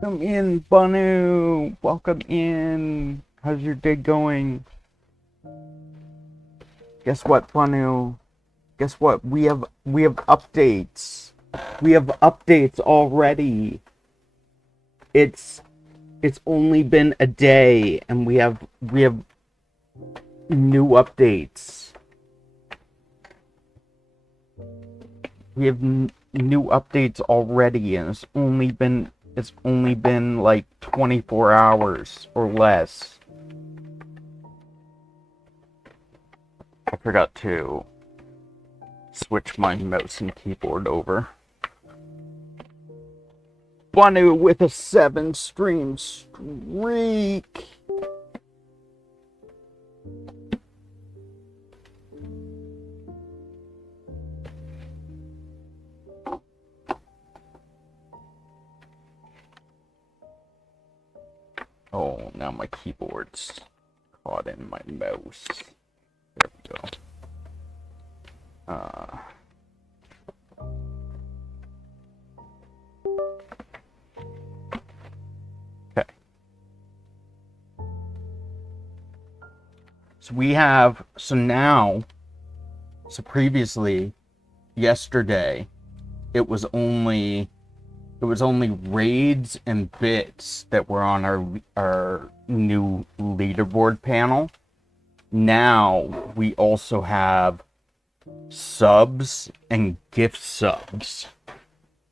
Come in, Banu. Welcome in. How's your day going? Guess what, Banu? Guess what? We have updates. We have updates already. It's it's only been a day and we have new updates. We have new updates already and it's only been like 24 hours or less. I forgot to switch my mouse and keyboard over. Banu with a 7-stream streak. Oh, now my keyboard's caught in my mouse. There we go. Okay. So previously, yesterday, it was only raids and bits that were on our new leaderboard panel. Now we also have subs and gift subs.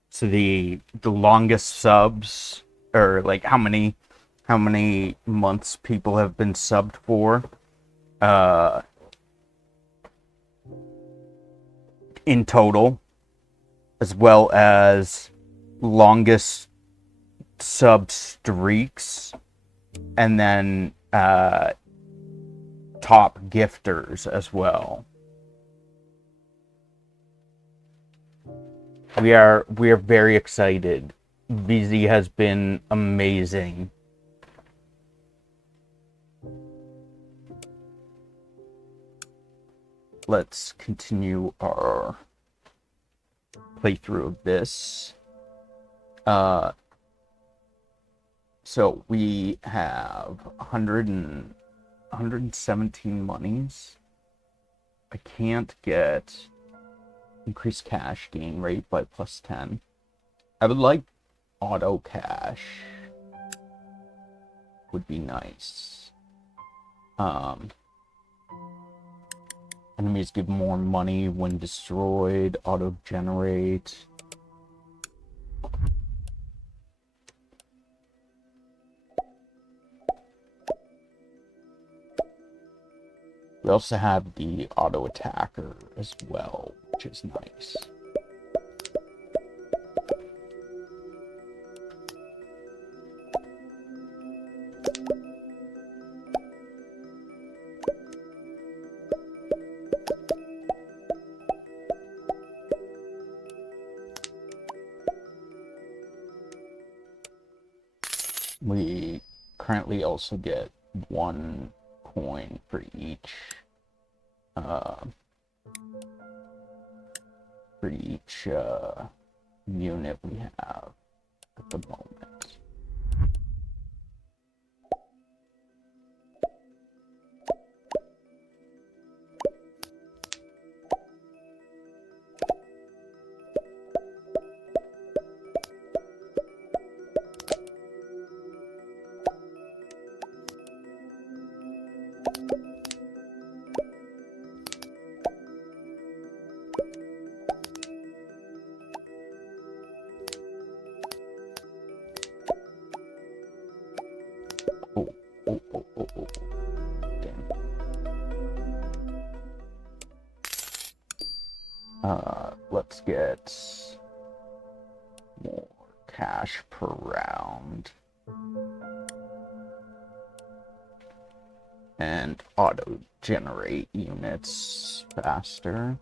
So the longest subs, or like how many months people have been subbed for, in total, as well as longest sub streaks, and then top gifters as well. We are very excited. VZ has been amazing. Let's continue our playthrough of this. So we have 117 monies. I can't get increased cash gain rate by +10. I would like auto cash. Would be nice. Enemies give more money when destroyed. Auto generate. We also have the auto attacker as well, which is nice. We currently also get 1 coin for each unit we have at the moment. Let's get more cash per round. And auto-generate units faster.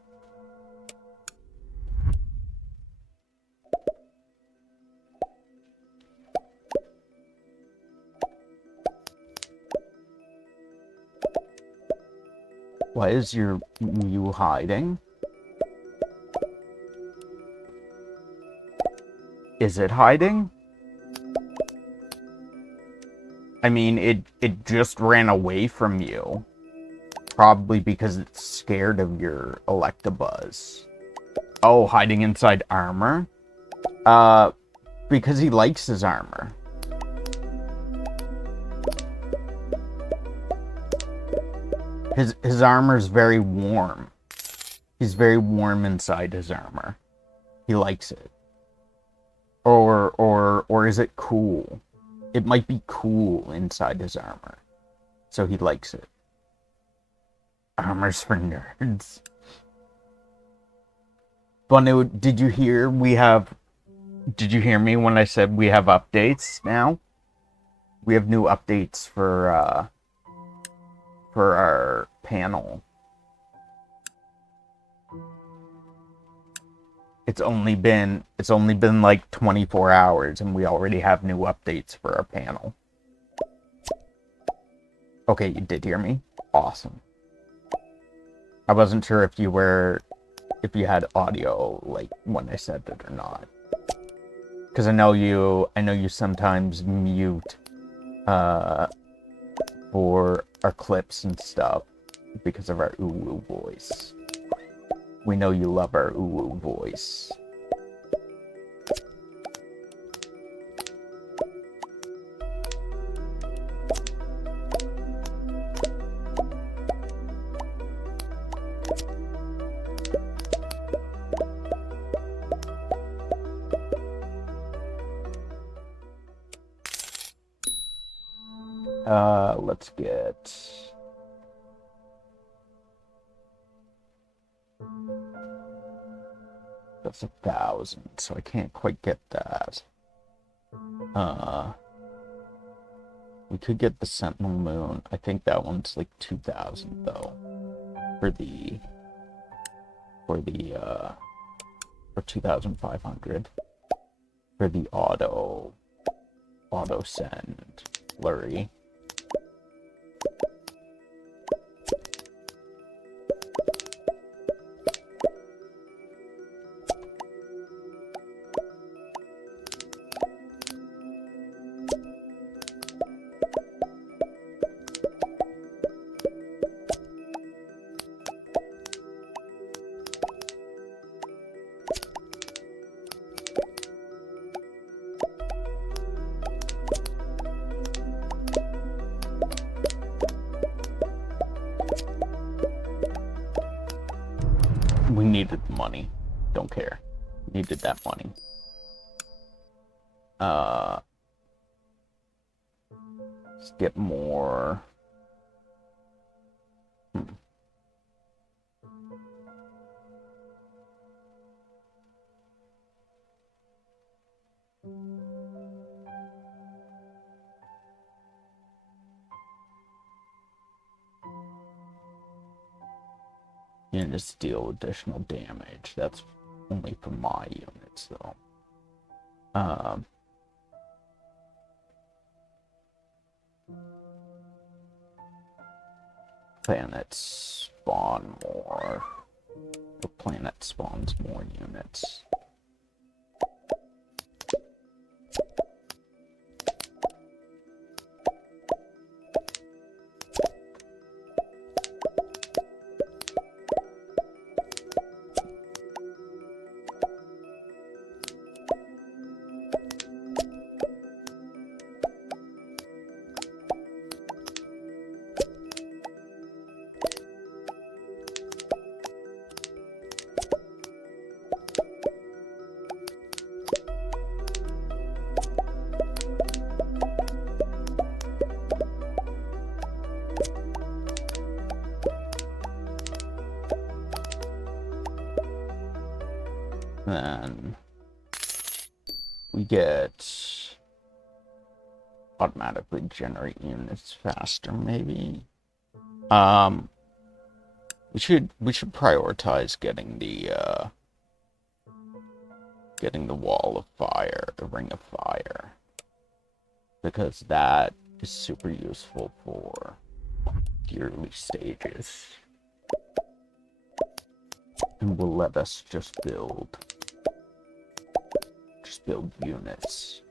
Why is your Mew hiding? Is it hiding? I mean, it just ran away from you. Probably because it's scared of your Electabuzz. Oh, hiding inside armor? Because he likes his armor. His armor's very warm. He's very warm inside his armor. He likes it. Or is it cool? It might be cool inside his armor. So he likes it. Armor's for nerds. Bunny, did you hear did you hear me when I said we have updates now? We have new updates for our panel. It's only been like 24 hours and we already have new updates for our panel. Okay, you did hear me? Awesome. I wasn't sure if you had audio like when I said it or not. Cuz I know you sometimes mute for our clips and stuff because of our ooh-woo voice. We know you love our ooh-woo voice. Let's get... That's 1,000, so I can't quite get that. We could get the Sentinel Moon. I think that one's like 2,000 though. For 2,500. For the auto send flurry. We needed the money. Don't care. Needed that money. Let's get more. Units deal additional damage. That's only for my units, though. Planets spawn more. The planet spawns more units. Then we get automatically generate units faster, maybe. We should prioritize getting the wall of fire, the ring of fire, because that is super useful for the early stages and will let us just build units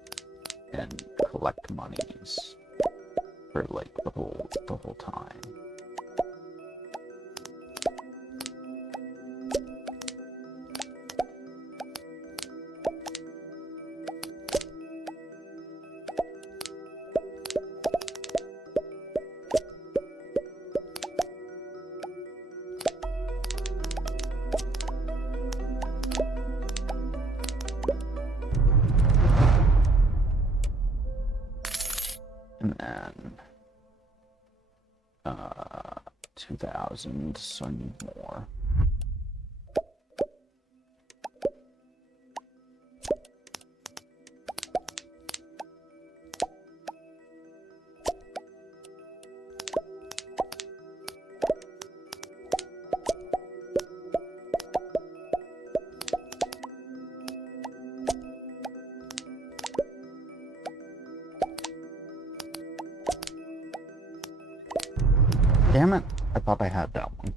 and collect monies. for like the whole time. And then 2,000, so I need more. Damn it, I thought I had that one.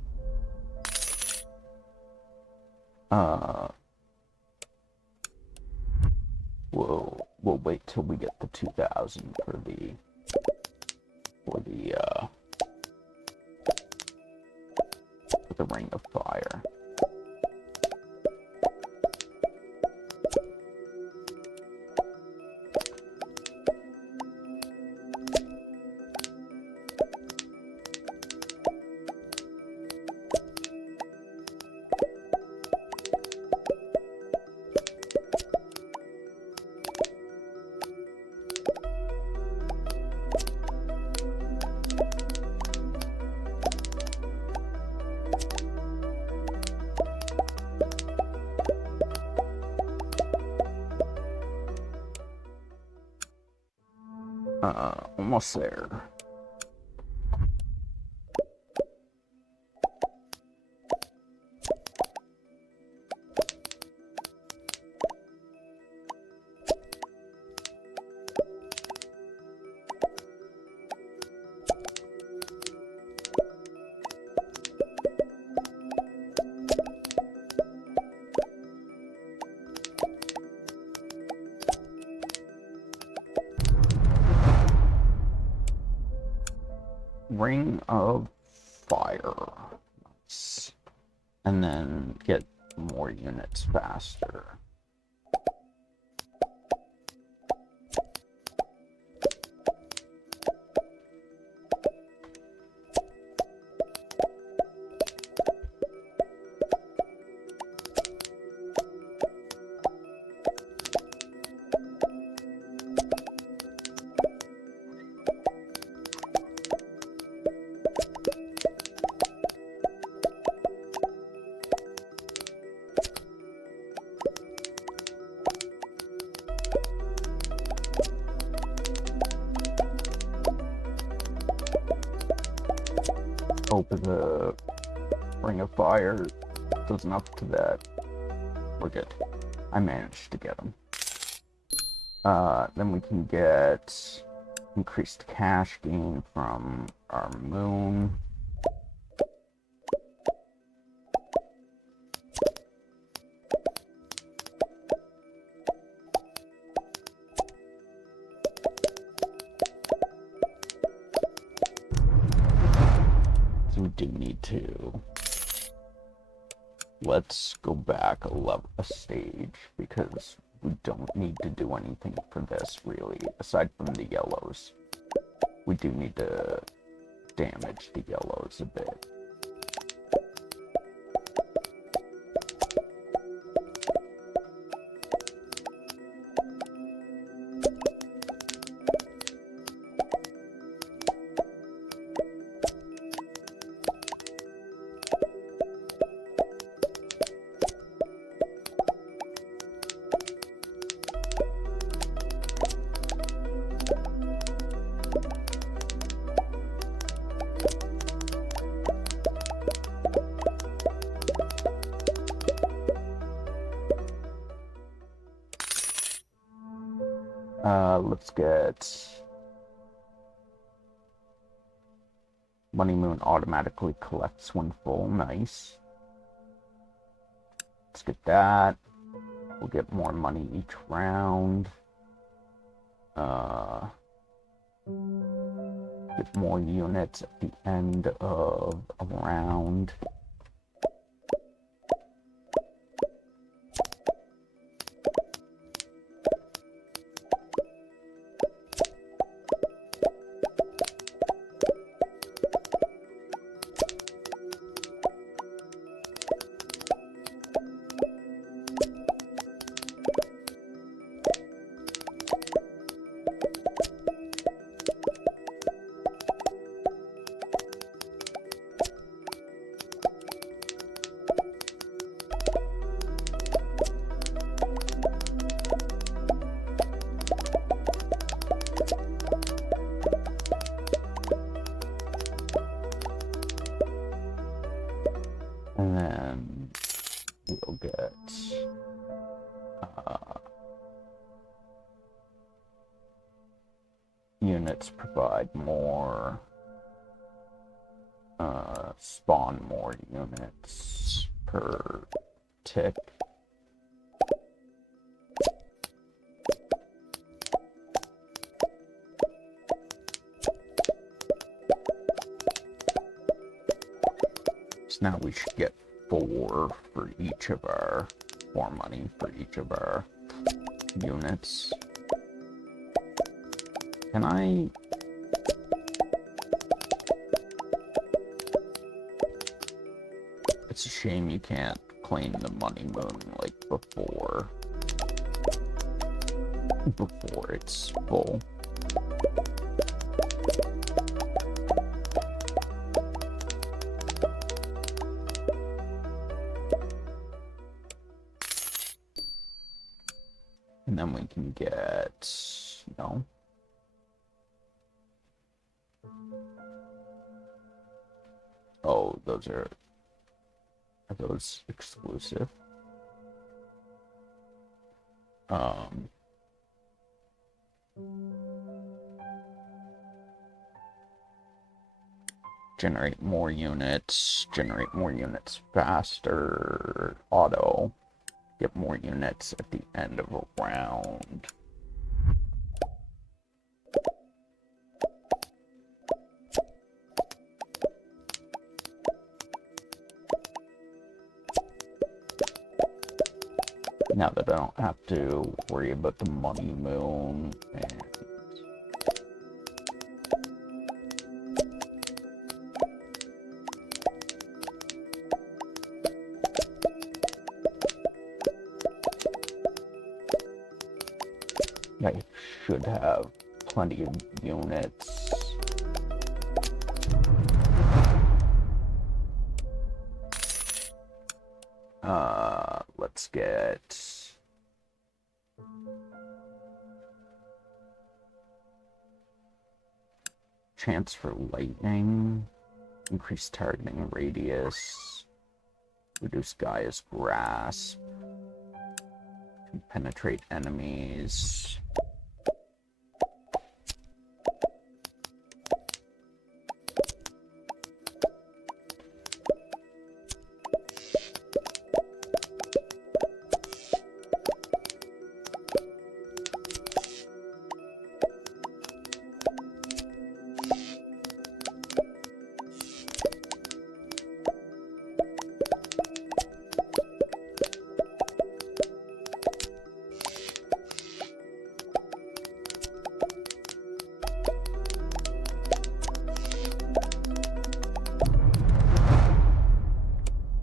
We'll wait till we get the 2,000 for the Ring of Fire. Almost there. Ring of Fire. Nice. And then get more units faster. Hope the Ring of Fire does enough to that. We're good. I managed to get them. Then we can get increased cash gain from our moon. We do need to. Let's go back a stage because we don't need to do anything for this really, aside from the yellows. We do need to damage the yellows a bit. Let's get Money Moon automatically collects when full. Nice. Let's get that. We'll get more money each round. Get more units at the end of a round. And then we'll get units provide more, spawn more units per tick. So now we should get 4 for each of our, 4 money for each of our units. Can I... It's a shame you can't claim the money moon like before it's full. And then we can get, no. Oh, are those exclusive? Generate more units faster, auto, get more units at the end of a round. Now that I don't have to worry about the money moon and I should have plenty of units. Let's get chance for lightning, increase targeting radius, reduce Gaia's grasp, can penetrate enemies.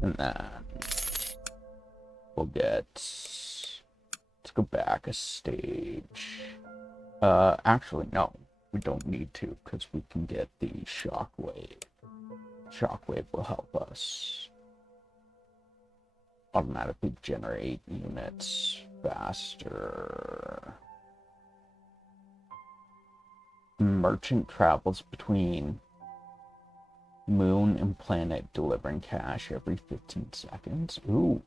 And then we'll get, let's go back a stage. Actually, no, we don't need to, because we can get the shockwave. Shockwave will help us automatically generate units faster. Merchant travels between moon and planet, delivering cash every 15 seconds. Ooh,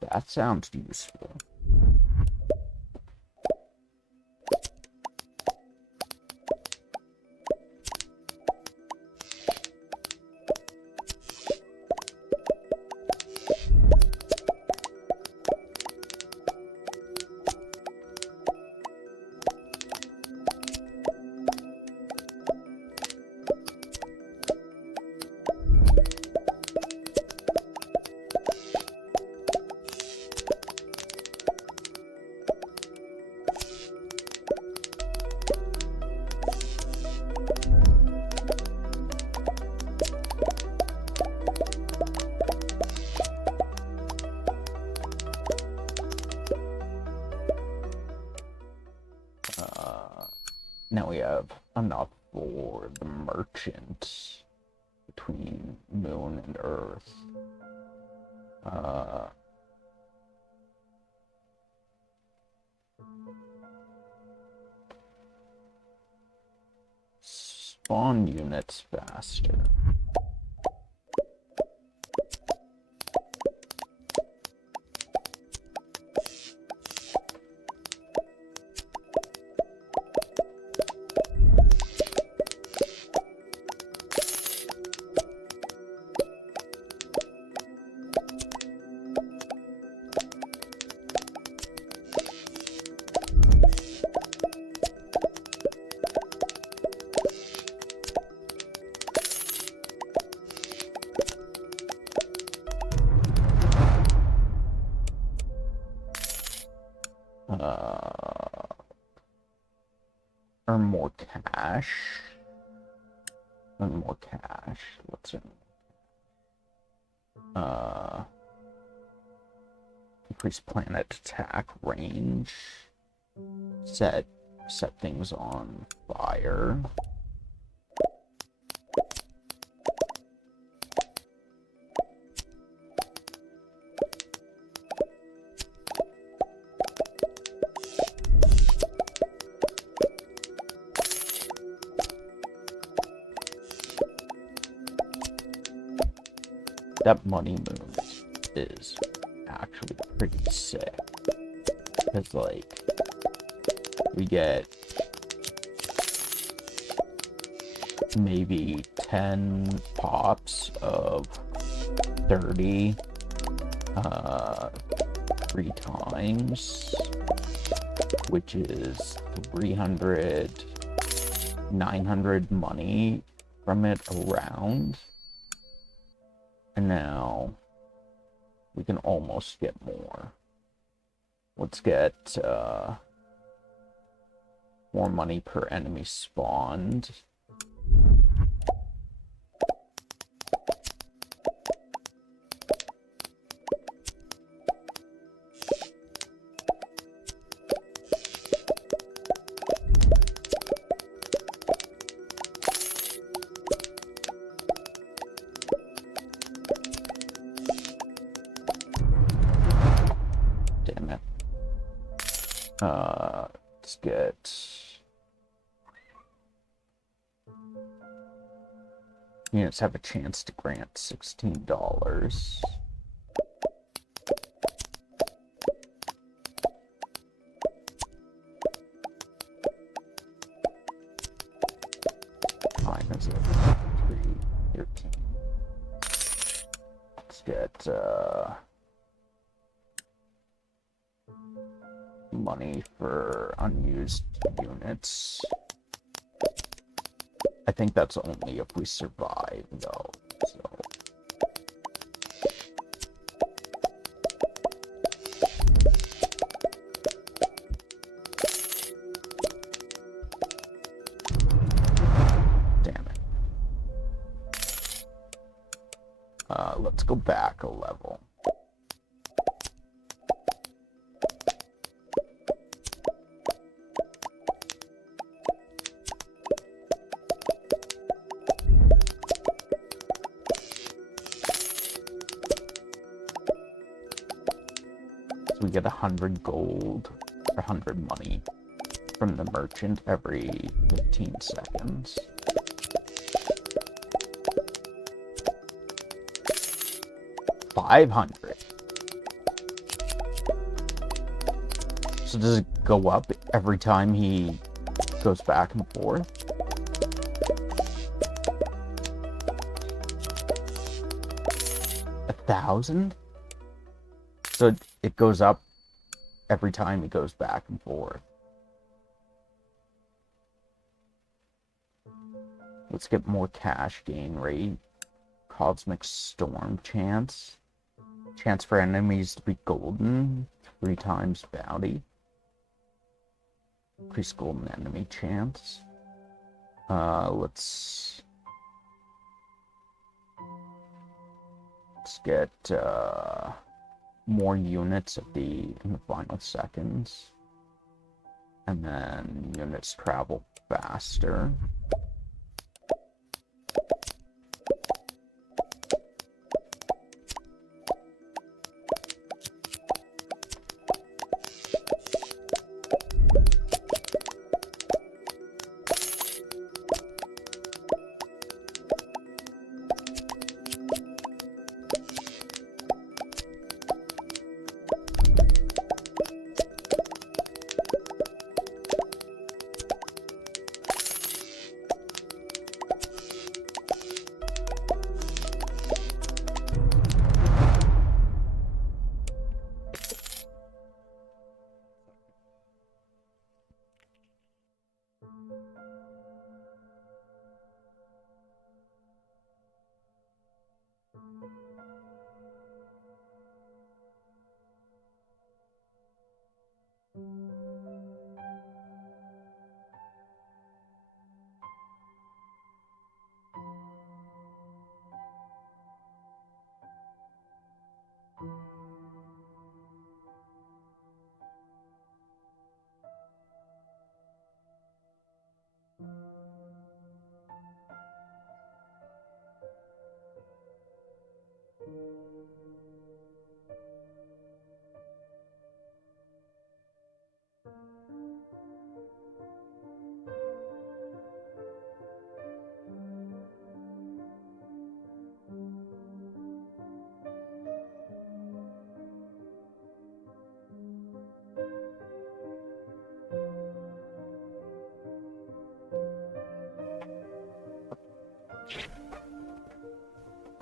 that sounds useful. Now we have enough for the merchant between Moon and Earth. Spawn units faster. Earn more cash. Earn more cash. Let's increase planet attack range. Set things on fire. That money move is actually pretty sick. Because, like, we get maybe 10 pops of 30 3 times, which is 300, 900 money from it around. And now we can almost get more. Let's get more money per enemy spawned. Damn it. Let's get units have a chance to grant $16. Fine, that's it. 313. Let's get money for unused units. I think that's only if we survive, though, so. Damn it. Let's go back a level. We get 100 gold, or 100 money from the merchant every 15 seconds. $500. So does it go up every time he goes back and forth? $1,000? So it goes up every time he goes back and forth. Let's get more cash gain rate. Cosmic Storm chance. Chance for enemies to be golden. 3 times bounty. Increase golden enemy chance. Let's get more units in the final seconds. And then units travel faster.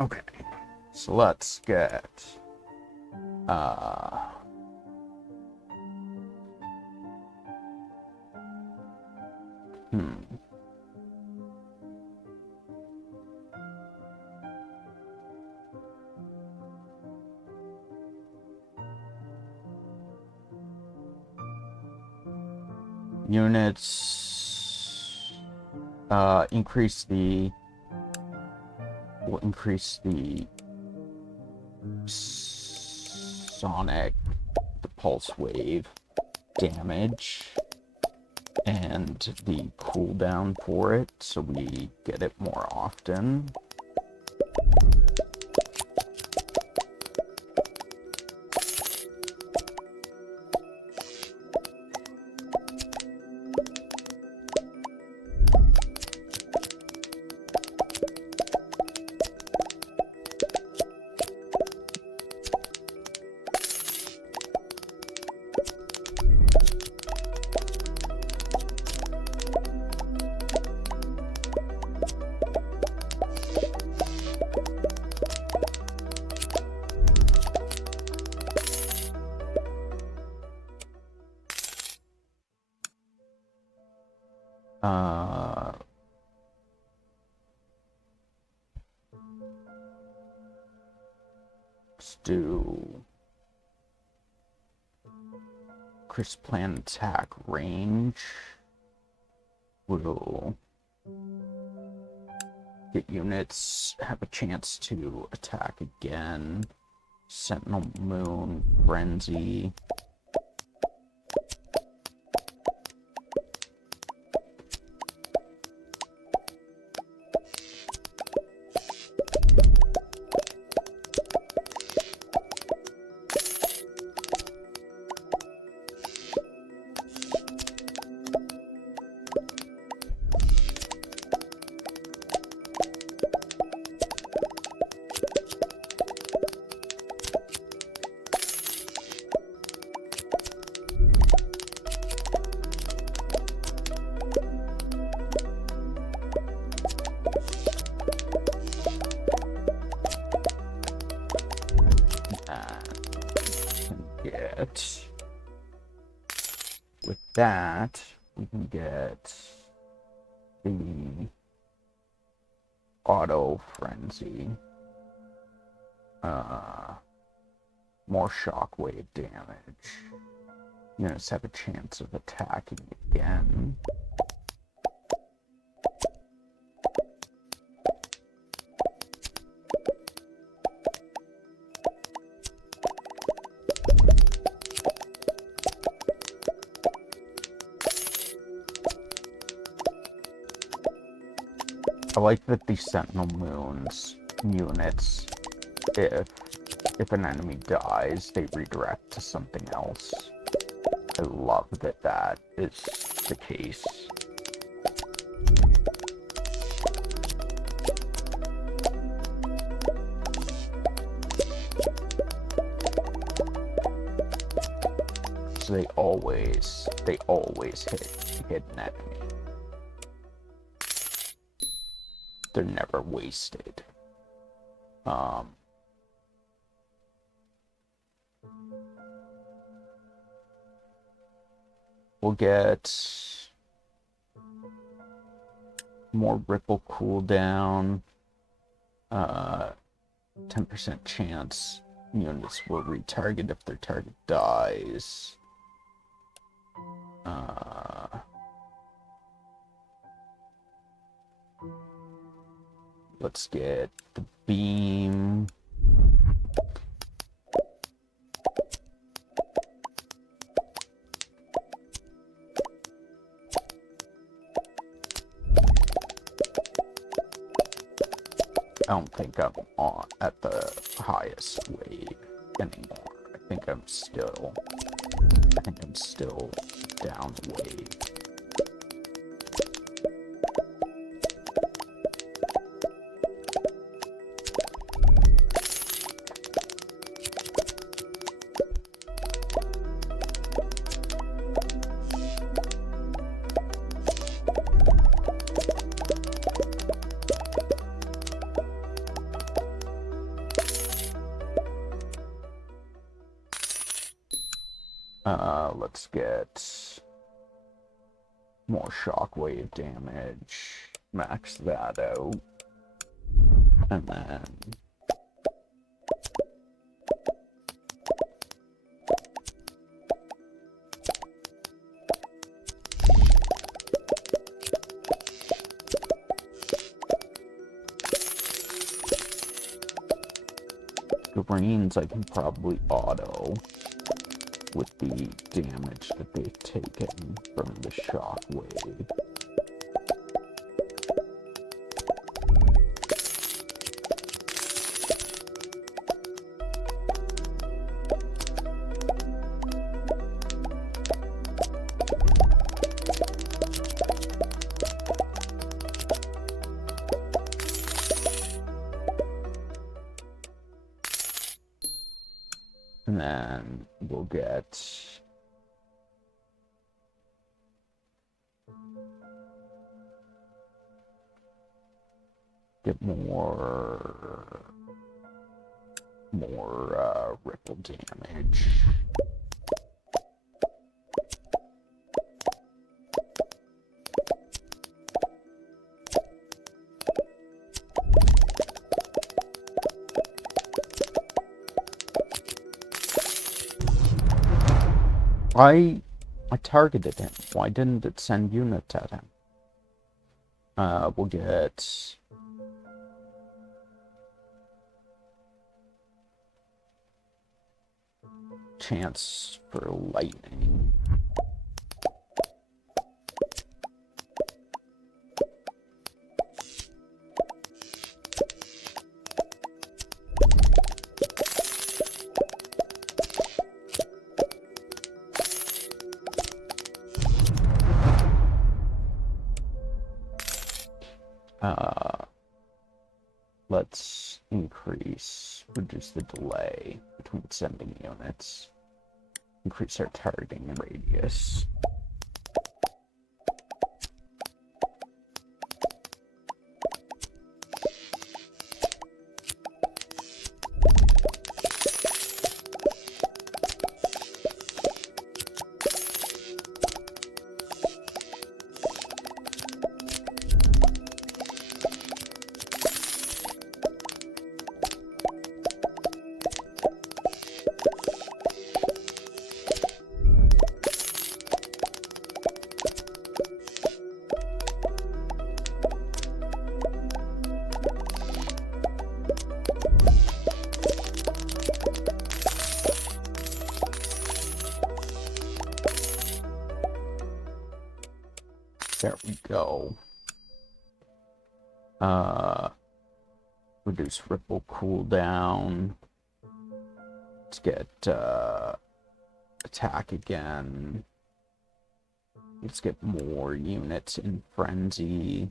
Okay, so let's get units will increase the sonic, the pulse wave damage and the cooldown for it, so we get it more often. Let's do Chris plan attack range. Will get units have a chance to attack again. Sentinel Moon, Frenzy. With that, we can get the auto frenzy, more shockwave damage. Units have a chance of attacking again. I like that the Sentinel Moons units, if an enemy dies, they redirect to something else. I love that that is the case. So they always hit an enemy. They're never wasted. We'll get more ripple cooldown. 10% chance units will retarget if their target dies. Let's get the beam. I don't think I'm on at the highest wave anymore. I think I'm still down wave. Let's get more shockwave damage. Max that out. And then greens I can probably auto with the damage that they've taken from the shockwave. And then we'll get more ripple damage. I targeted him. Why didn't it send units at him? We'll get chance for lightning. Let's reduce the delay between sending units. Increase our targeting radius. There we go. Reduce ripple cooldown. Let's get attack again. Let's get more units in frenzy.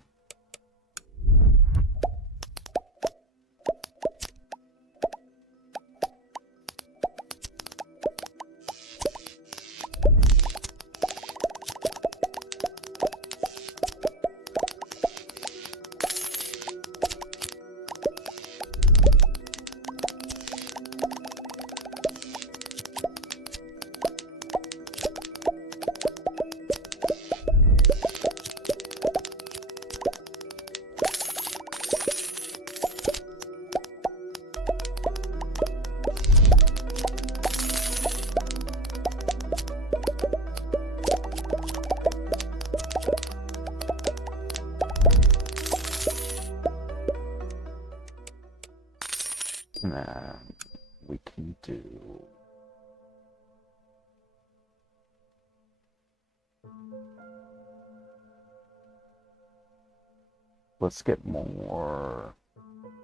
And then we can do... Let's get more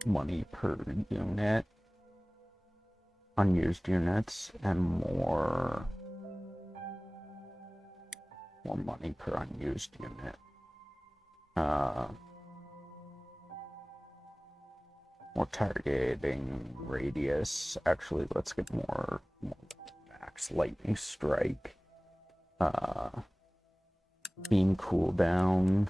money per unit. Unused units and more money per unused unit. More targeting radius. Actually, let's get more max lightning strike. Beam cooldown.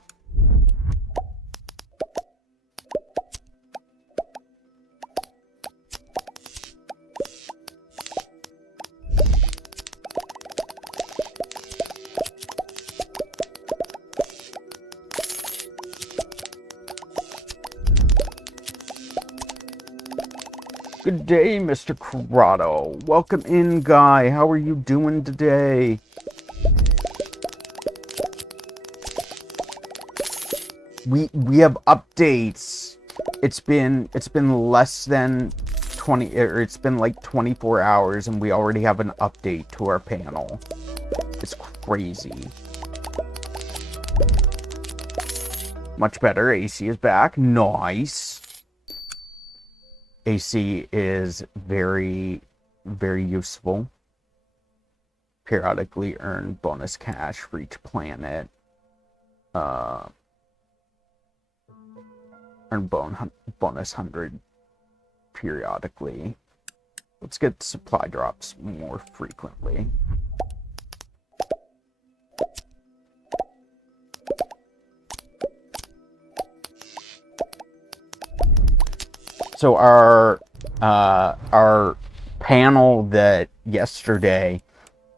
Good day, Mr. Corrado. Welcome in, Guy. How are you doing today? We have updates. It's been less than 20, or it's been like 24 hours, and we already have an update to our panel. It's crazy. Much better. AC is back. Nice. AC is very, very useful. Periodically earn bonus cash for each planet. Earn bonus 100 periodically. Let's get supply drops more frequently. So our panel that yesterday,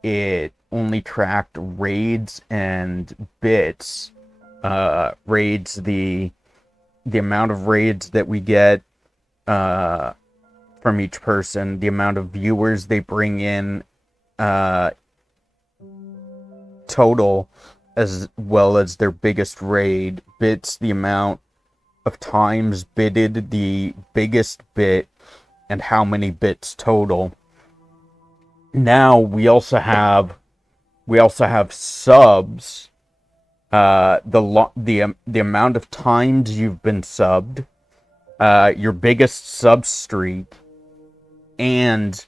it only tracked raids and bits. Raids, the amount of raids that we get from each person, the amount of viewers they bring in total, as well as their biggest raid. Bits, the amount of times bidded the biggest bit, and how many bits total. Now we also have subs, the amount of times you've been subbed, your biggest sub streak, and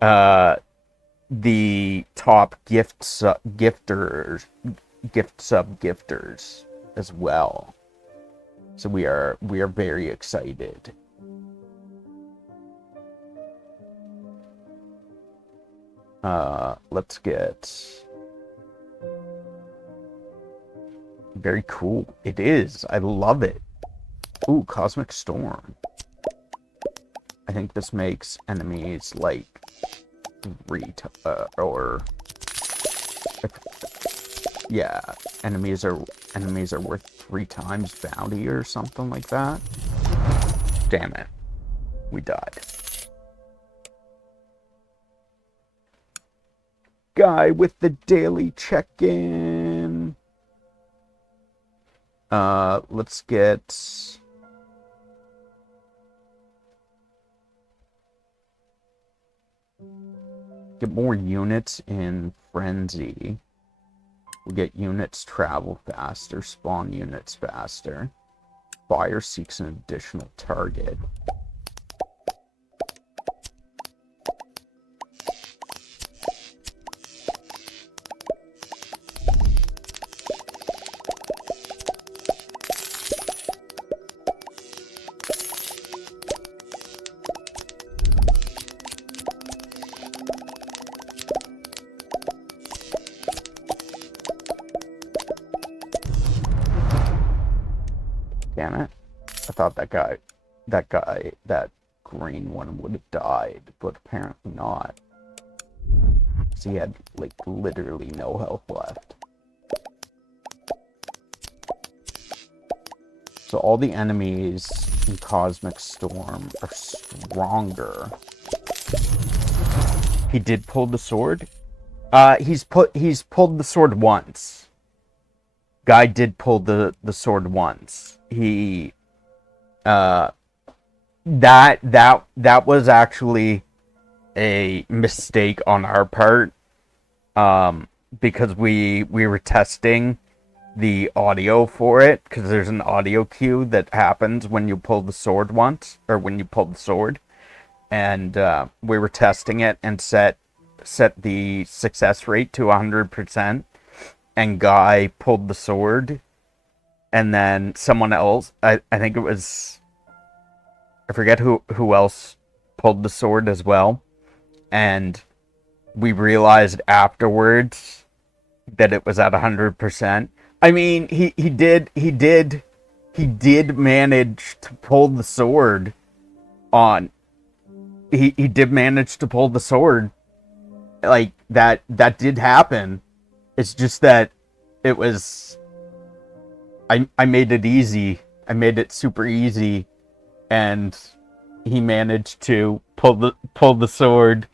the top gift sub gifters as well. So we are very excited. Let's get... Very cool. It is. I love it. Ooh, Cosmic Storm. I think this makes enemies like yeah, enemies are worth 3 times bounty or something like that. Damn it. We died. Guy with the daily check-in. Let's get... more units in Frenzy. We'll get units travel faster, spawn units faster. fire seeks an additional target. Damn it. I thought that green one would have died, but apparently not. So he had, like, literally no health left. So all the enemies in Cosmic Storm are stronger. He did pull the sword? He's pulled the sword once. Guy did pull the sword once. He that was actually a mistake on our part, because we were testing the audio for it, because there's an audio cue that happens when you pull the sword once, or when you pull the sword, and we were testing it and set the success rate to 100%, and Guy pulled the sword, and then someone else, I think it was, I forget who else pulled the sword as well, and we realized afterwards that it was at 100%. I mean, he did manage to pull the sword on. He did manage to pull the sword. Like, that did happen. It's just that it was, I made it easy. I made it super easy, and he managed to pull the sword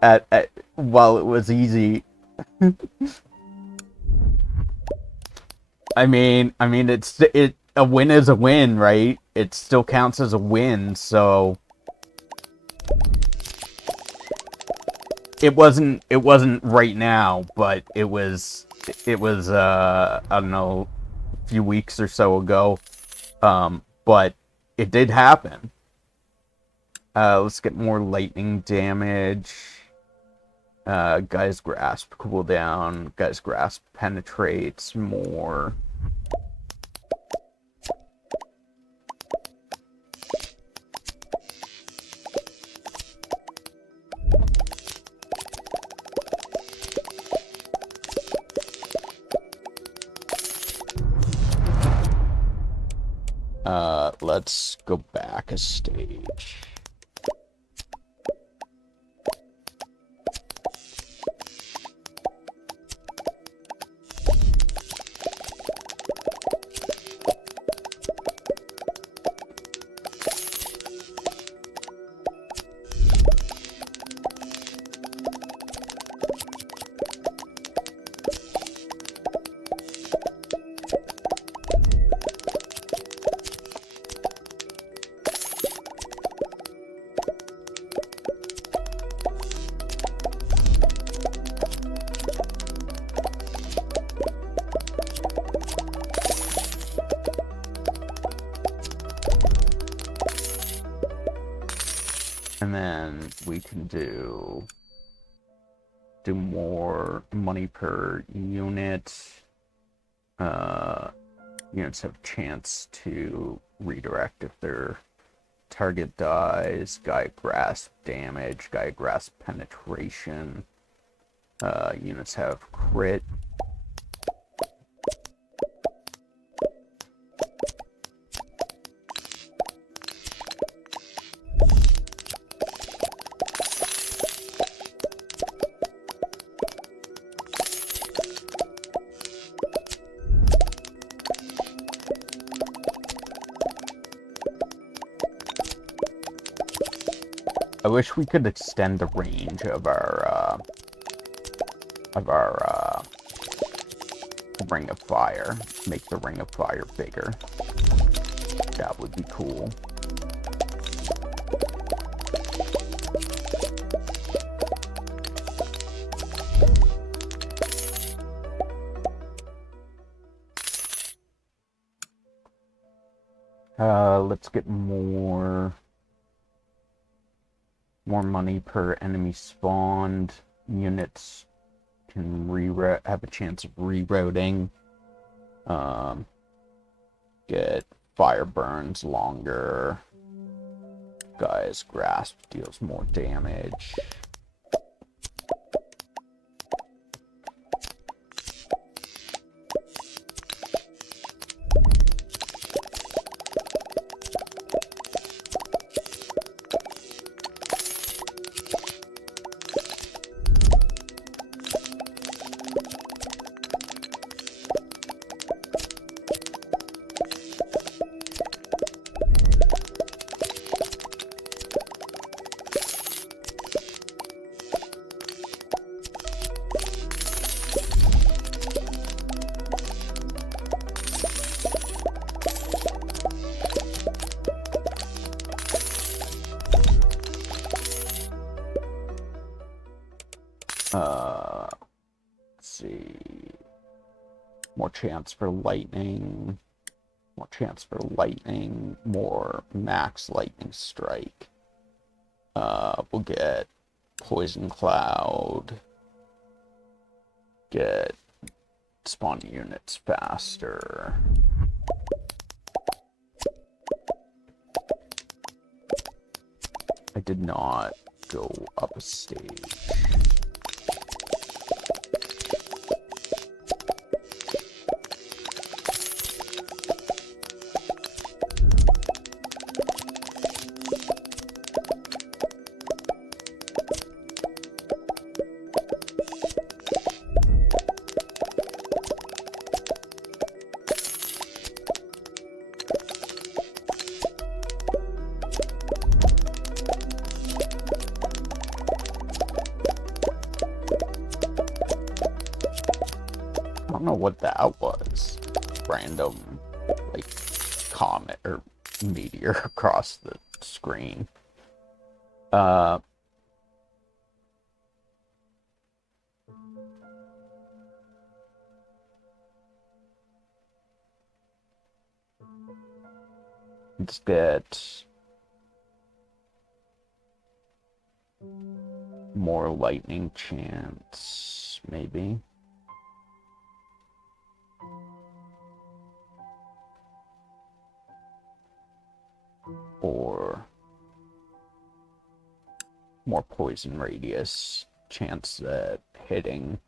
at while it was easy. I mean, a win is a win, right? It still counts as a win, so it wasn't right now, but it was I don't know, a few weeks or so ago. But it did happen. Let's get more lightning damage. Guy's grasp cooldown. Guy's grasp penetrates more. Let's go back a stage. And then we can do more money per unit. Units have a chance to redirect if their target dies. Guy grasp damage. Guy grasp penetration. Units have crit. I wish we could extend the range of our Ring of Fire. Make the Ring of Fire bigger. That would be cool. Let's get more money per enemy spawned. Units can have a chance of rerouting. Get fire burns longer. Guy's grasp deals more damage. Let's see. More chance for lightning. More chance for lightning. More max lightning strike. We'll get poison cloud. Get spawn units faster. I did not go up a stage. I don't know what that was. Random, like, comet or meteor across the screen. Let's get more lightning chance, maybe. Or more poison radius, chance that hitting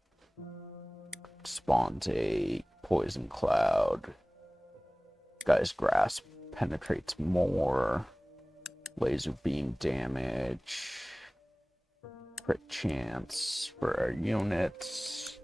spawns a poison cloud. Guy's grasp penetrates more. Laser beam damage. Crit chance for our units.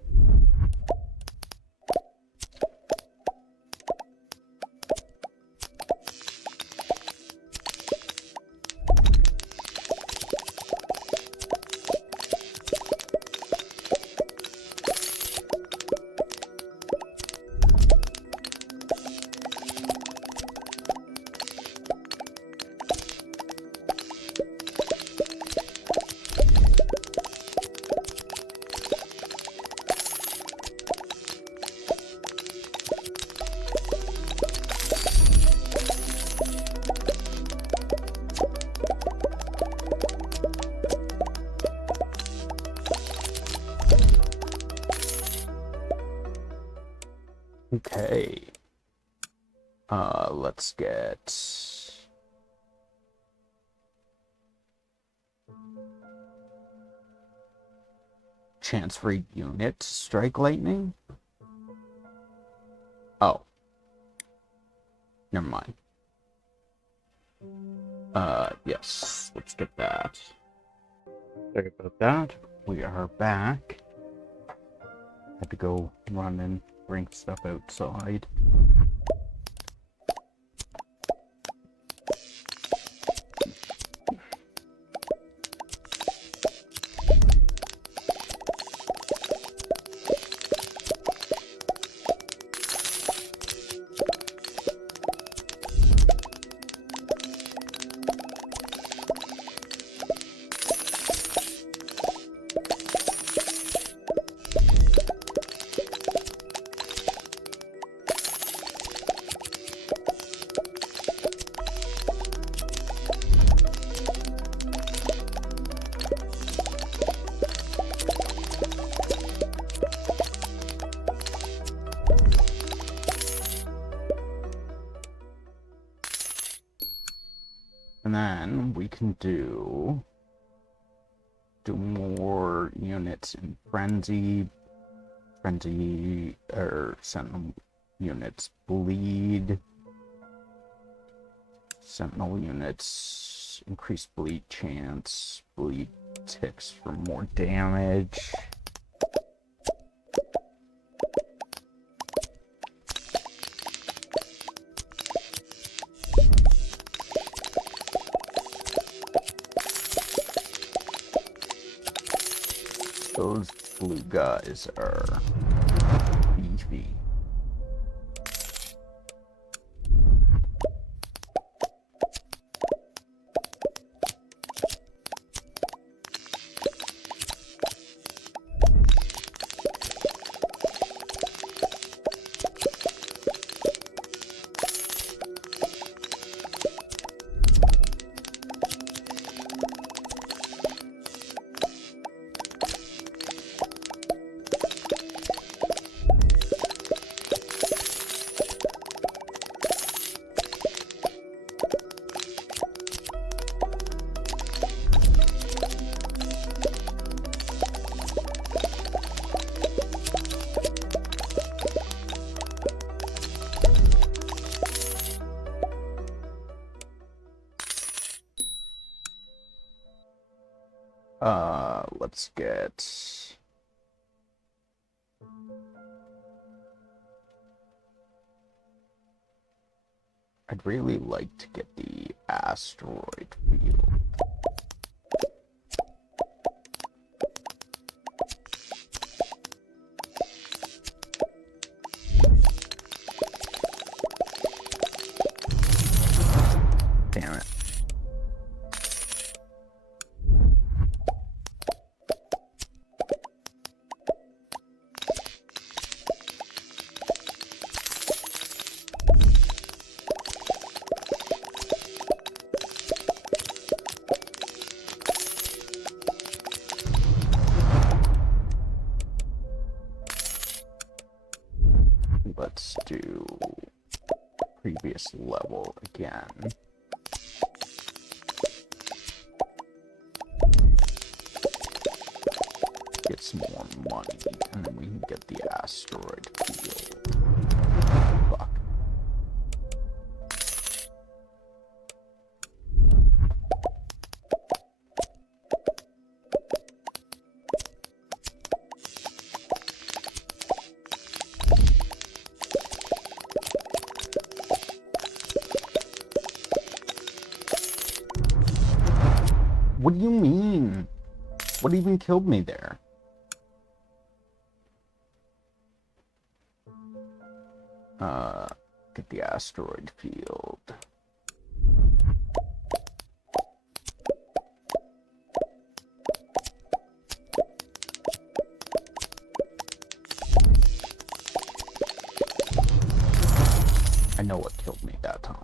Okay. Let's get chance for a unit to strike lightning. Oh. Never mind. Yes, let's get that. Sorry about that. We are back. Had to go run and bring stuff outside. And then we can do more units in frenzy, or sentinel units bleed, sentinel units increase bleed chance, bleed ticks for more damage. Those blue guys are beefy. Let's get... I'd really like to get the asteroid field. Damn it. Let's do previous level again. Get some more money, and then we can get the asteroid field. Fuck. What do you mean? What even killed me there? Get the asteroid field. I know what killed me that time.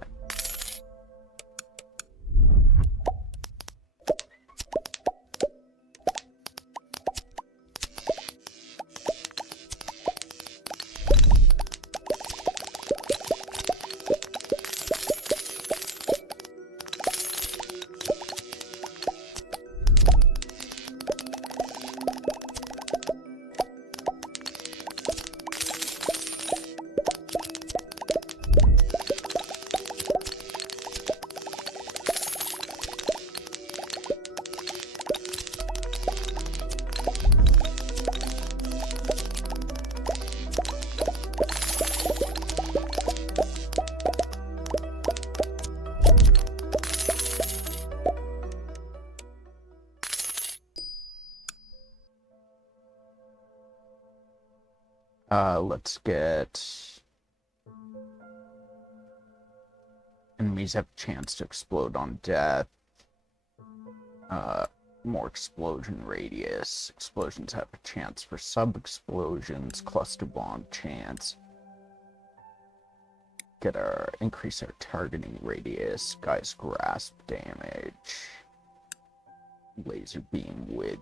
Let's get... Enemies have a chance to explode on death. More explosion radius. Explosions have a chance for sub-explosions. Cluster bomb chance. Increase our targeting radius. Guy's grasp damage. Laser beam width.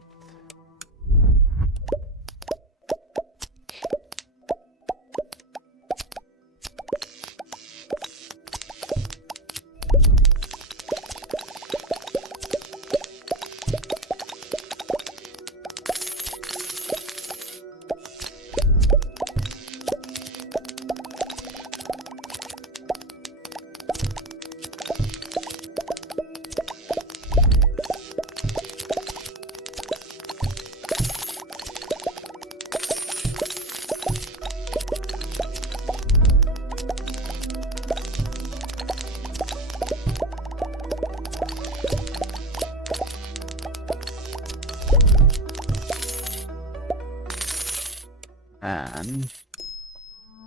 then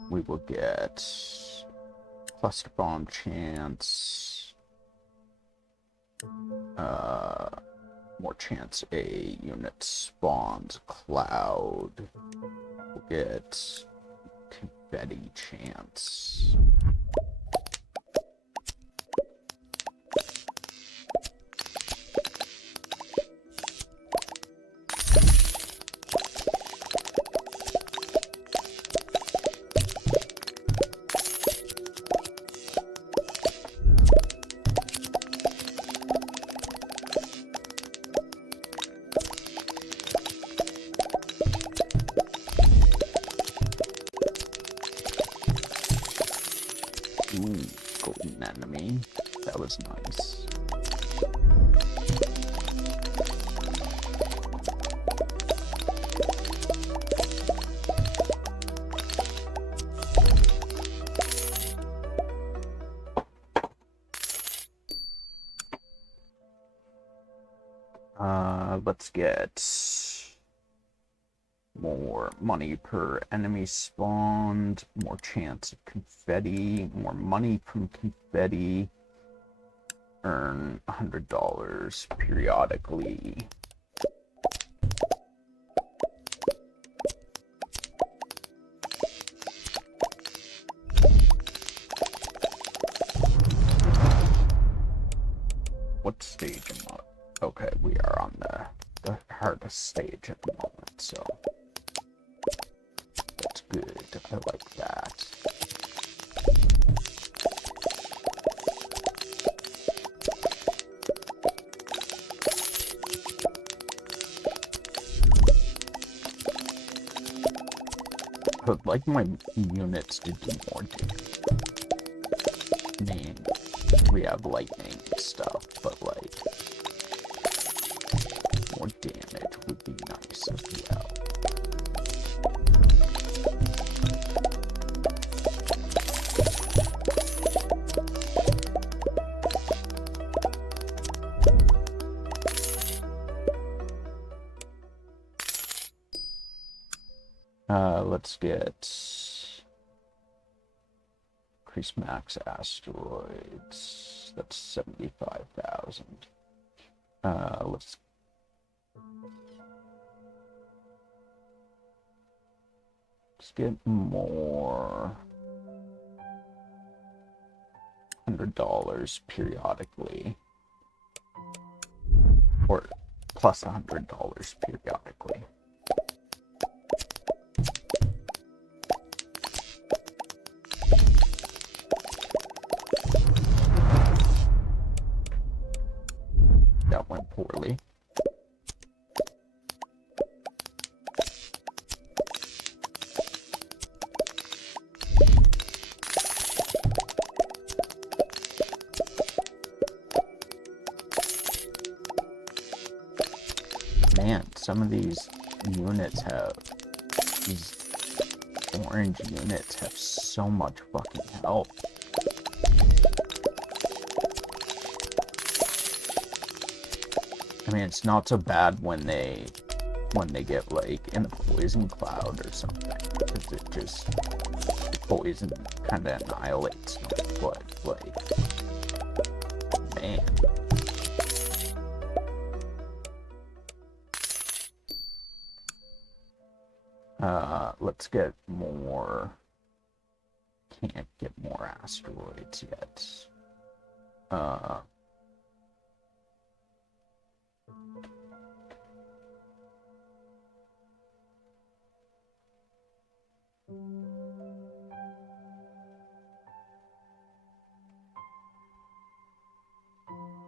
we will get cluster bomb chance, more chance a unit spawns cloud. We'll get confetti chance. Ooh, golden enemy. That was nice. Let's get more money per enemy spawned, more chance of confetti, more money from confetti, earn $100 periodically. What stage am I? Okay, we are on the hardest stage at the moment, so that's good. I like that. I would like my units to do more damage. I mean, we have lightning and stuff, but like, more damage would be nice as well. Let's get increase max asteroids. That's 75,000. Let's get more $100 periodically, or plus $100 periodically. That went poorly. Man, some of these units have, these orange units have so much fucking health. I mean, it's not so bad when they get like in a poison cloud or something, because it just, poison kind of annihilates them, but like, man. Let's get more, can't get more asteroids yet.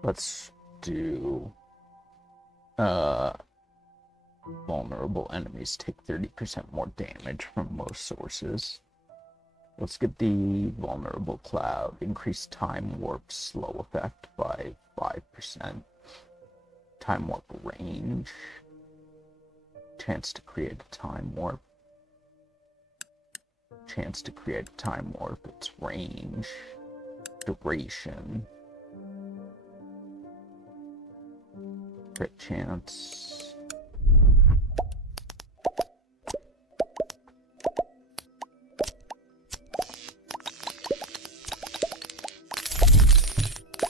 Let's do, vulnerable enemies take 30% more damage from most sources. Let's get the vulnerable cloud. Increase time warp slow effect by 5%. Time warp range. Chance to create a time warp. Chance to create a time warp. Its range. Duration. Crit chance.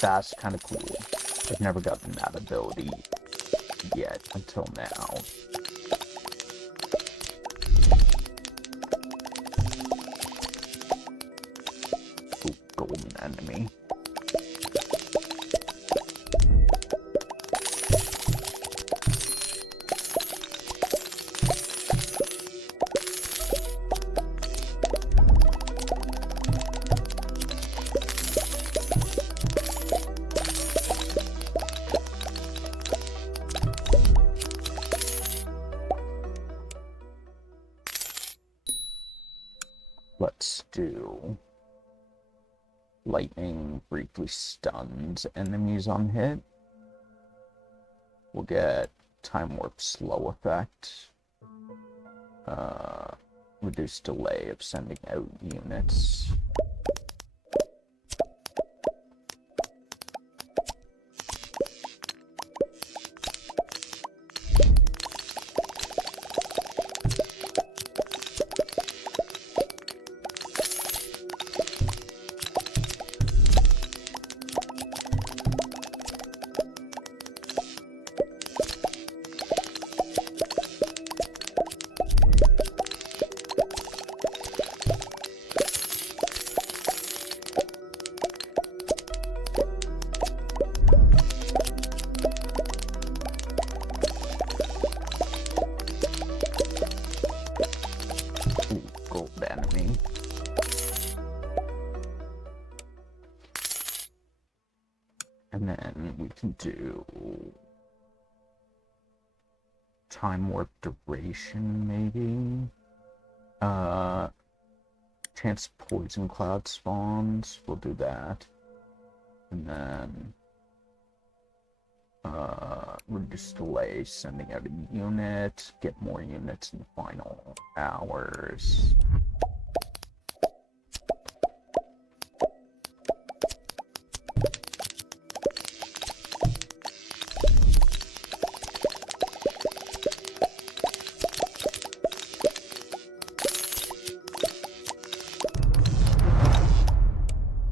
fast, kind of cool. I've never gotten that ability yet until now. Ooh, golden enemy. Let's do lightning briefly stuns enemies on hit. We'll get time warp slow effect. Reduce delay of sending out units. Gold enemy. And then we can do time warp duration, maybe. Chance poison cloud spawns. We'll do that. And then reduce delay, sending out a unit, get more units in the final hours.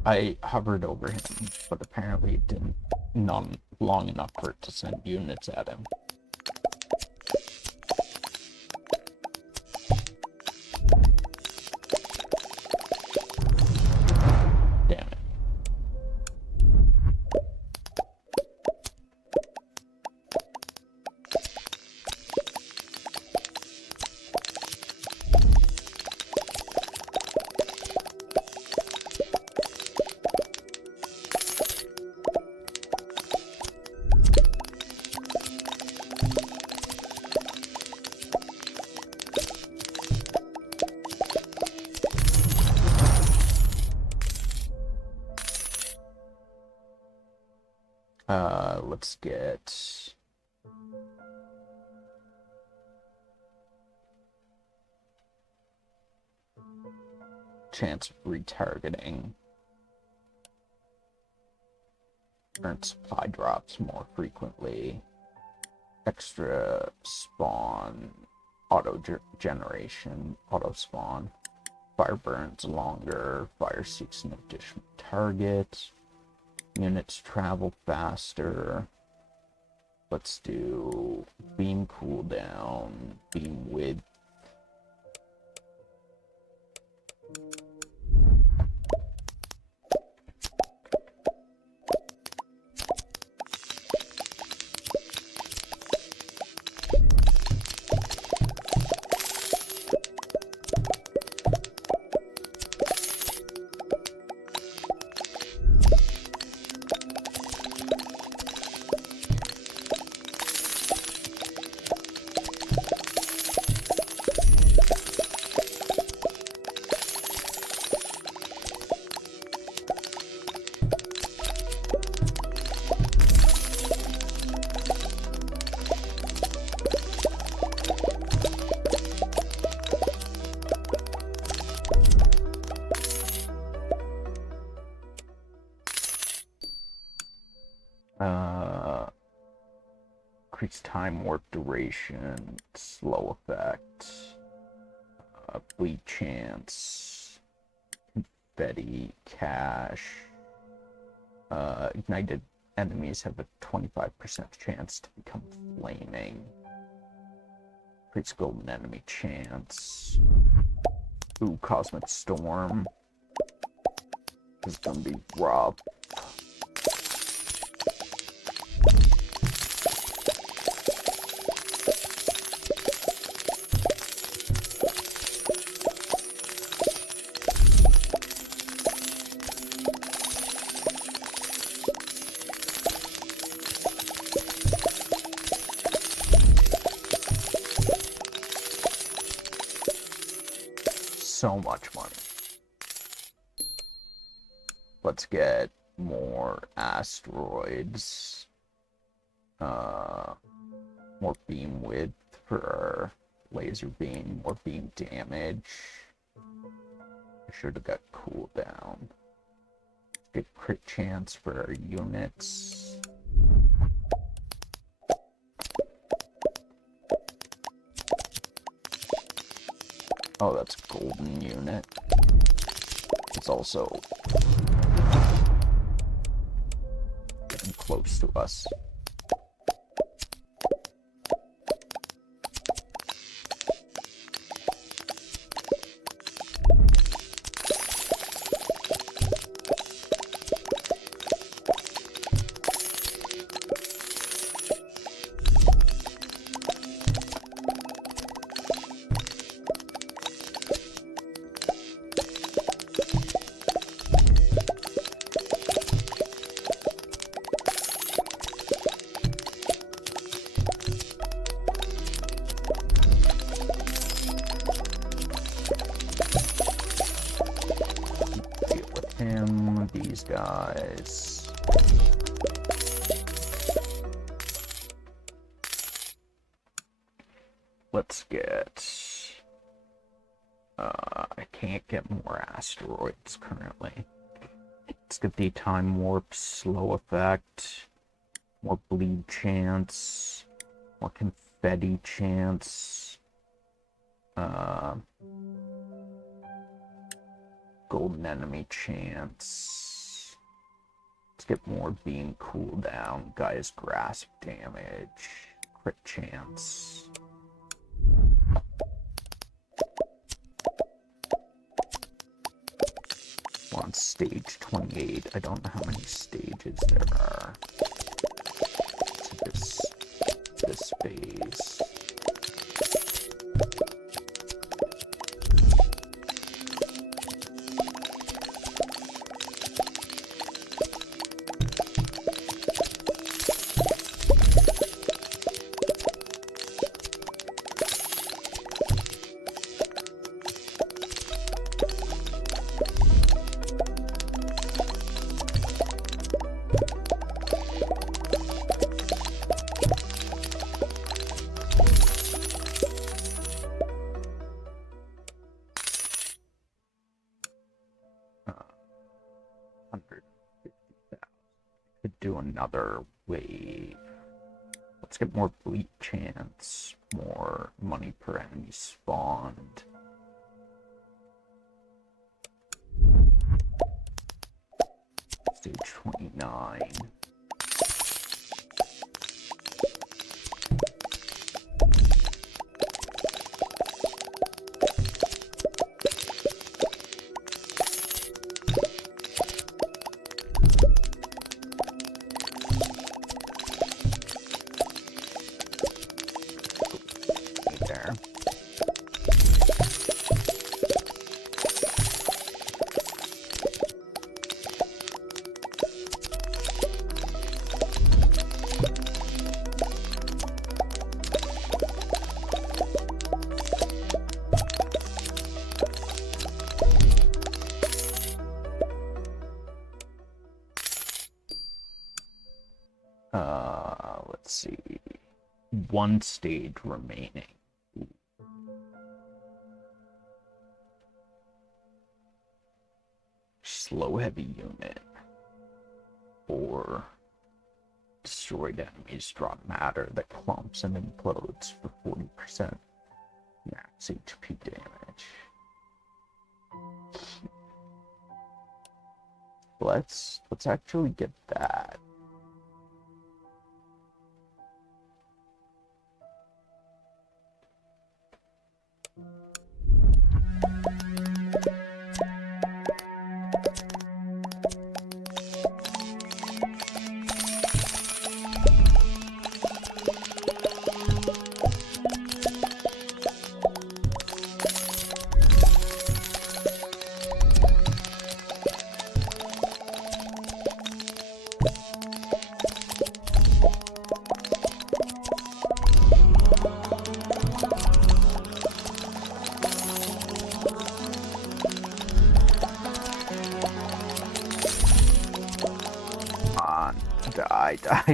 I hovered over him, but apparently it didn't long enough for it to send units at him. Damn it. Let's get chance of retargeting. Earn supply drops more frequently. Extra spawn, auto generation, auto spawn. Fire burns longer. Fire seeks an additional target. Units travel faster. Let's do beam cooldown, beam width. Increase time warp duration, slow effect, bleed chance, confetti, cash, Ignited enemies have a 25% chance to become flaming. Increase golden enemy chance. Ooh, Cosmic Storm. This is gonna be rough. So much money. Let's get more asteroids. More beam width for our laser beam, more beam damage. I should have got cooldown. Get crit chance for our units. Oh, that's golden unit. It's also getting close to us. These guys. Let's get... I can't get more asteroids currently. Let's get the time warp, slow effect, more bleed chance, more confetti chance, golden enemy chance. Let's get more beam cooldown, Gaia's grasp damage, crit chance. We're on stage 28. I don't know how many stages there are to this phase. Could do another wave. Let's get more bleed chance, more money per enemy spawned. Stage 29. There. Let's see. One stage remaining. Slow heavy unit. Or destroyed enemies drop matter that clumps and implodes for 40% max HP damage. Let's actually get that.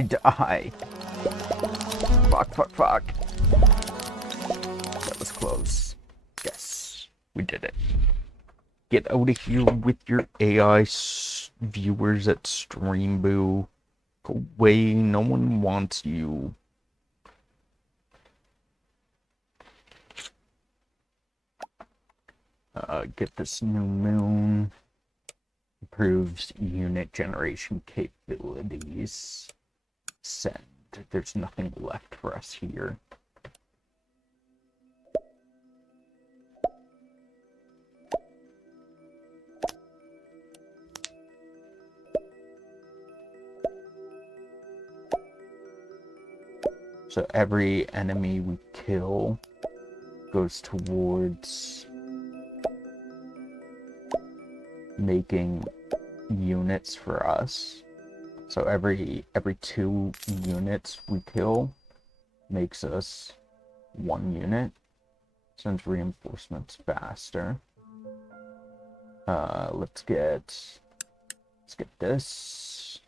Die. Fuck. That was close. Yes, we did it. Get out of here with your AI viewers at Streamboo. Go away, no one wants you. Get this new moon. Improves unit generation capabilities. Send. There's nothing left for us here. So every enemy we kill goes towards making units for us. So every 2 units we kill makes us 1 unit. Sends reinforcements faster. Let's get this.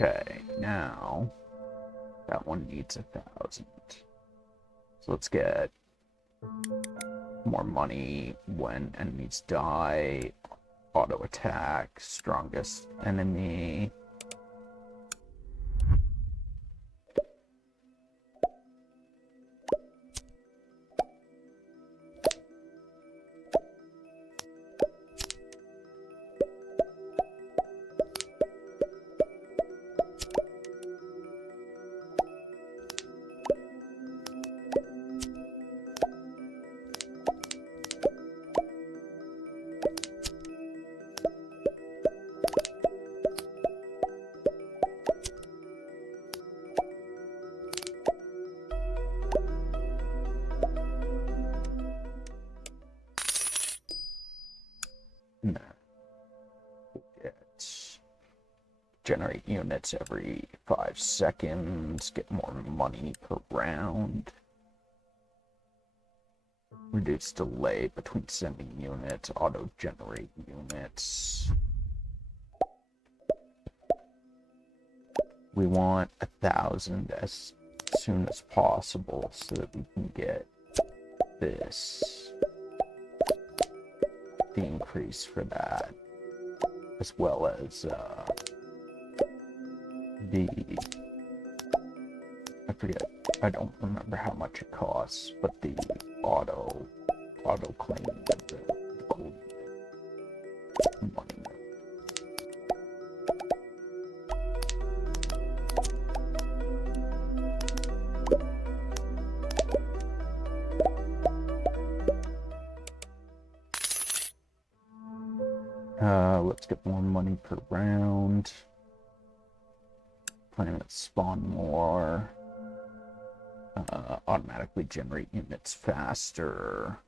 Okay, now that one needs 1,000. So let's get more money when enemies die. Auto attack, strongest enemy. Generate units every 5 seconds, get more money per round. Reduce delay between sending units, auto-generate units. We want 1,000 as soon as possible so that we can get this, the increase for that, as well as I forget, I don't remember how much it costs, but the auto claim the gold money. Let's get more money per round. Planets spawn more. Automatically generate units faster.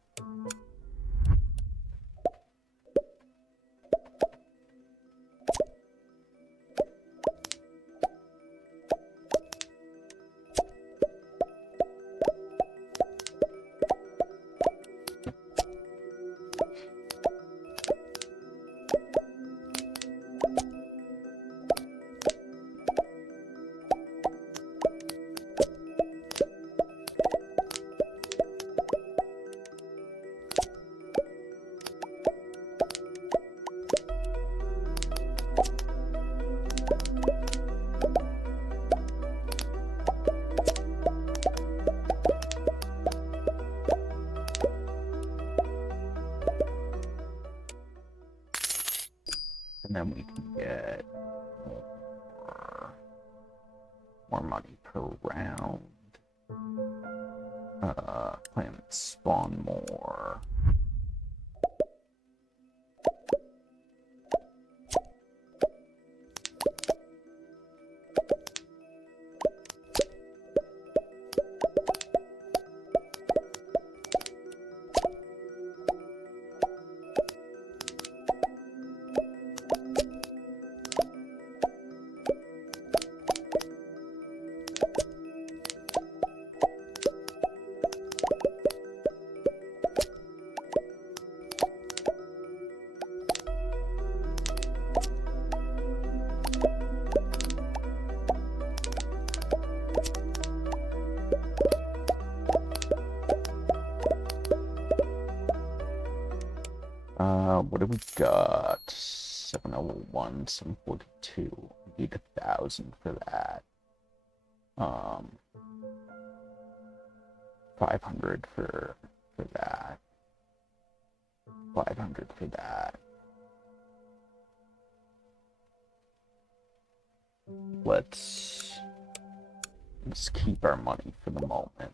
And then we can get more money per round. Planets spawn more. What do we got? 701, 742. Need 1,000 for that. 500 for that. 500 for that. Let's keep our money for the moment.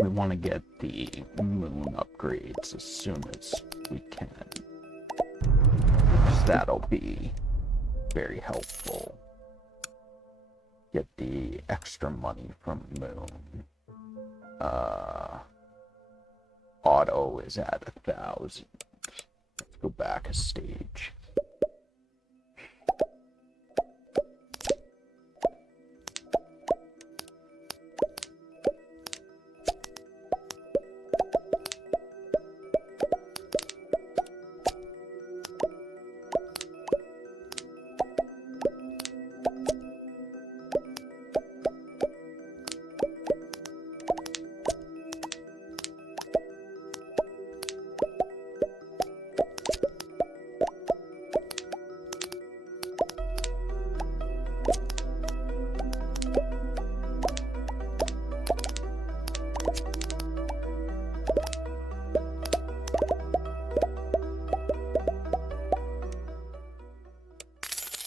We want to get the moon upgrades as soon as we can. That'll be very helpful. Get the extra money from moon. Auto is at 1,000. Let's go back a stage.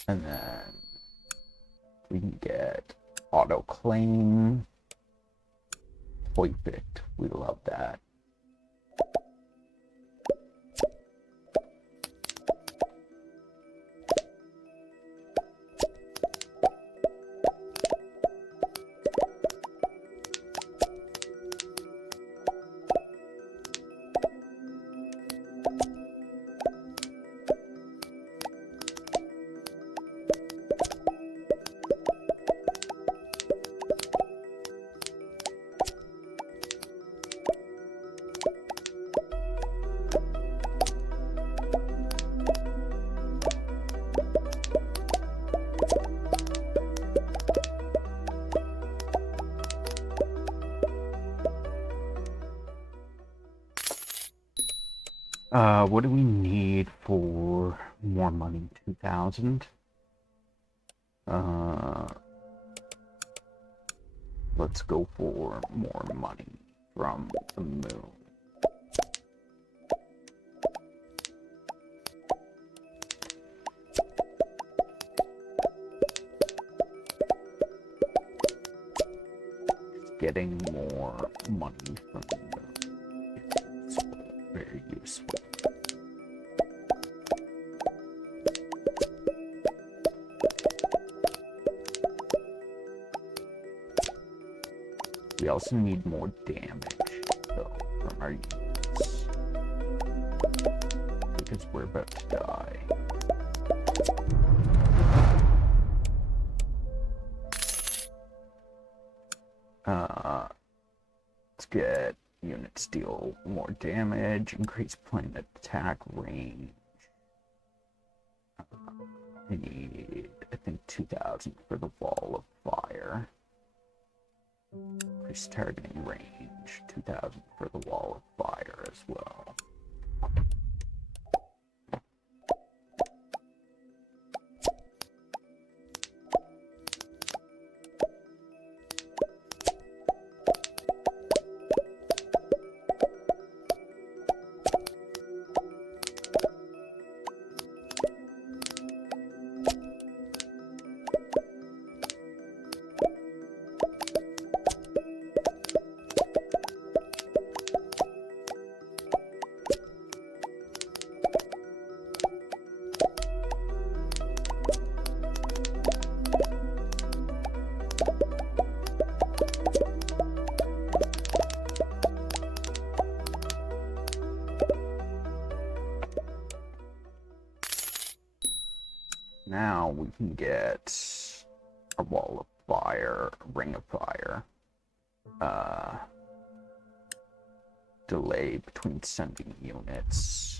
And then we can get auto claim. Perfect. We love that. What do we need for more money? 2,000? Let's go for more money from the moon. Getting more money from the moon is very useful. We also need more damage, though, from our units. Because we're about to die. Let's get units deal more damage, increase planet attack range. I need, I think, 2,000 for the wall of fire. Increase targeting range, 2,000 for the wall of fire as well. now we can get a wall of fire, a ring of fire. Delay between sending units.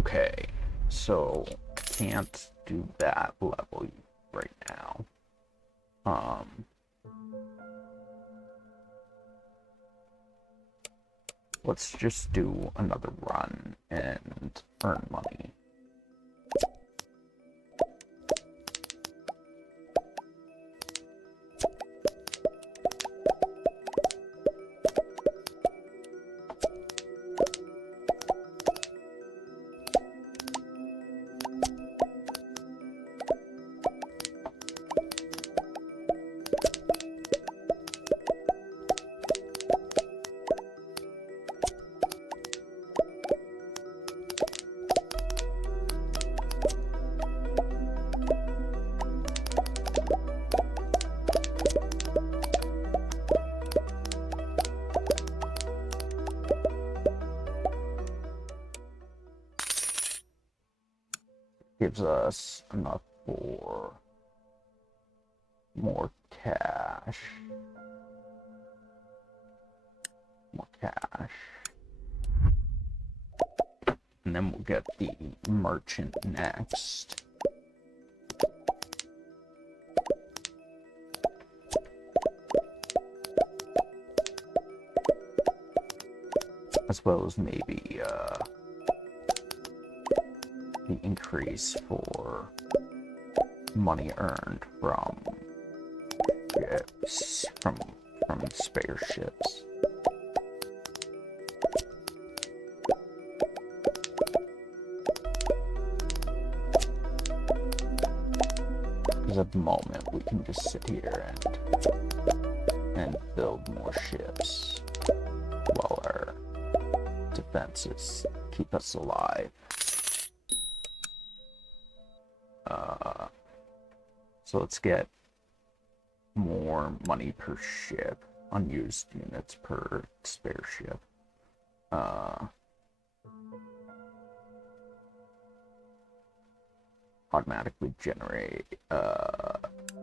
Okay, so can't do that level right now. Let's just do another run and earn money. Gives us enough for more cash. More cash. And then we'll get the merchant next. As well as maybe the increase for money earned from ships, from spare ships. Because at the moment we can just sit here and build more ships while our defenses keep us alive. So let's get more money per ship, unused units per spare ship. Automatically generate,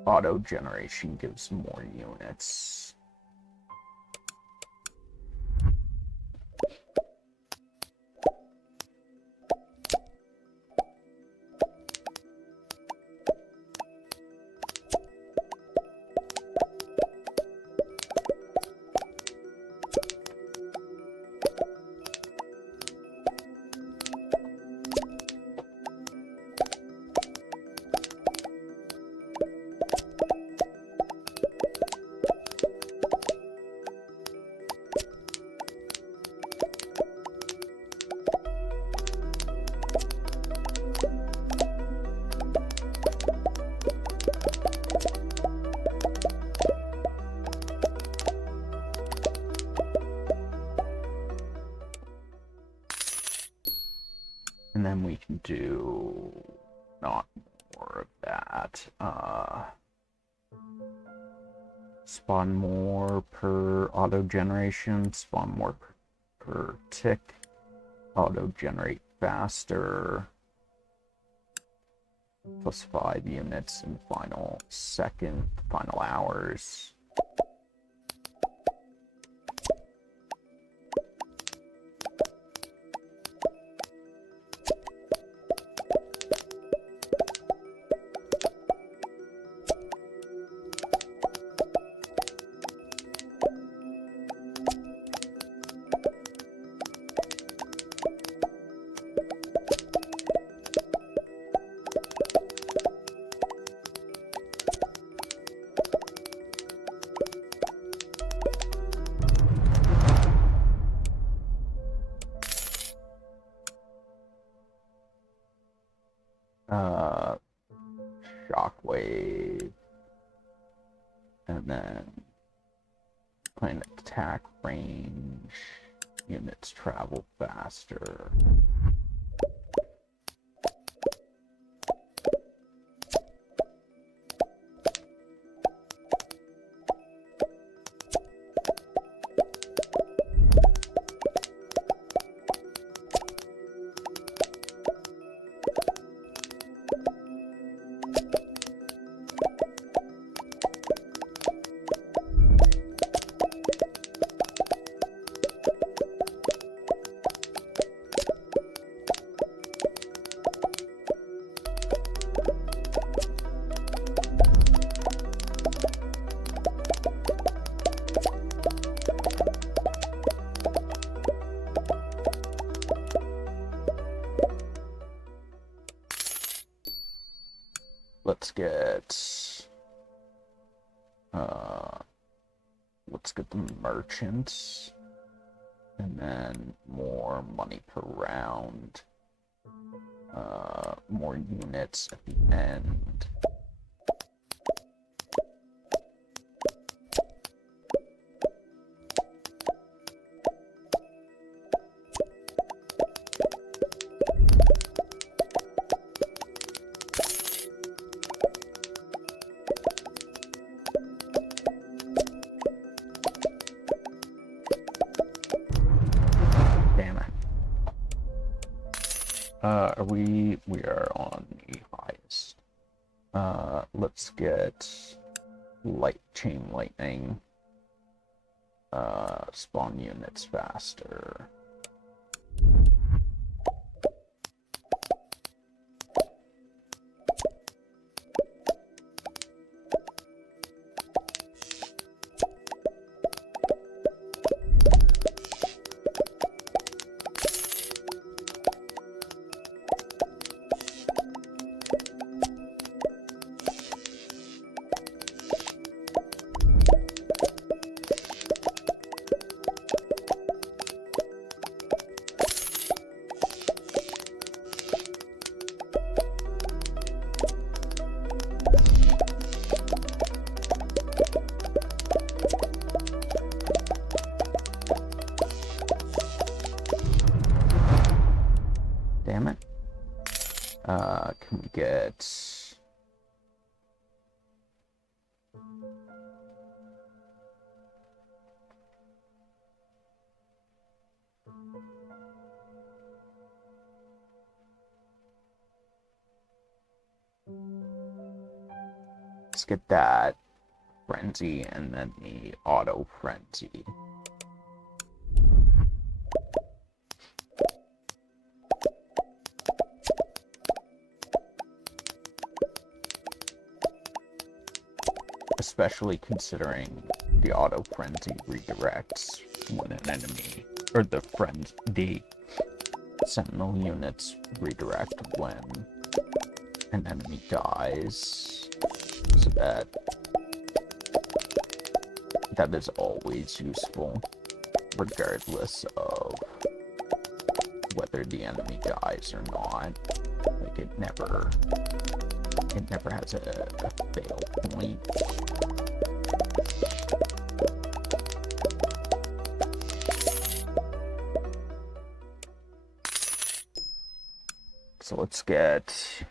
auto generation gives more units. And then we can do not more of that. Spawn more per auto generation, spawn more per tick, auto generate faster, plus 5 units in final hours. Planet attack range. Units travel faster. Let's get the merchants, and then more money per round, more units at the end. We are on the highest. Let's get chain lightning. Spawn units faster. Damn it. Can we get... Let's get that frenzy and then the auto frenzy. Especially considering the auto frenzy redirects when an enemy, or the sentinel units redirect when an enemy dies, so that is always useful, regardless of whether the enemy dies or not. Like, it never has a fail point. So let's get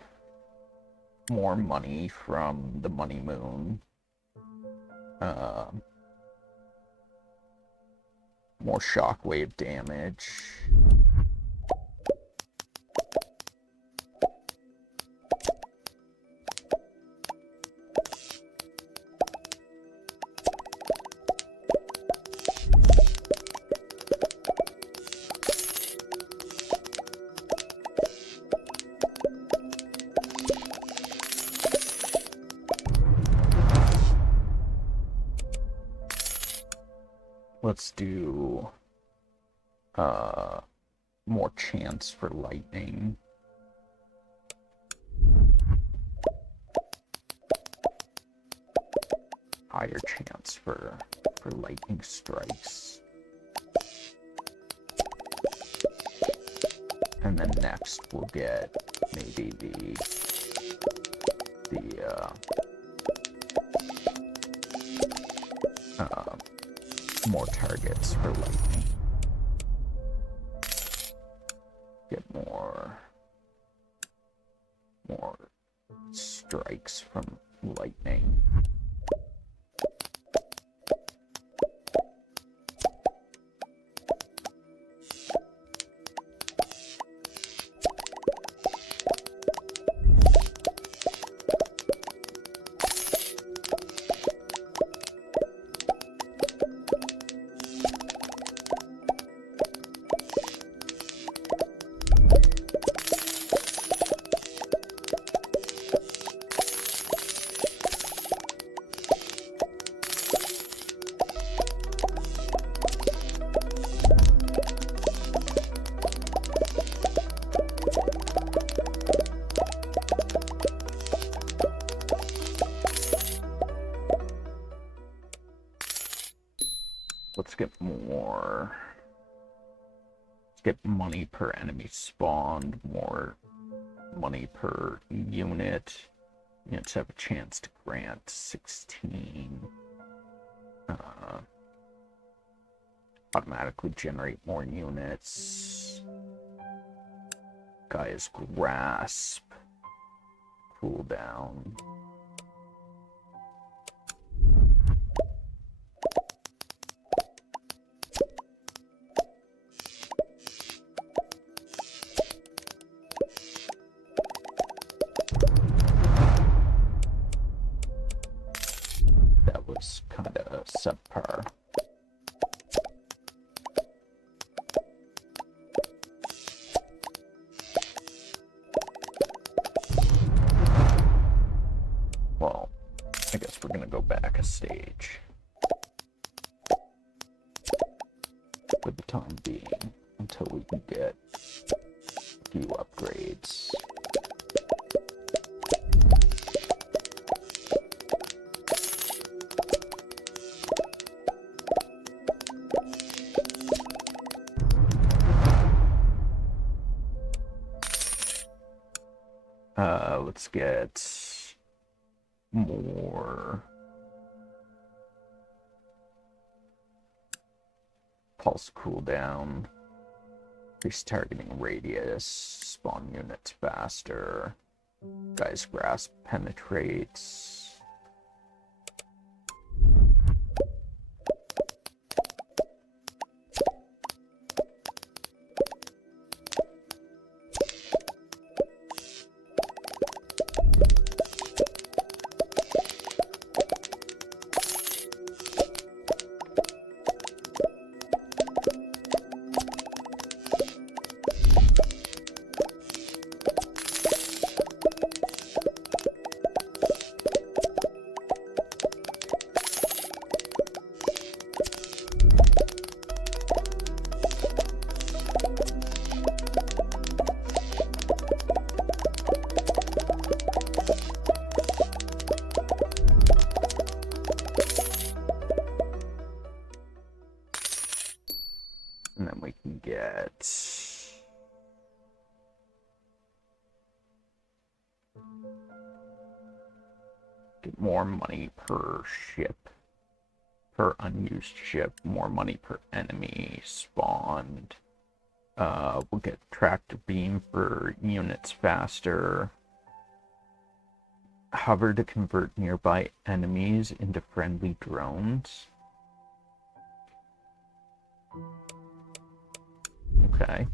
more money from the Money Moon. More shockwave damage. Let's do more chance for lightning. Higher chance for lightning strikes. And then next we'll get maybe the more targets for lightning. Get more strikes from lightning. Let's get more. Let's get money per enemy spawned, more money per unit. Units have a chance to grant 16. Automatically generate more units. Gaia's Grasp. Cooldown. That was kind of subpar. Well, I guess we're gonna go back a stage for the time being until we can get a few upgrades. Let's get more pulse cooldown, increase targeting radius, spawn units faster, Gaia's Grasp penetrates. And then we can get more money per ship, per unused ship, more money per enemy spawned. We'll get tractor beam for units faster. Hover to convert nearby enemies into friendly drones. Okay.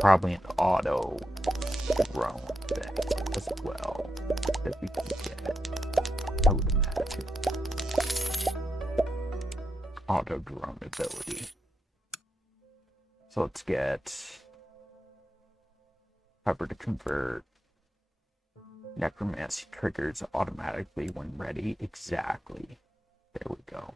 Probably an auto drone thing as well that we can get, I would imagine. Auto drone ability. So let's get hover to convert Necromancy triggers automatically when ready. Exactly. There we go.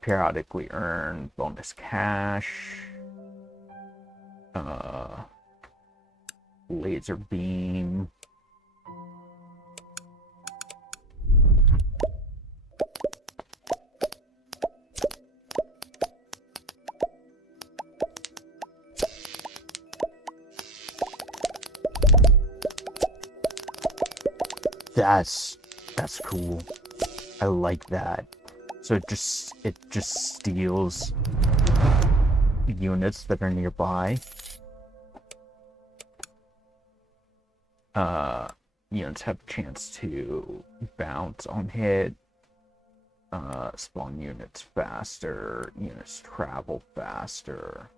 Periodically earn bonus cash. Laser beam. That's cool. I like that. So it just steals units that are nearby. Units have a chance to bounce on hit. Spawn units faster. Units travel faster.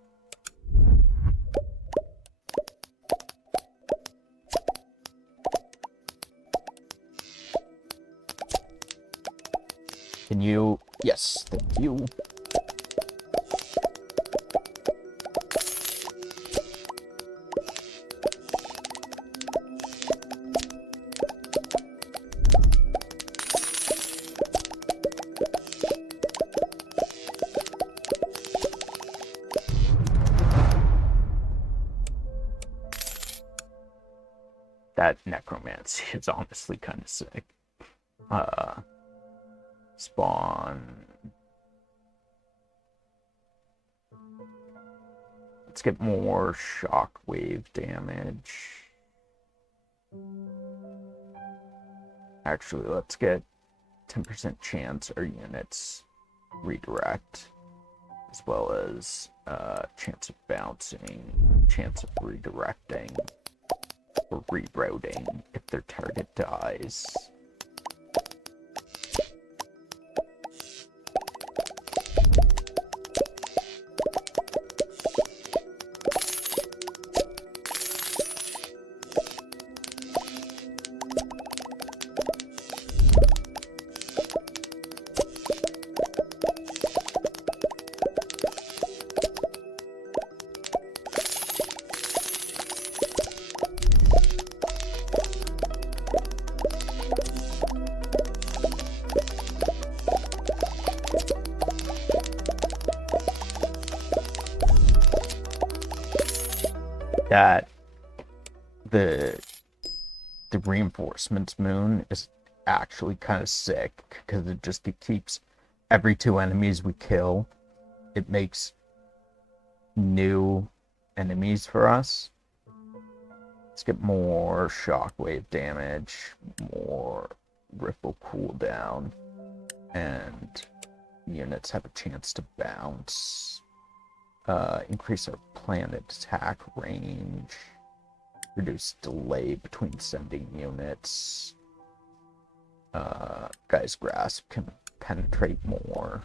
Can you? Yes, thank you. That necromancy is honestly kind of sick. Spawn. Let's get more shockwave damage. Actually, let's get 10% chance our units redirect, as well as chance of bouncing, chance of redirecting, or rerouting if their target dies. That the reinforcements moon is actually kind of sick because it just keeps every 2 enemies we kill, it makes new enemies for us. Let's get more shockwave damage, more ripple cooldown, and units have a chance to bounce. Increase our planet attack range, reduce delay between sending units. Guy's Grasp can penetrate more.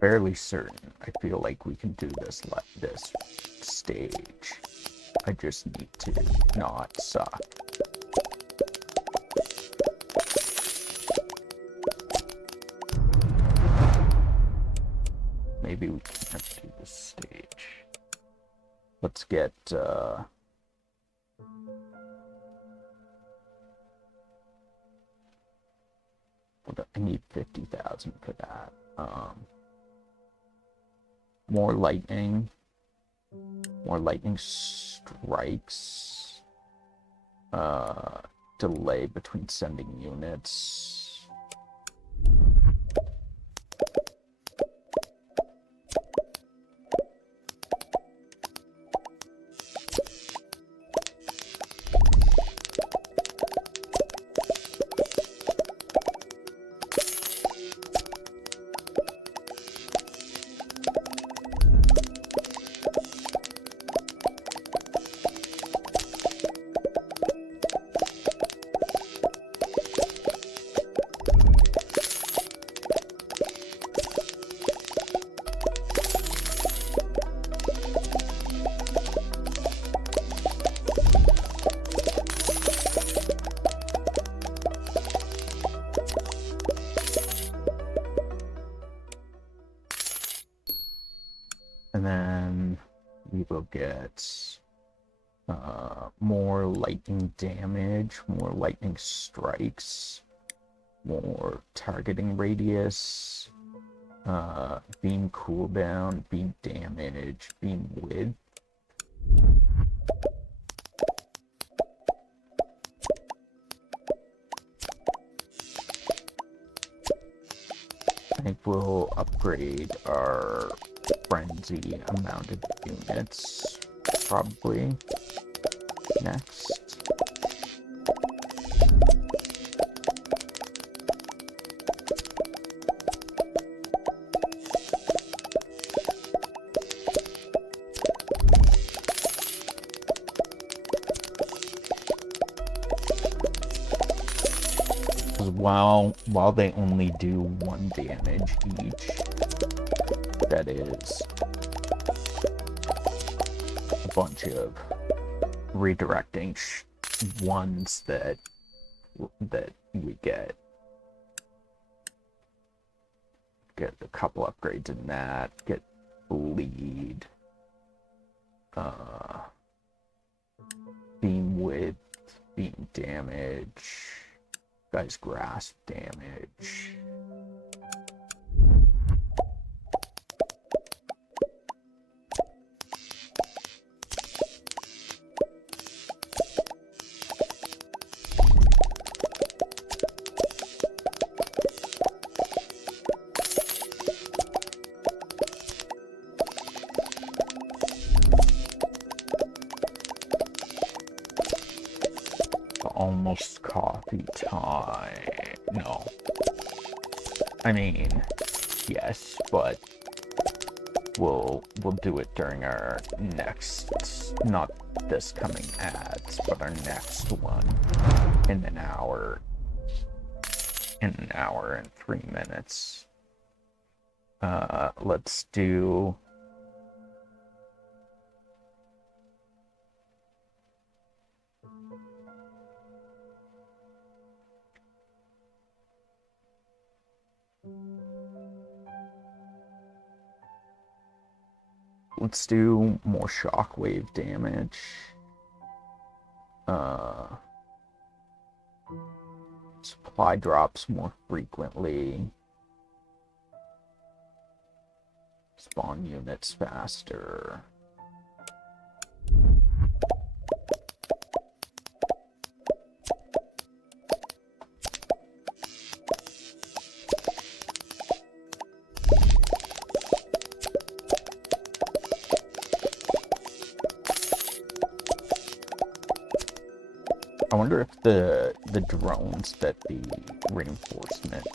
Fairly certain I feel like we can do this stage. I just need to not suck. Maybe we can't do this stage. Let's get I need 50,000 for that. More lightning strikes, delay between sending units. we will get more lightning damage, more lightning strikes, more targeting radius, beam cooldown, beam damage, beam width. I think we'll upgrade our frenzy amount of units probably next. While they only do 1 damage each, that is a bunch of redirecting ones that we get a couple upgrades in that, get bleed, beam width, beam damage, guy's grasp damage. Almost coffee time. No. I mean, yes, but we'll do it during our next, not this coming ads, but our next one in an hour and 3 minutes. Let's do more shockwave damage. Supply drops more frequently. Spawn units faster. I wonder if the drones that the reinforcement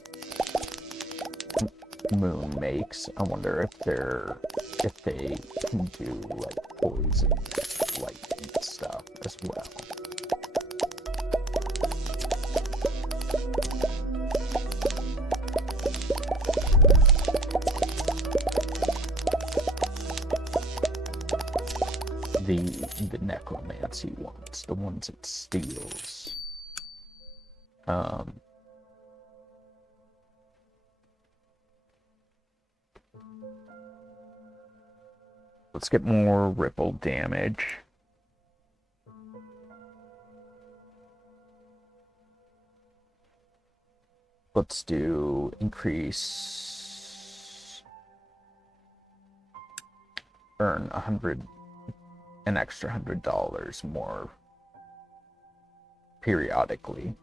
moon makes, I wonder if they can do like poison, lightning stuff as well. The necromancy ones, the ones it steals. Let's get more ripple damage. Let's do increase, earn an extra $100 more periodically.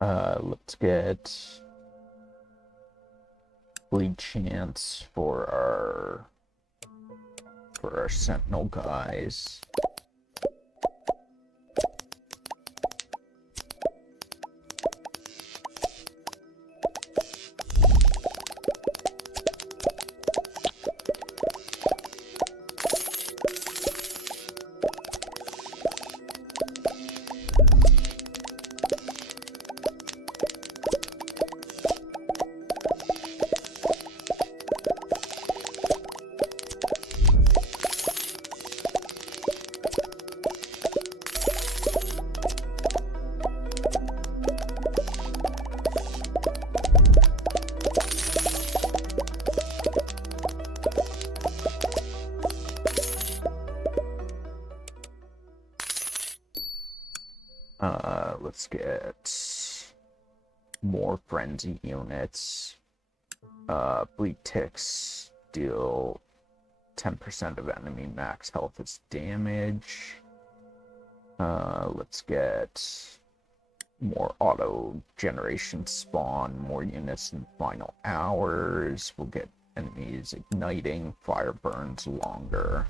Let's get bleed chance for our sentinel guys. Let's get more frenzy units. Bleed ticks deal 10% of enemy max health as damage. Let's get more auto generation spawn, more units in final hours. We'll get enemies igniting, fire burns longer.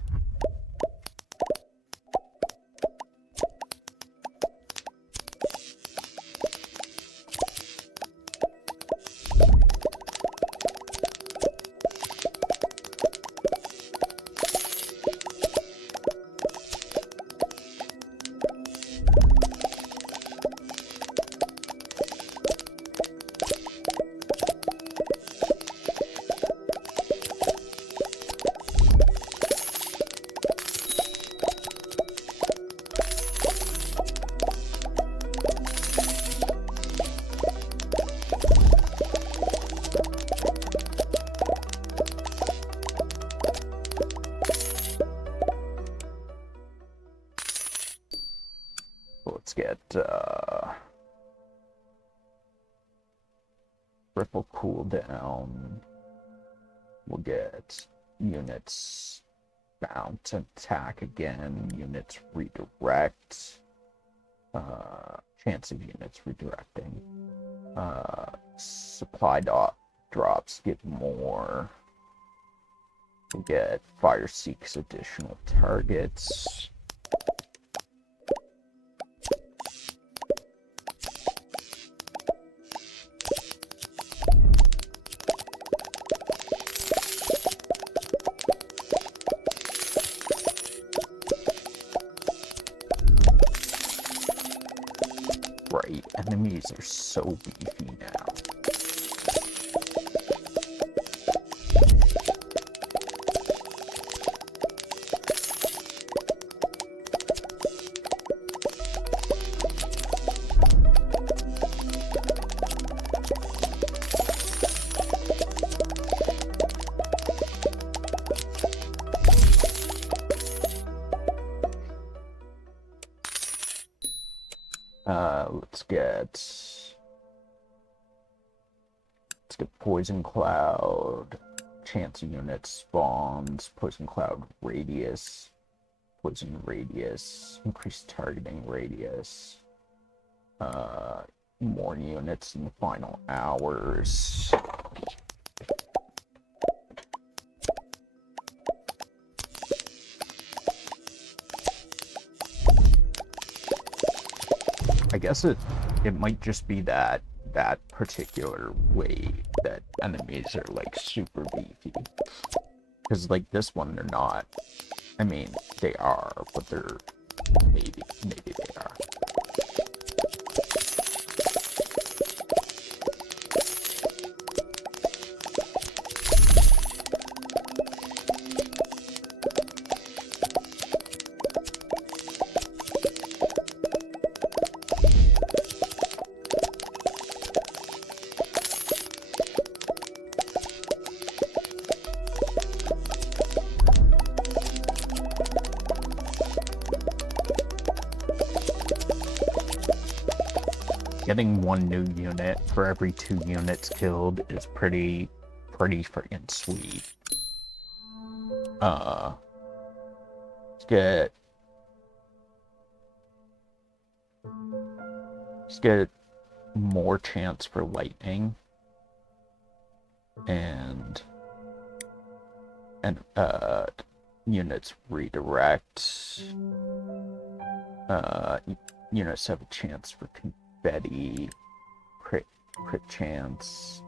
Let's get ripple cooldown. We'll get units bound to attack again. Units redirect. Chance of units redirecting. Supply drops get more. We'll get fire seeks additional targets. Right, enemies are so beefy now. Let's get Poison Cloud, chance unit spawns, Poison Cloud radius, Poison radius, increased targeting radius, more units in the final hours. I guess it might just be that particular way that enemies are like super beefy. Because like this one, they're not. I mean, they are, but they're maybe they are. Getting one new unit for every 2 units killed is pretty freaking sweet. Let's get more chance for lightning. And units redirect. Units have a chance for confetti, crit chance.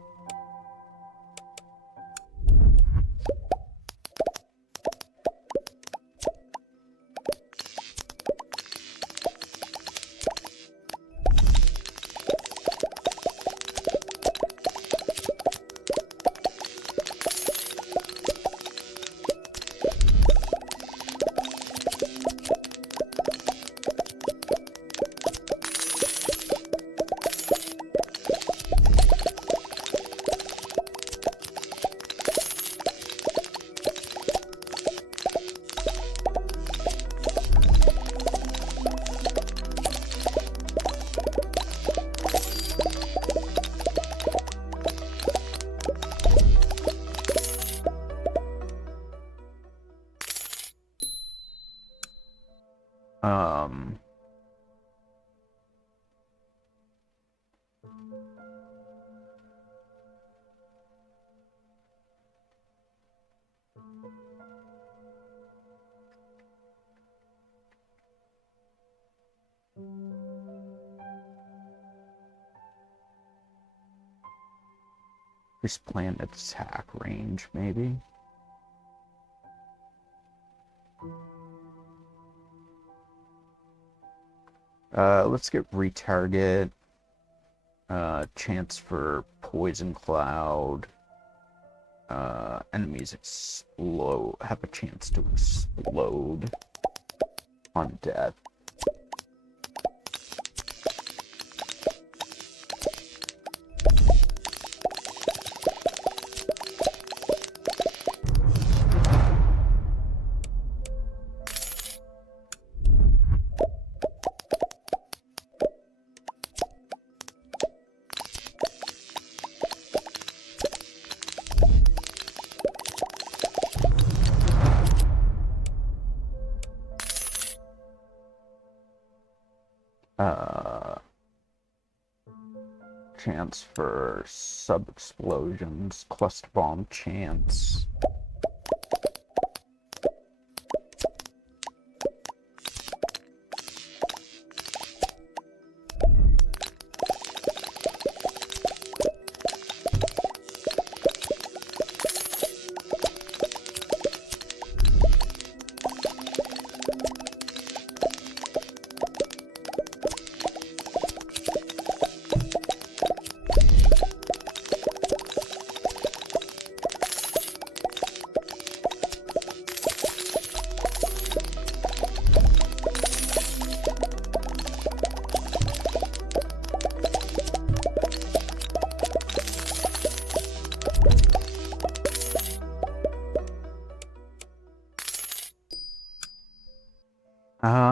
This planet's attack range, maybe? Let's get retarget. Chance for poison cloud. Enemies have a chance to explode on death. Chance for sub-explosions, cluster bomb chance.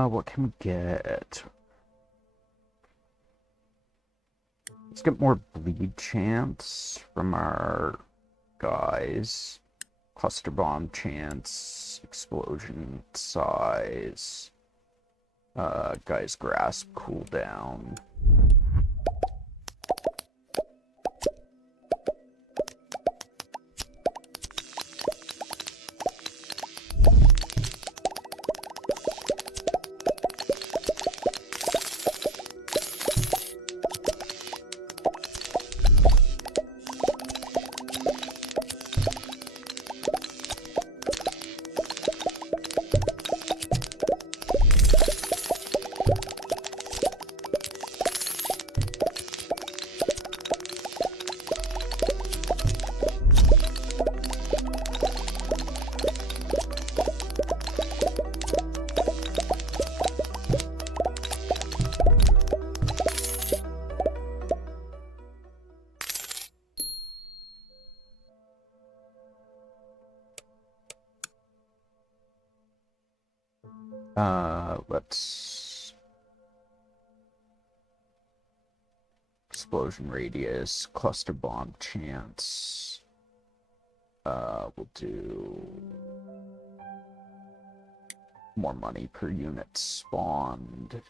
What can we get? Let's get more bleed chance from our guys. Cluster bomb chance, explosion size, guy's grasp cooldown. Let's explosion radius, cluster bomb chance. We'll do more money per unit spawned.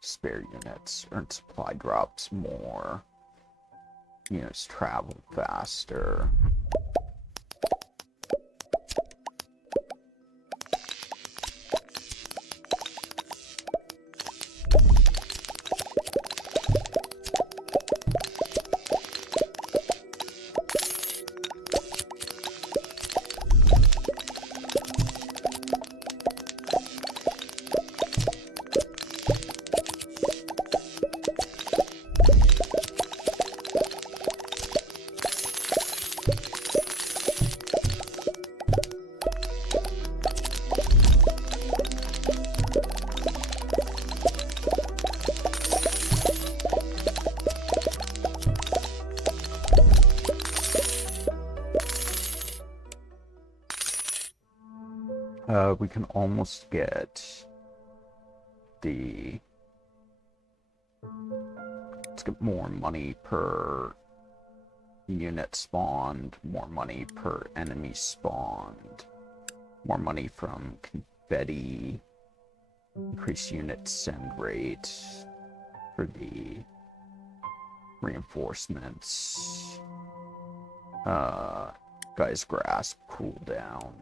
Spare units. Earn supply drops more. Units travel faster. We can almost get the... Let's get more money per unit spawned, more money per enemy spawned, more money from confetti, increase unit send rate for the reinforcements, Guy's Grasp cooldown.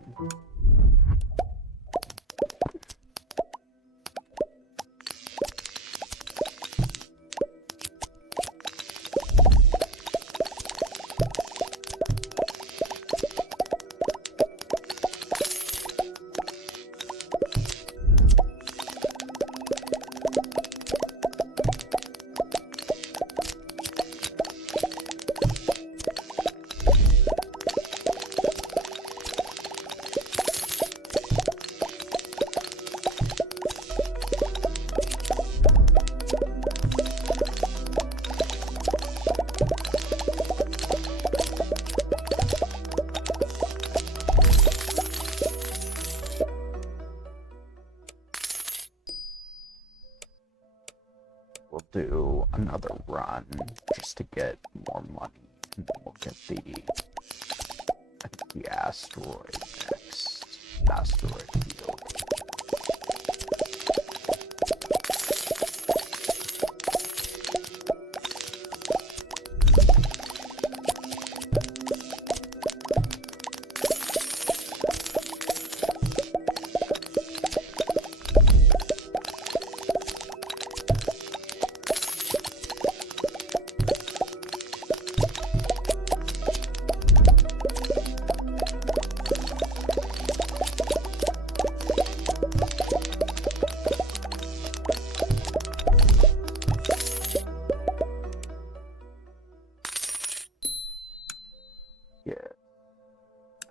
Do another run just to get more money, and then we'll get the asteroid next. Asteroid field.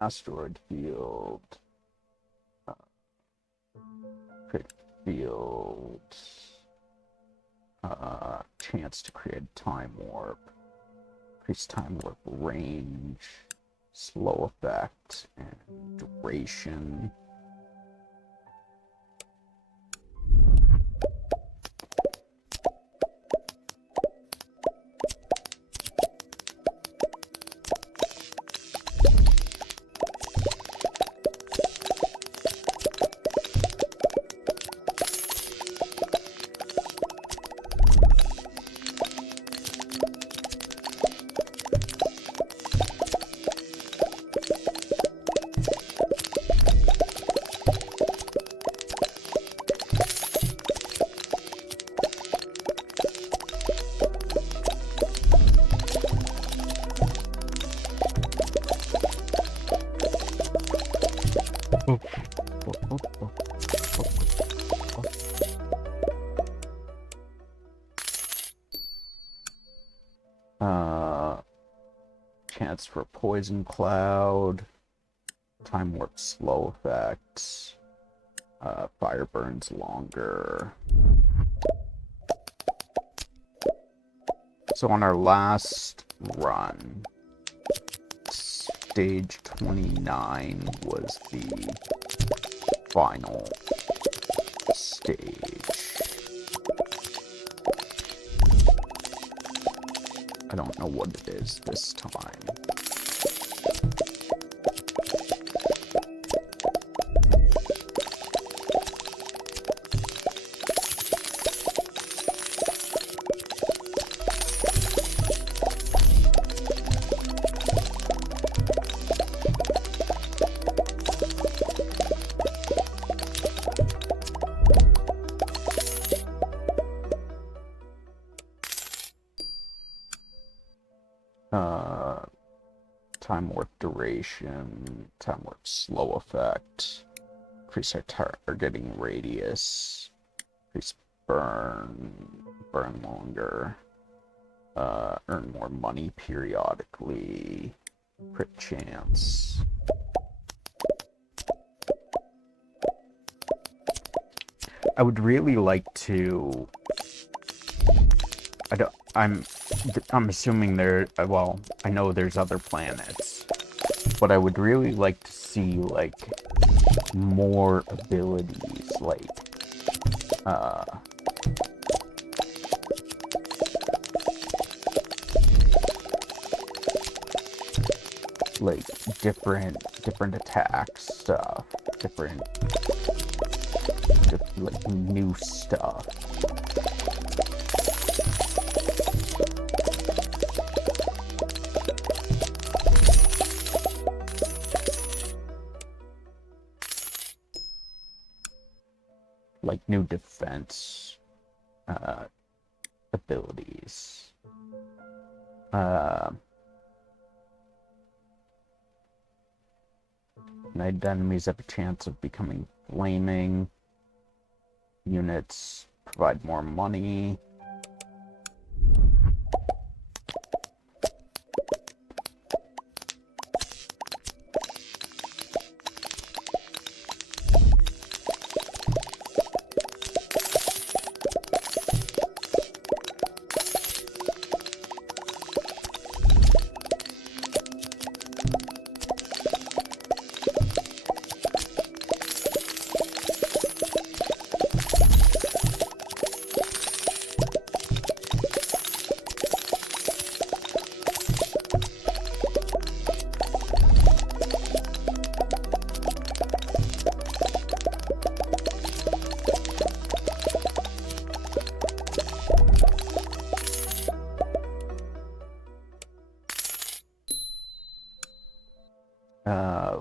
Asteroid field, crit field, chance to create a time warp, increase time warp range, slow effect, and duration. Chance for poison cloud, time warp slow effects, fire burns longer. So on our last run, stage 29 was the final stage. I don't know what it is this time. Uh, time warp duration, time warp slow effect, increase our targeting radius, increase burn longer, earn more money periodically, crit chance. I would really like to. I'm assuming there. Well, I know there's other planets, but I would really like to see like more abilities, like different attack stuff, like new stuff. Like new defense abilities. Night enemies have a chance of becoming flaming. Units provide more money.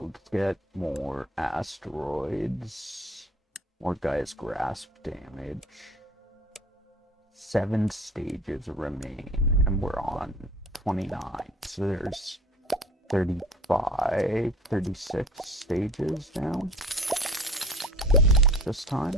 Let's get more asteroids. More Gaia's Grasp damage. 7 stages remain, and we're on 29. So there's 35, 36 stages now. This time.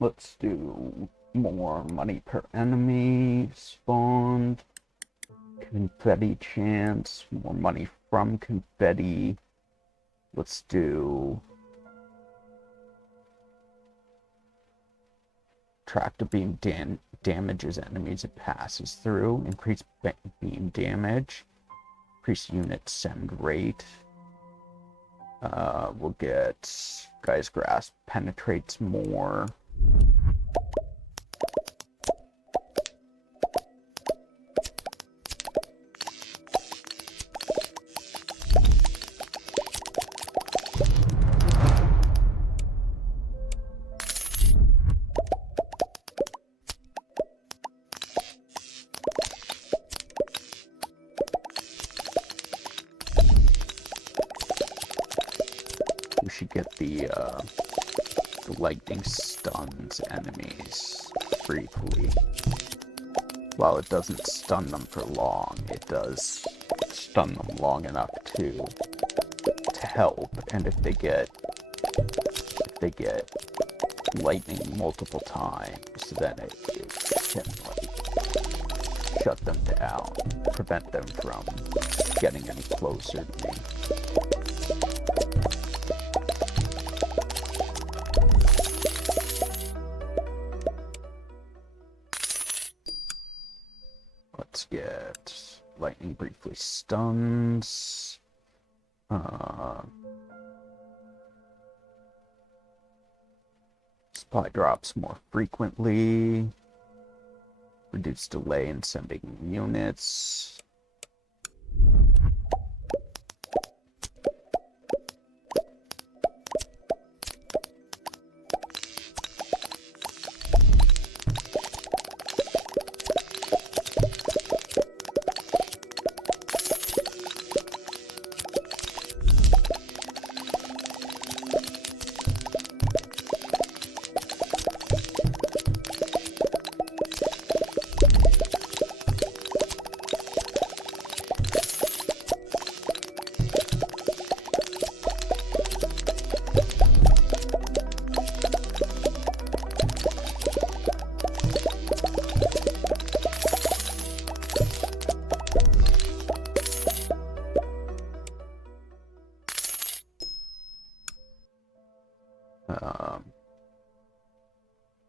Let's do more money per enemy spawned. Confetti chance, more money from confetti. Let's do tractor beam damages enemies it passes through. Increase beam damage. Increase unit send rate. We'll get Gaia's Grasp penetrates more. We should get the lightning stuns enemies briefly. While it doesn't stun them for long, it does stun them long enough to help. And if they get lightning multiple times, then it can like shut them down, prevent them from getting any closer to me. Let's get lightning briefly stuns. supply drops more frequently. Reduce delay in sending units.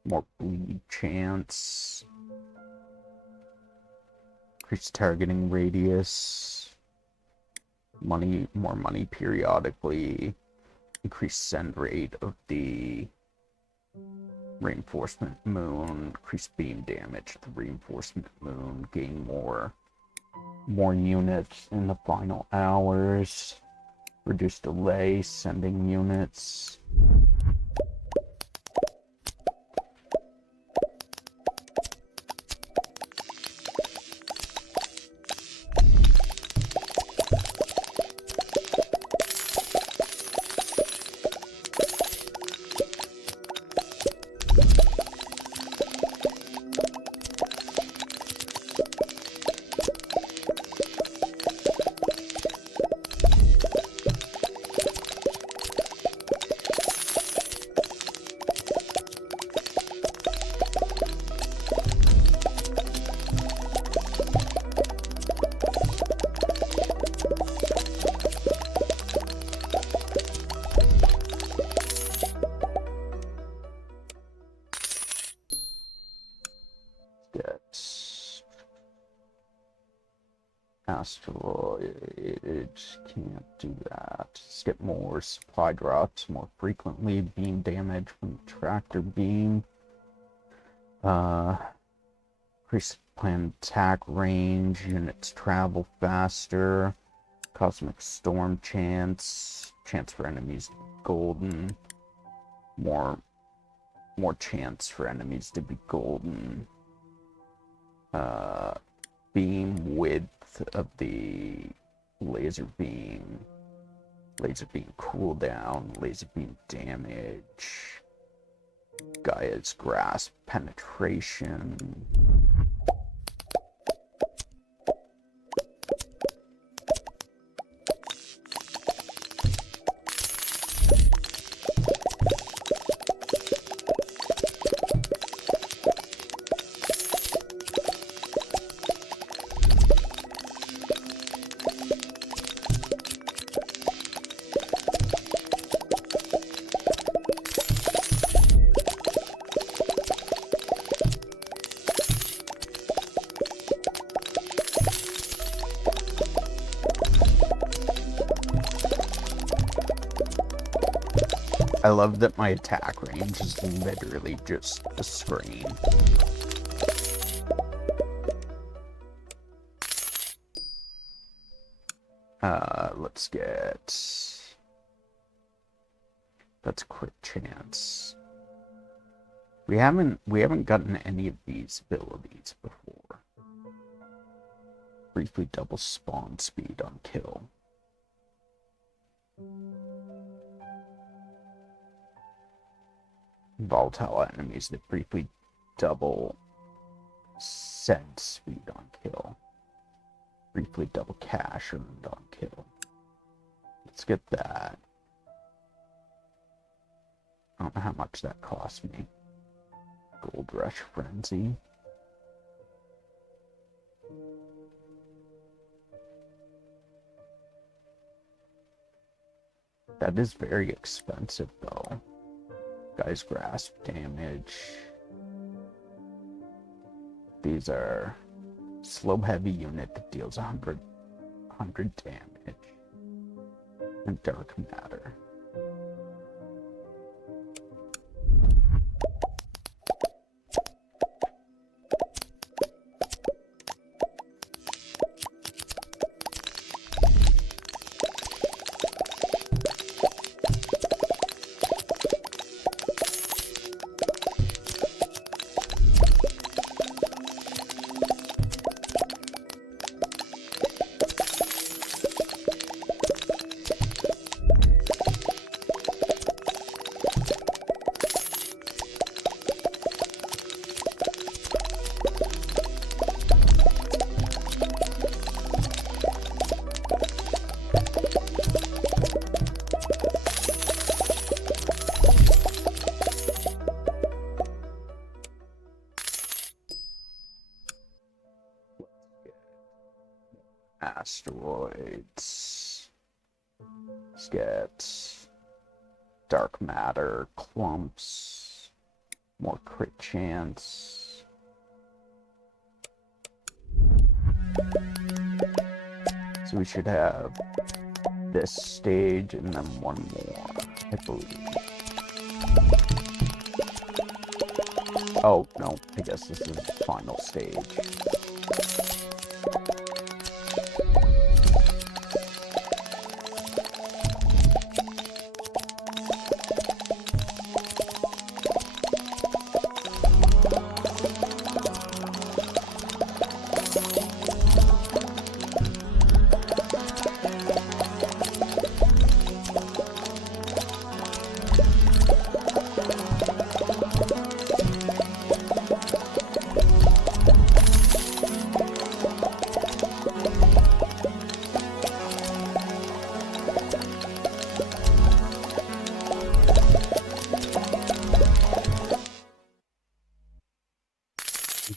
More bleed chance. Increase targeting radius. More money periodically. Increase send rate of the reinforcement moon. Increase beam damage to the reinforcement moon. Gain more units in the final hours. Reduce delay sending units. Asteroids can't do that. Let's get more supply drops more frequently. Beam damage from tractor beam. Increase planned attack range. Units travel faster. Cosmic storm chance. Chance for enemies to be golden. More chance for enemies to be golden. Beam width of the laser beam cooldown, laser beam damage, Gaia's grasp penetration. I love that my attack range is literally just the screen. Let's get... That's quick chance. We haven't gotten any of these abilities before. Briefly double spawn speed on kill. Volatile enemies that briefly double send speed on kill. Briefly double cash earned on kill. Let's get that. I don't know how much that cost me. Gold Rush Frenzy. That is very expensive though. Guy's grasp damage. These are slow heavy unit that deals 100 damage. And dark matter. asteroids. Let's get dark matter, clumps, more crit chance. So we should have this stage and then one more, I believe. Oh, no, I guess this is the final stage.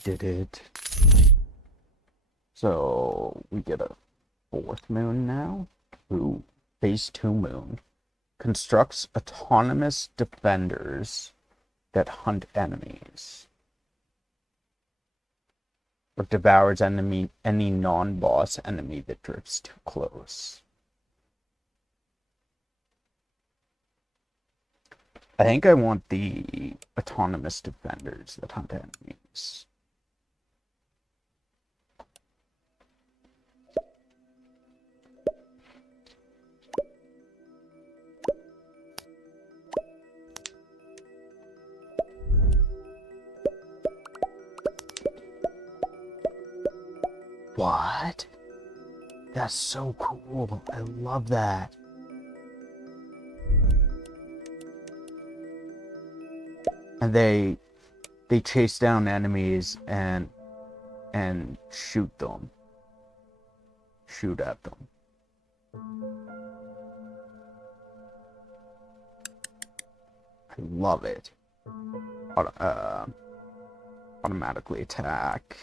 Did it. So we get a fourth moon now. Ooh, phase 2 moon. Constructs autonomous defenders that hunt enemies. Or devours any non-boss enemy that drifts too close. I think I want the autonomous defenders that hunt enemies. What? That's so cool. I love that. And they chase down enemies and shoot them. Shoot at them. I love it. Automatically attack.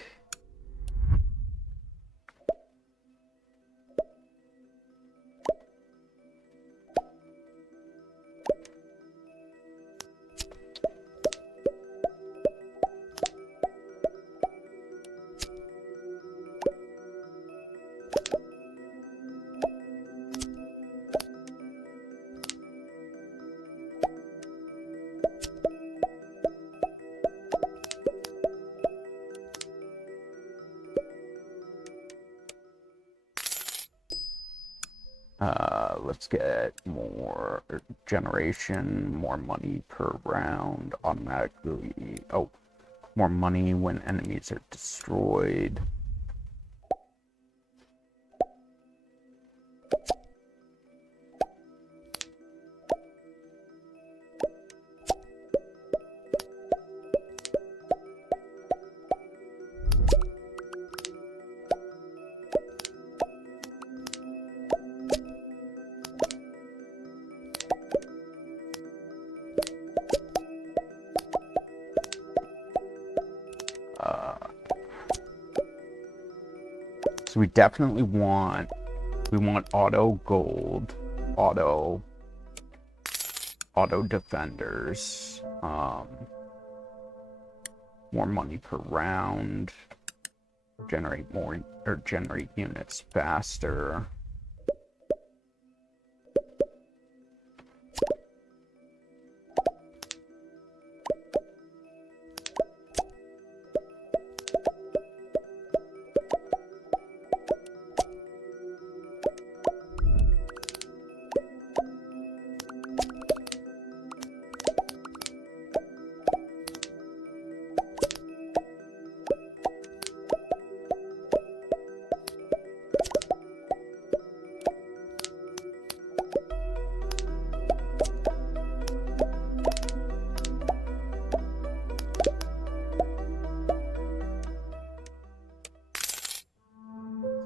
Let's get more generation, more money per round, automatically, more money when enemies are destroyed. So we definitely want auto gold, auto defenders, more money per round, generate units faster.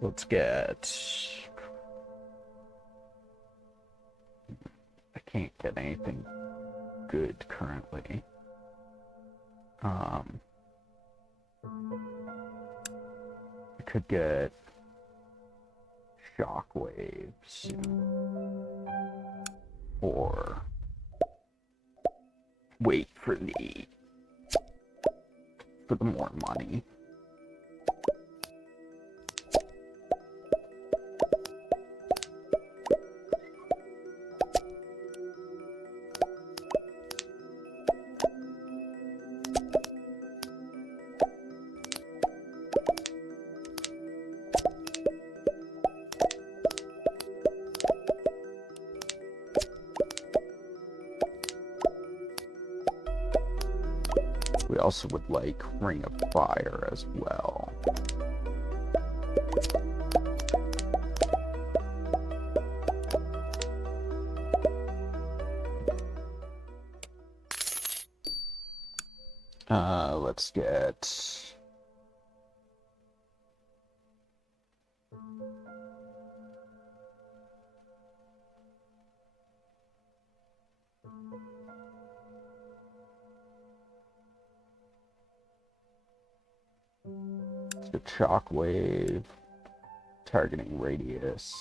Let's get... I can't get anything good currently. I could get shockwaves. Or wait for the more money. We also would like Ring of Fire as well. Let's get... The shockwave, targeting radius.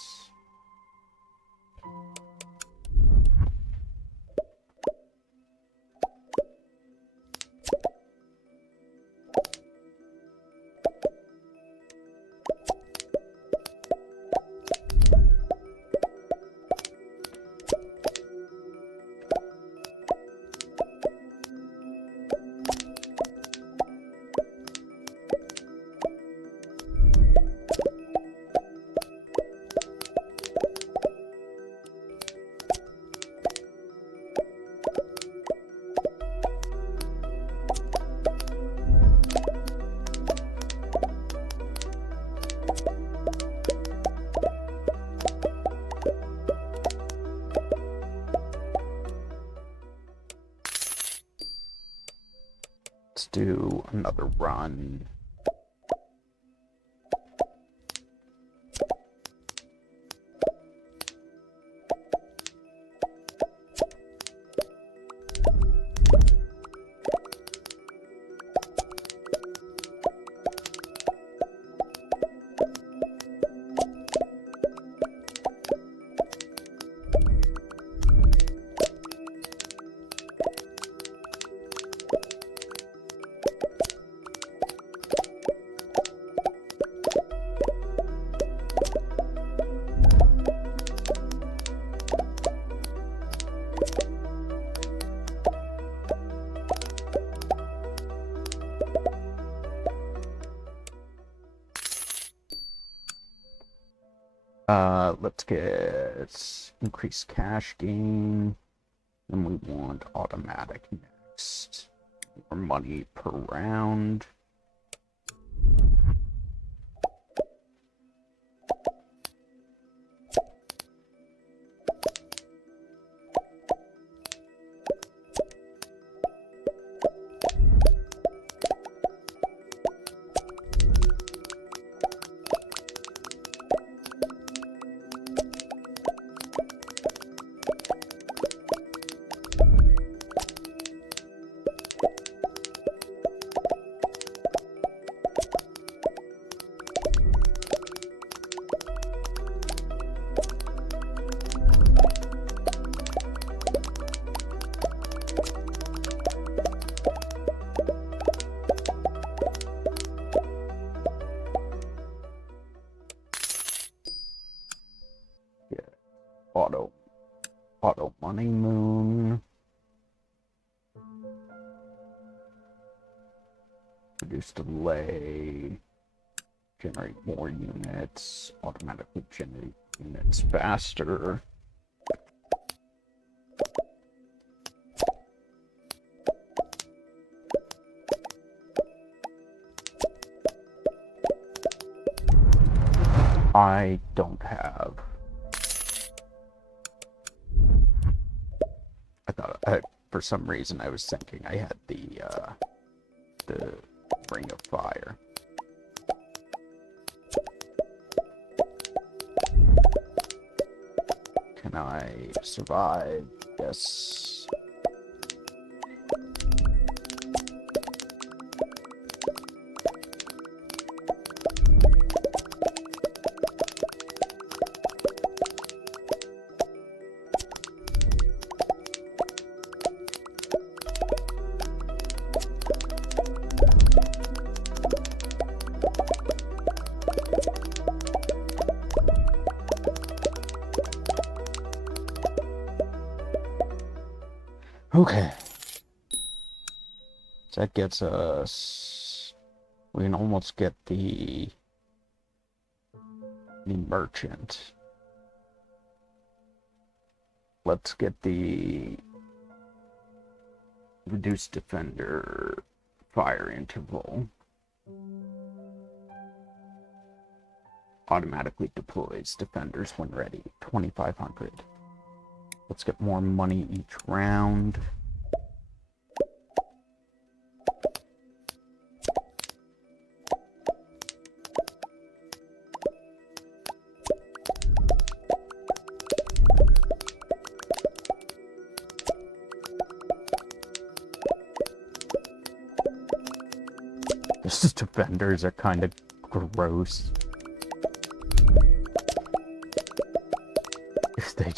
Let's do another run. Let's get increased cash gain. And we want automatic next. More money per round. Auto money moon. Reduce delay. Generate more units. Automatically generate units faster. I don't have. For some reason, I was thinking I had the Ring of Fire. Can I survive? Yes. Okay. So that gets us... We can almost get the merchant. Let's get the reduced defender fire interval. Automatically deploys defenders when ready. 2,500. Let's get more money each round. These defenders are kind of gross. They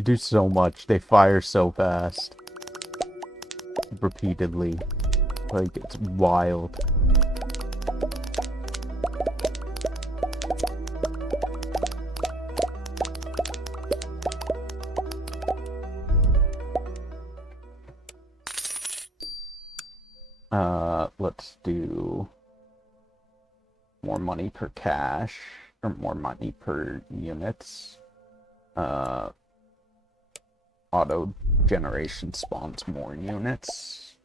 do so much. They fire so fast. Repeatedly. Like, it's wild. Let's do more money per cash, or more money per units. Auto generation spawns more units.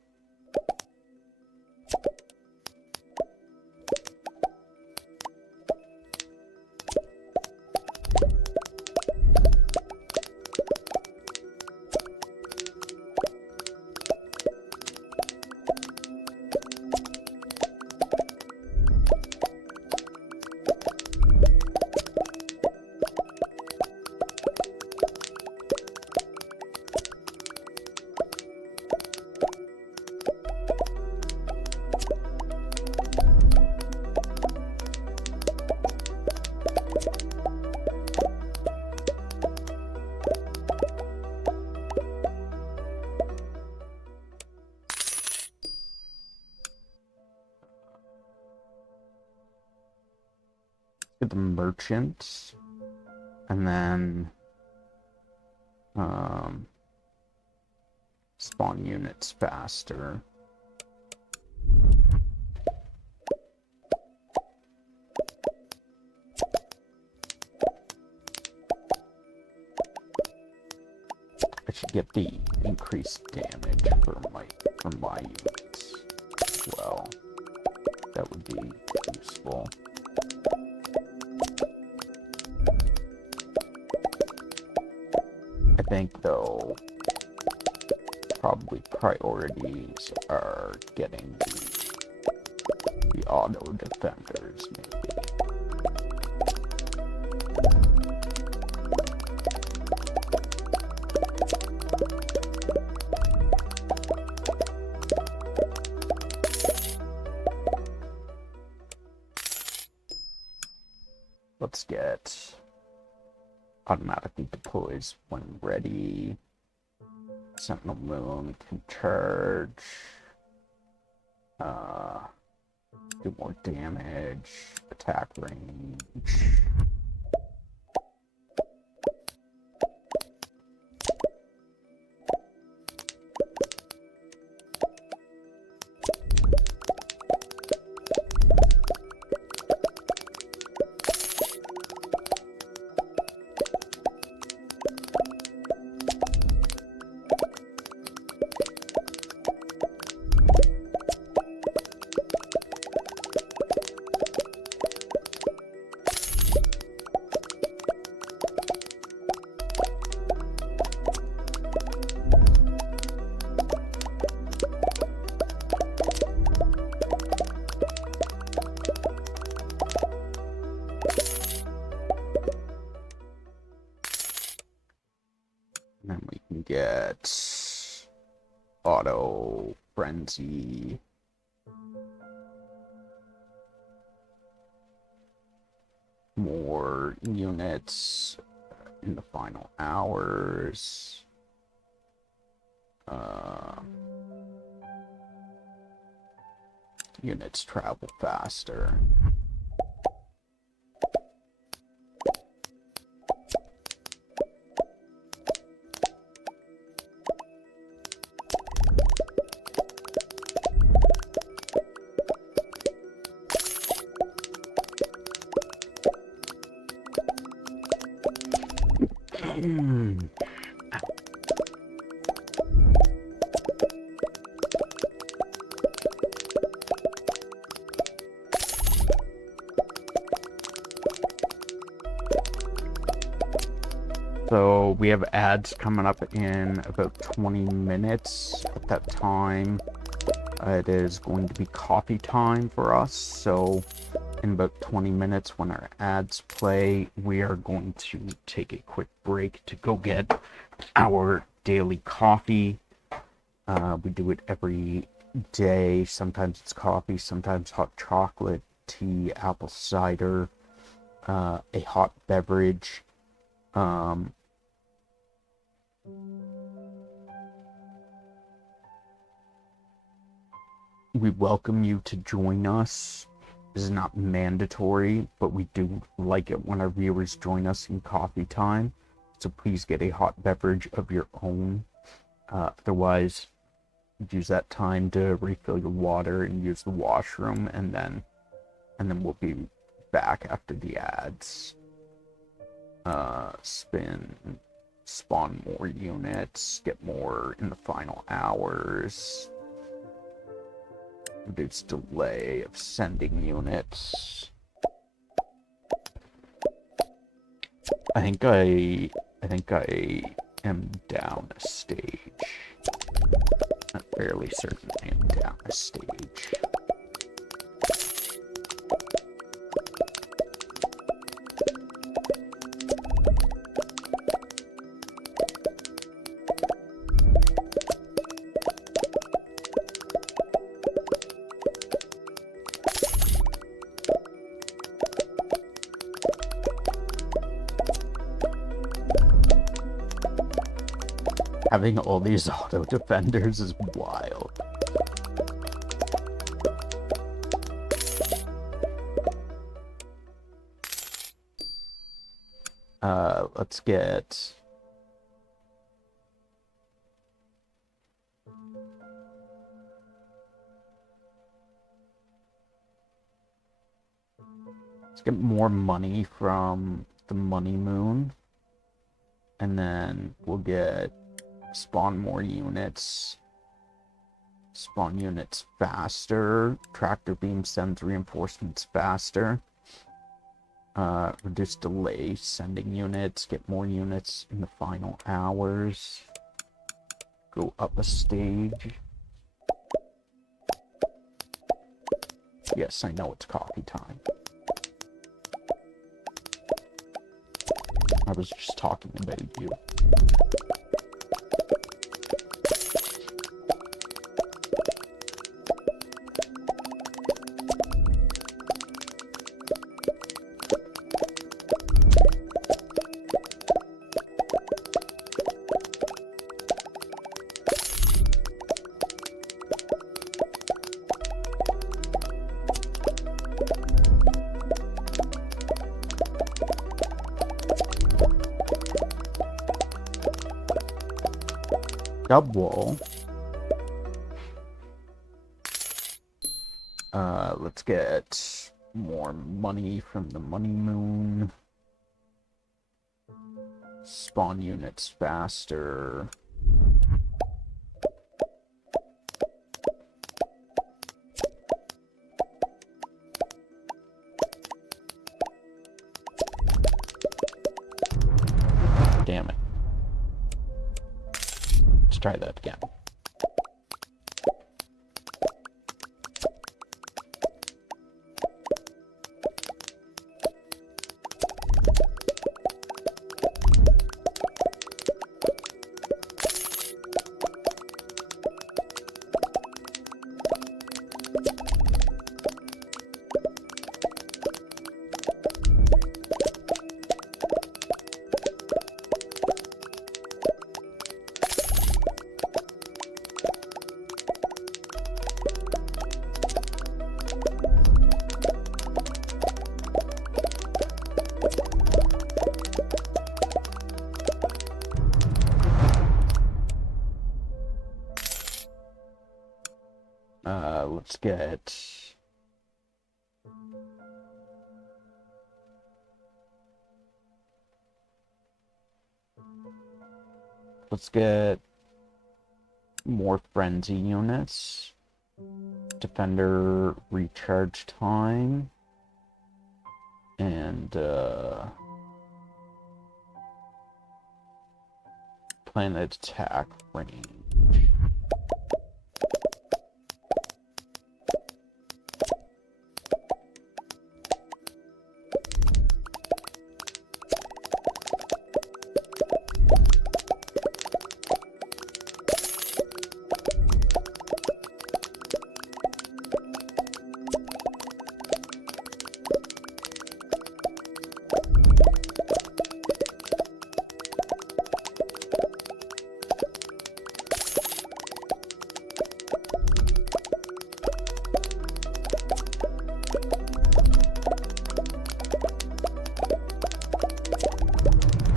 Get the merchant, and then spawn units faster. I should get the increased damage for my units as well. That would be useful. I think, though, probably priorities are getting the auto defenders, maybe. Let's get automatically deploys when ready. Sentinel Moon can charge. Do more damage. Attack range. And then we can get auto frenzy. More units in the final hours. Units travel faster. So we have ads coming up in about 20 minutes. At that time, it is going to be coffee time for us. So in about 20 minutes when our ads play, we are going to take a quick break to go get our daily coffee. We do it every day. Sometimes it's coffee, sometimes hot chocolate, tea, apple cider, a hot beverage. We welcome you to join us. This is not mandatory, but we do like it when our viewers join us in coffee time. So please get a hot beverage of your own. Otherwise, use that time to refill your water and use the washroom, and then we'll be back after the ads. Spawn more units, get more in the final hours. Reduce delay of sending units. I think I am down a stage. I'm fairly certain I am down a stage. Having all these auto defenders is wild. Let's get more money from the Money Moon, and then we'll get spawn more units. Spawn units faster. Tractor beam sends reinforcements faster. Reduce delay sending units. Get more units in the final hours. Go up a stage. Yes, I know it's coffee time. I was just talking about you. Double. Let's get more money from the Money Moon. Spawn units faster. Damn it. Let's try that again. Let's get more frenzy units. Defender recharge time. And planet attack range.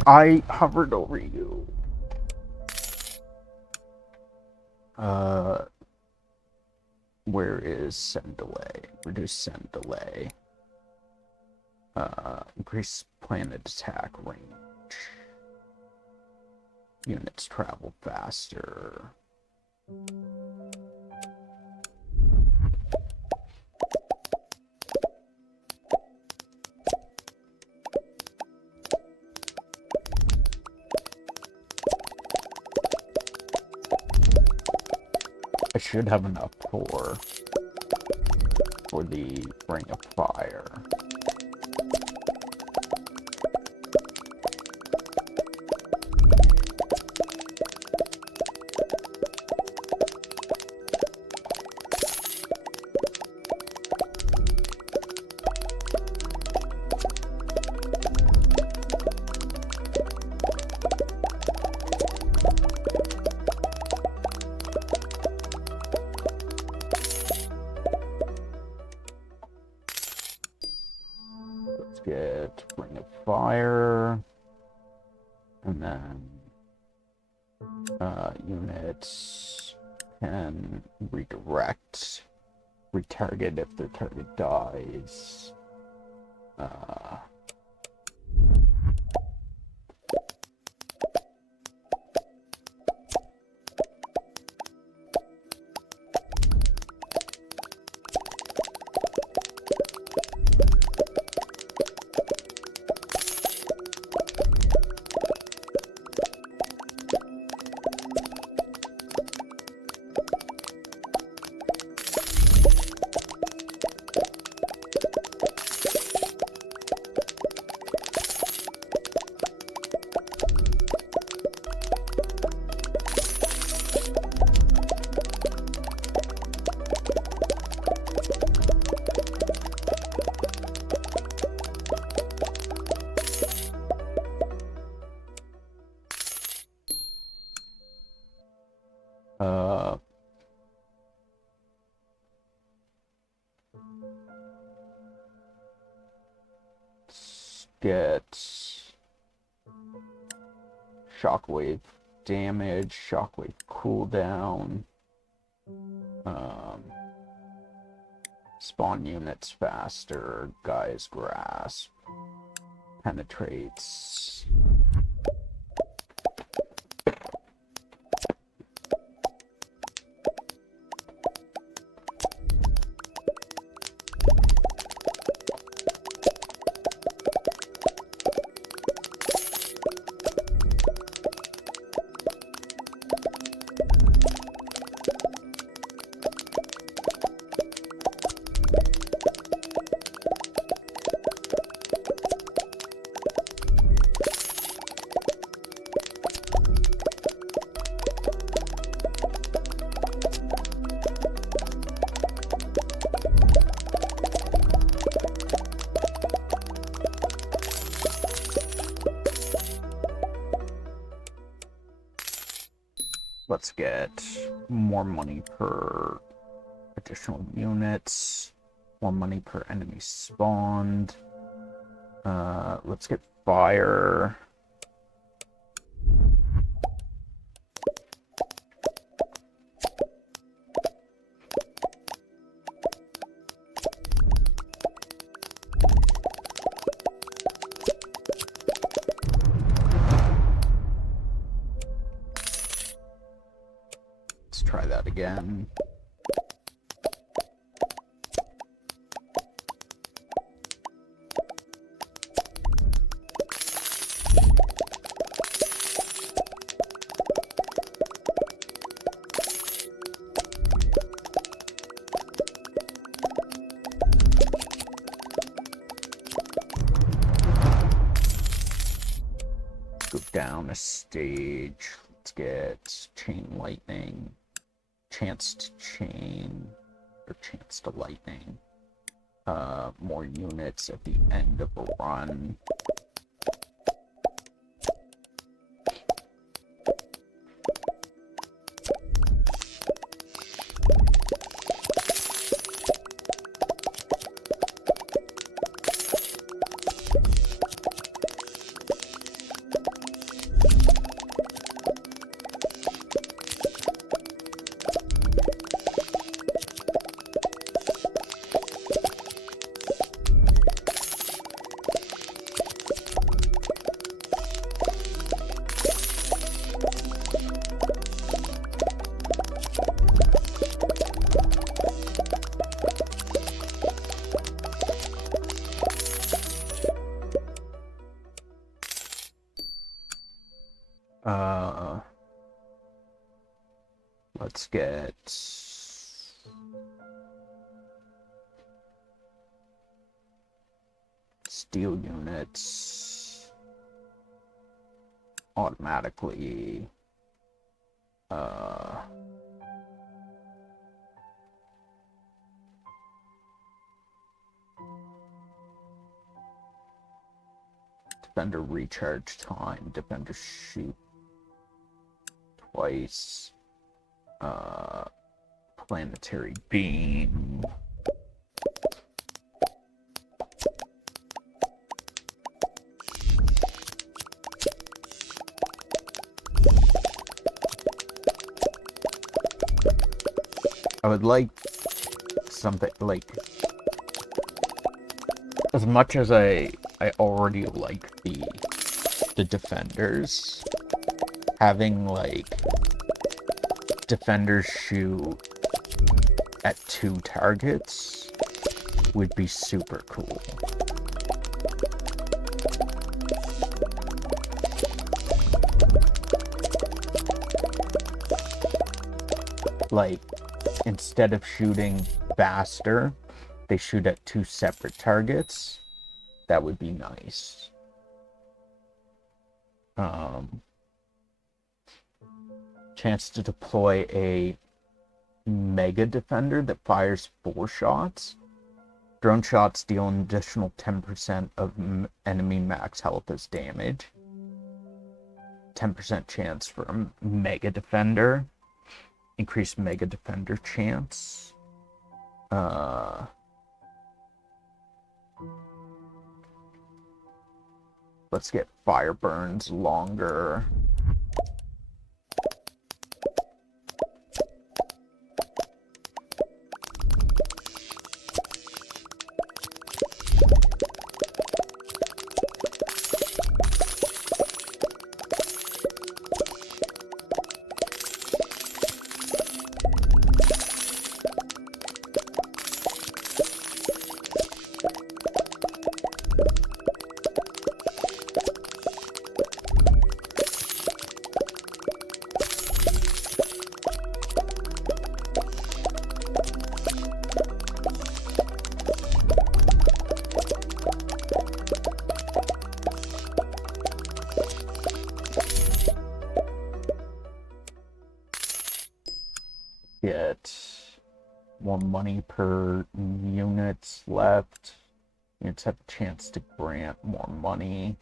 I hovered over you. Where is send delay? Reduce send delay. Increase planet attack range. Units travel faster. I should have enough for the Ring of Fire. Get Ring of Fire, and then units can redirect, retarget if their target dies. Get shockwave damage, shockwave cooldown, spawn units faster, Gaia's Grasp, penetrates. Let's get more money per additional units, more money per enemy spawned. Let's get fire. Try that again. down a stage. Let's get Chain Lightning, Chance to Chain, or Chance to Lightning. More units at the end of a run. Let's get steel units automatically. Defender recharge time, defender shoot twice. Planetary beam. I would like something like, as much as I already like the defenders, having like defenders shoot at 2 targets would be super cool. Like, instead of shooting faster, they shoot at 2 separate targets. That would be nice. Chance to deploy a Mega Defender that fires 4 shots. Drone shots deal an additional 10% of enemy max health as damage. 10% chance for a Mega Defender. Increased Mega Defender chance. Let's get fire burns longer. Get more money per units left. Units have a chance to grant more money.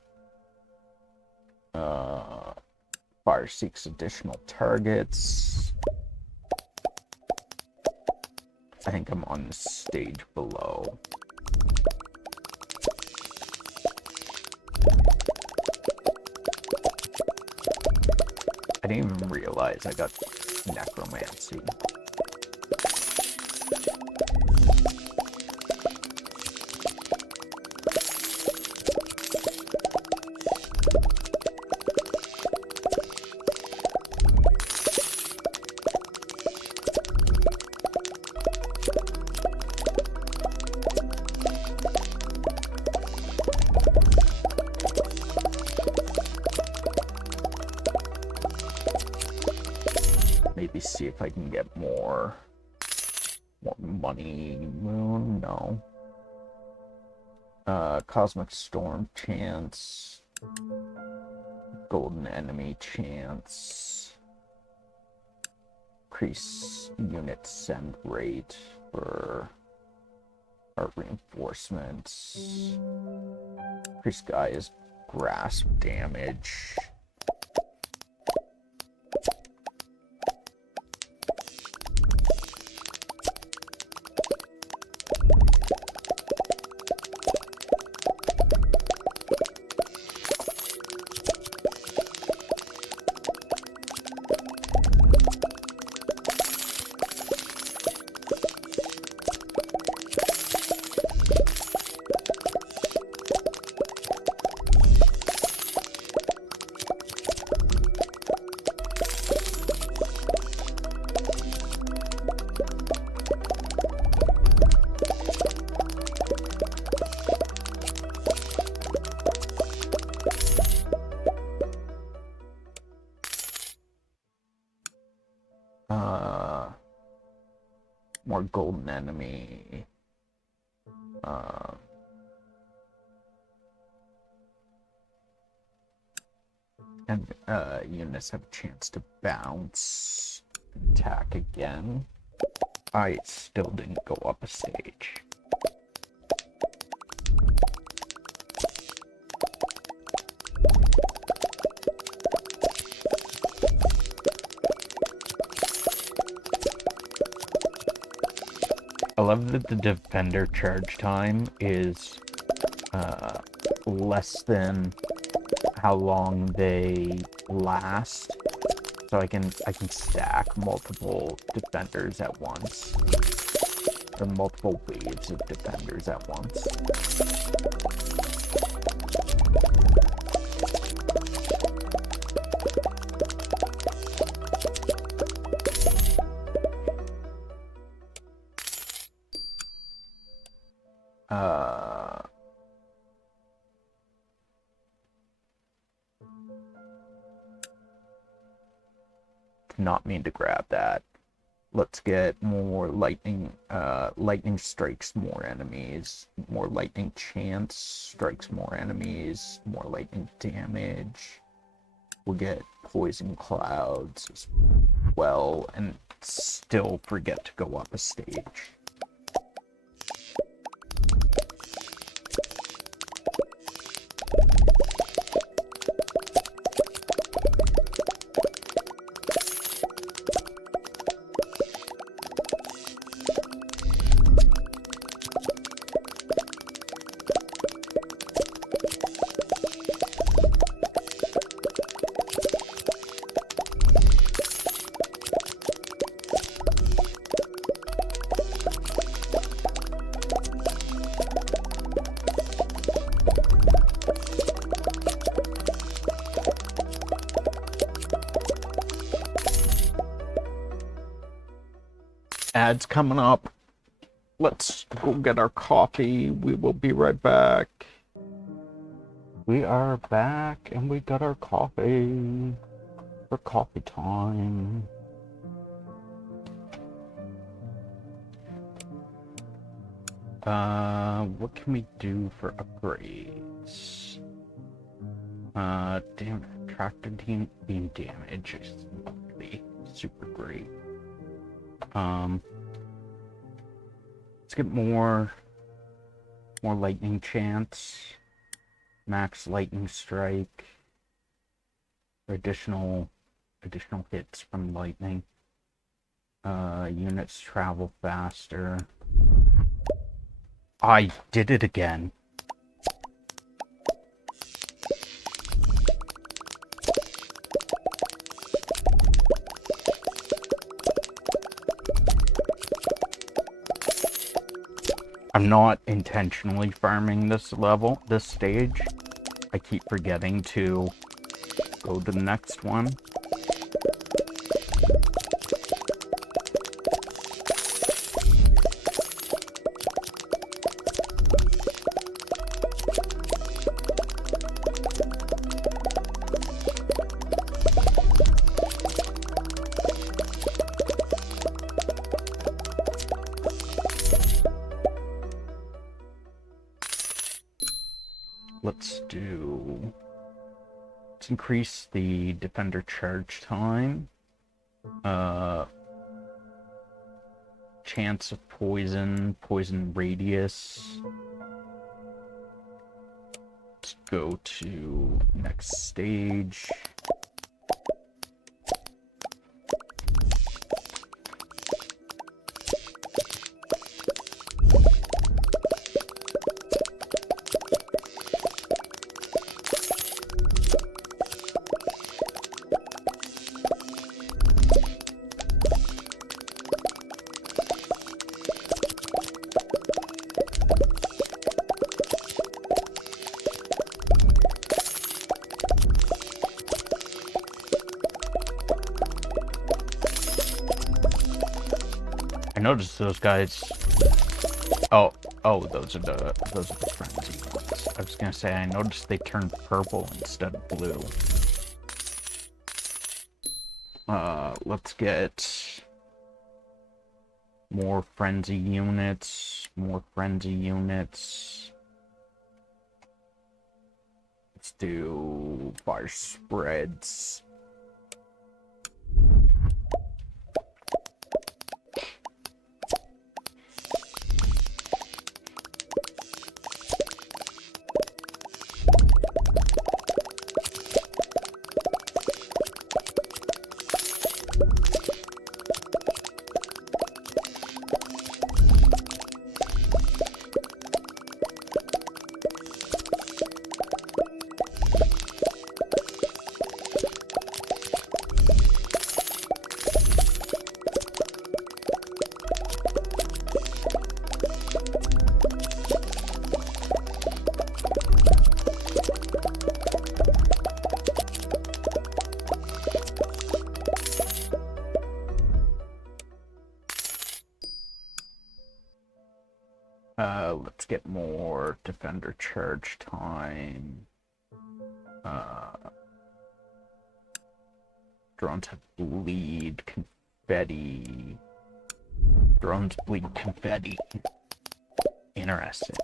Fire seeks additional targets. I think I'm on the stage below. I didn't even realize I got necromancy. Maybe see if I can get more money. Moon, no. Cosmic Storm chance. Golden enemy chance. Increase unit send rate for our reinforcements. Increase guy's grasp damage. More golden enemy. And units have a chance to bounce, attack again. I still didn't go up a stage. I love that the defender charge time is less than how long they last, so I can stack multiple defenders at once, or multiple waves of defenders at once. Not mean to grab that. Let's get more lightning strikes more enemies, more lightning chance strikes more enemies, more lightning damage. We'll get poison clouds as well, and still forget to go up a stage. Ads coming up. Let's go get our coffee. We will be right back. We are back and we got our coffee for coffee time. What can we do for upgrades? Damn, tractor beam damage is really super great. Let's get more lightning chance, max lightning strike, additional hits from lightning. Units travel faster. I did it again. I'm not intentionally farming this stage. I keep forgetting to go to the next one. Let's do let's increase the defender charge time. Chance of poison, poison radius. Let's go to next stage. I noticed those guys. Oh, those are the frenzy ones. I was gonna say I noticed they turned purple instead of blue. Let's get more frenzy units. More frenzy units. Let's do fire spreads. Let's get more defender charge time. Drones have bleed confetti. Drones bleed confetti. Interesting.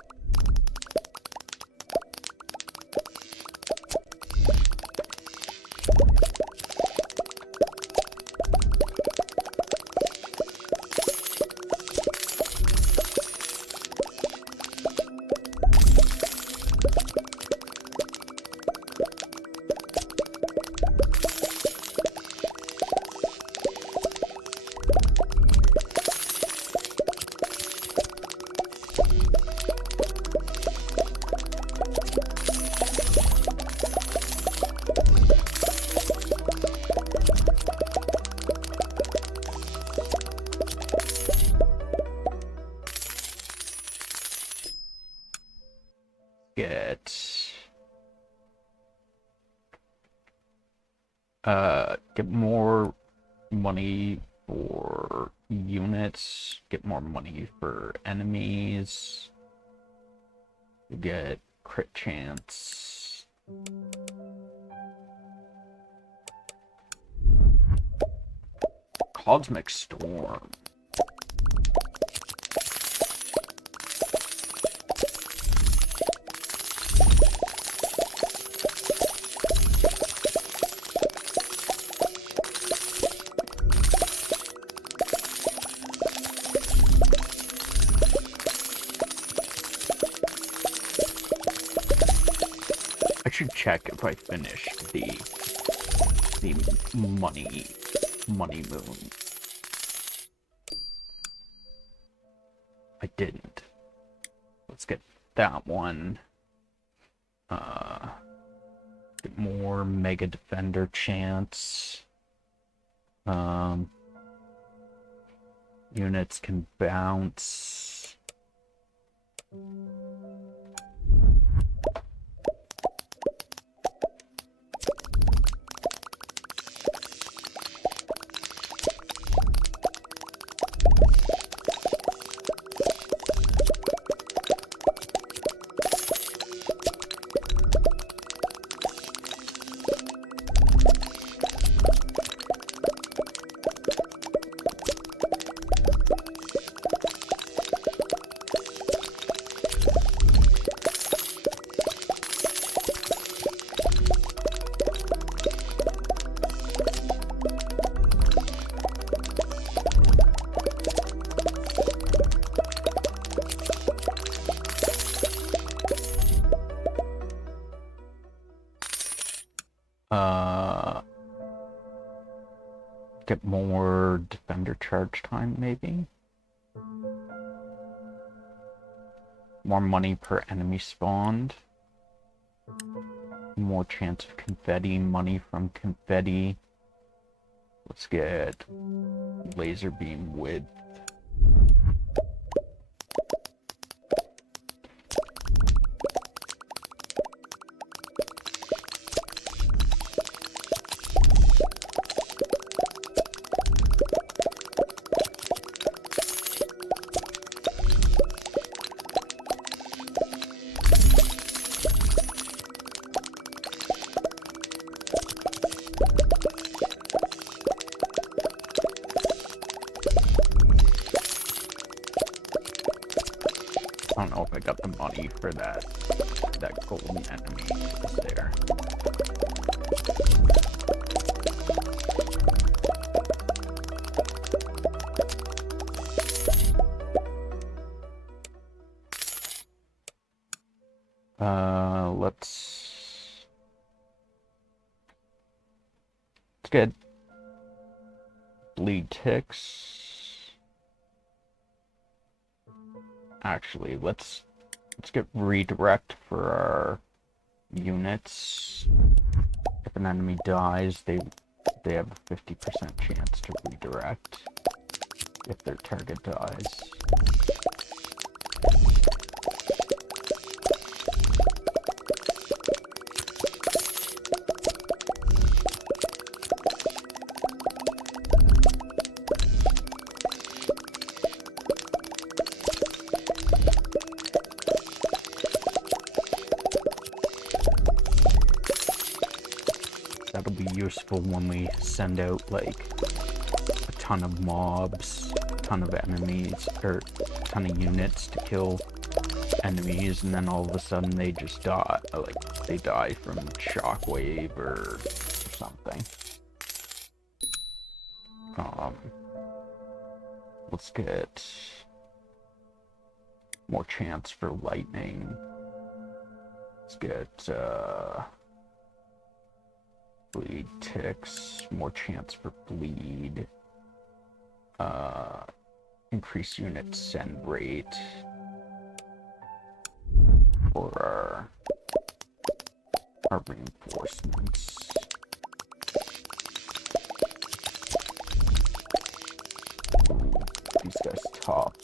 Get more money for units, get more money for enemies, you get crit chance. Cosmic Storm. I should check if I finished the money moon. I didn't. Let's get that one. Get more Mega Defender chance. Units can bounce. get more defender charge time, maybe? More money per enemy spawned. More chance of confetti, money from confetti. Let's get laser beam width. I don't know if I got the money for that golden enemy that was there. Let's get bleed ticks. Actually, let's get redirect for our units. If an enemy dies, they have a 50% chance to redirect if their target dies. That'll be useful when we send out like a ton of mobs, a ton of enemies, or a ton of units to kill enemies, and then all of a sudden they just die, like they die from shockwave or something. Let's get more chance for lightning. Let's get bleed ticks, more chance for bleed, increase unit send rate for our reinforcements. These guys top.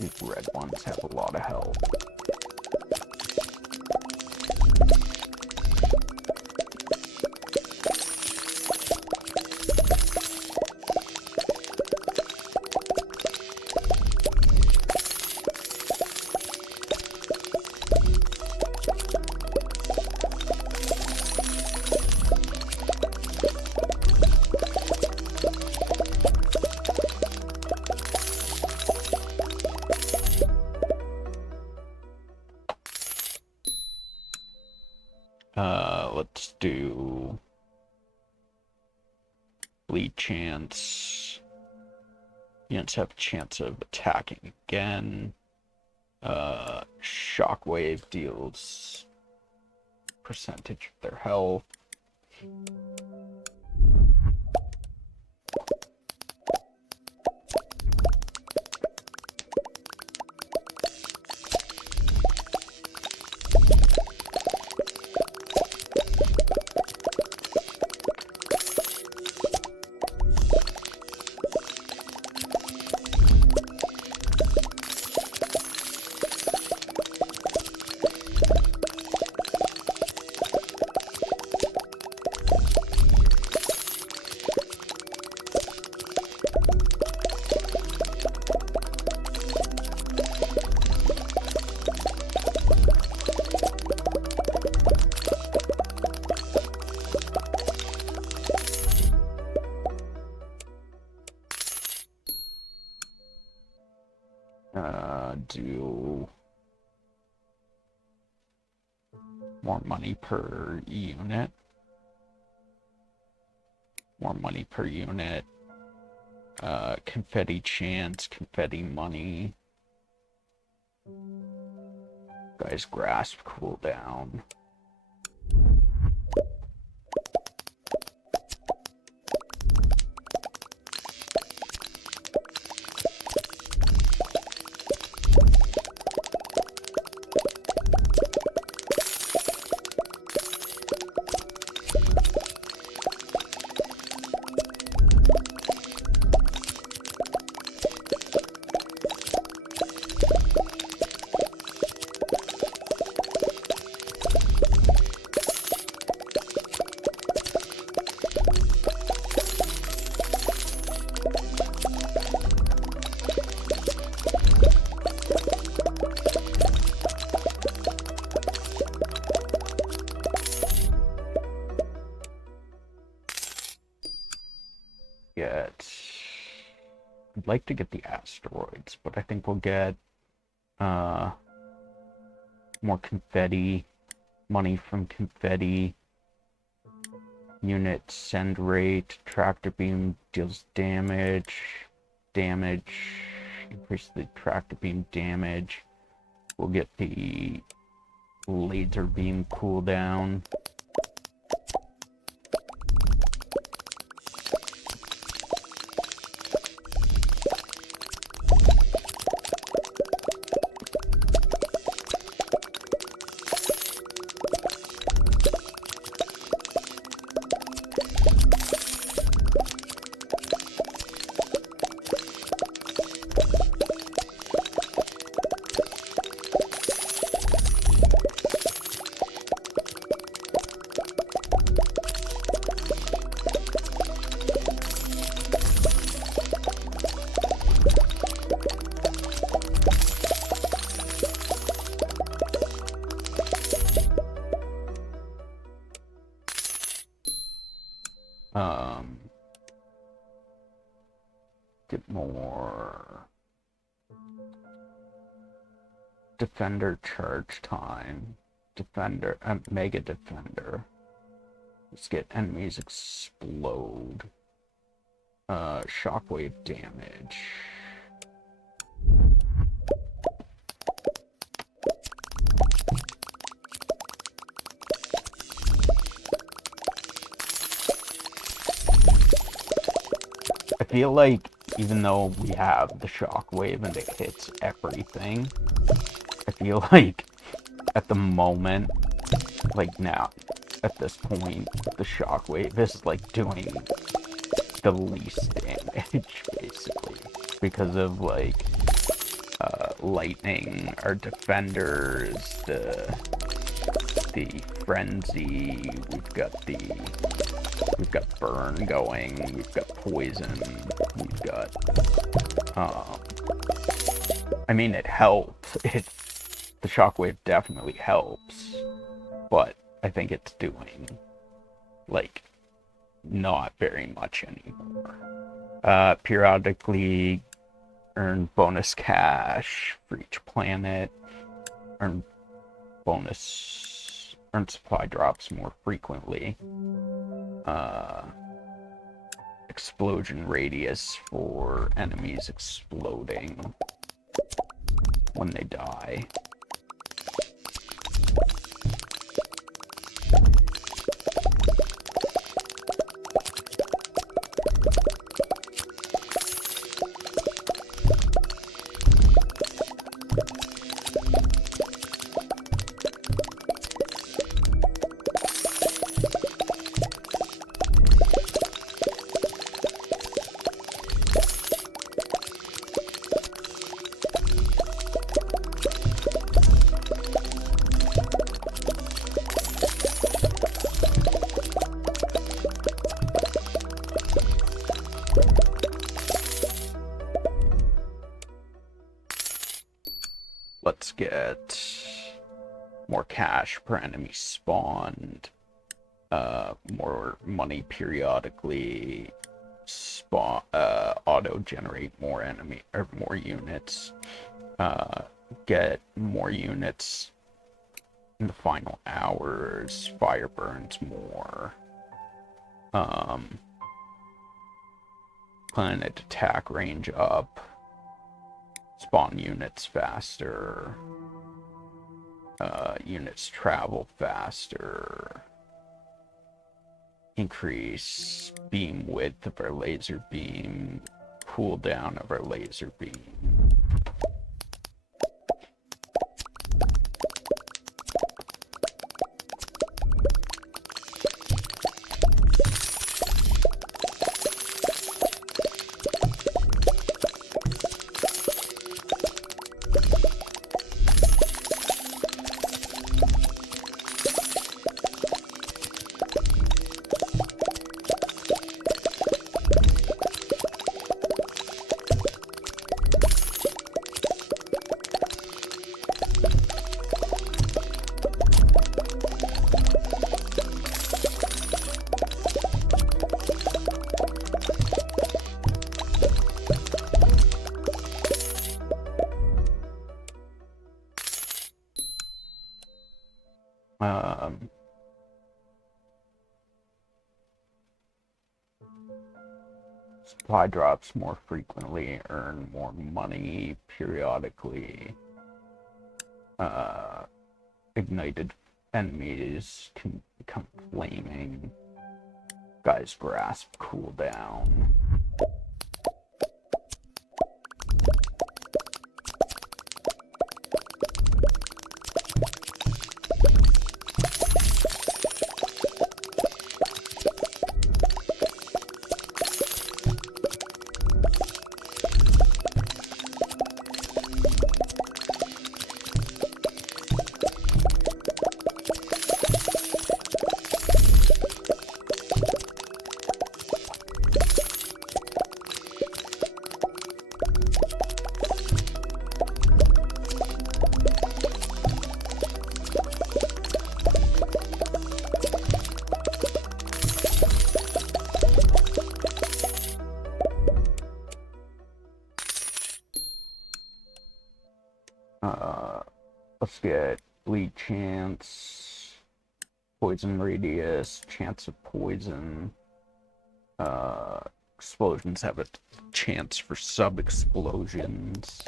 These red ones have a lot of health. Let's do bleed chance. Units have a chance of attacking again. Shockwave deals percentage of their health. Do more money per unit. More money per unit. Confetti chance, confetti money. Guys, grasp cooldown. get... I'd like to get the asteroids, but I think we'll get more confetti, money from confetti, unit send rate, tractor beam deals damage, increase the tractor beam damage. We'll get the laser beam cooldown. Get more defender charge time, mega defender. Let's get enemies explode, shockwave damage. I feel like even though we have the shockwave and it hits everything, I feel like at the moment, like now, at this point, the shockwave is like doing the least damage, basically, because of like lightning, our defenders, the frenzy, we've got burn going, we've got poison, we've got I mean, it helps. The shockwave definitely helps, but I think it's doing like not very much anymore. Periodically earn bonus cash for each planet, earn supply drops more frequently, explosion radius for enemies exploding when they die. Let's get more cash per enemy spawned, more money periodically, auto-generate more more units, get more units in the final hours, fire burns more, planet attack range up, spawn units faster, units travel faster, increase beam width of our laser beam, cooldown of our laser beam. Supply drops more frequently, earn more money periodically. Ignited enemies can become flaming. Guy's grasp cooldown. Let's get bleed chance, poison radius, chance of poison. Explosions have a chance for sub-explosions.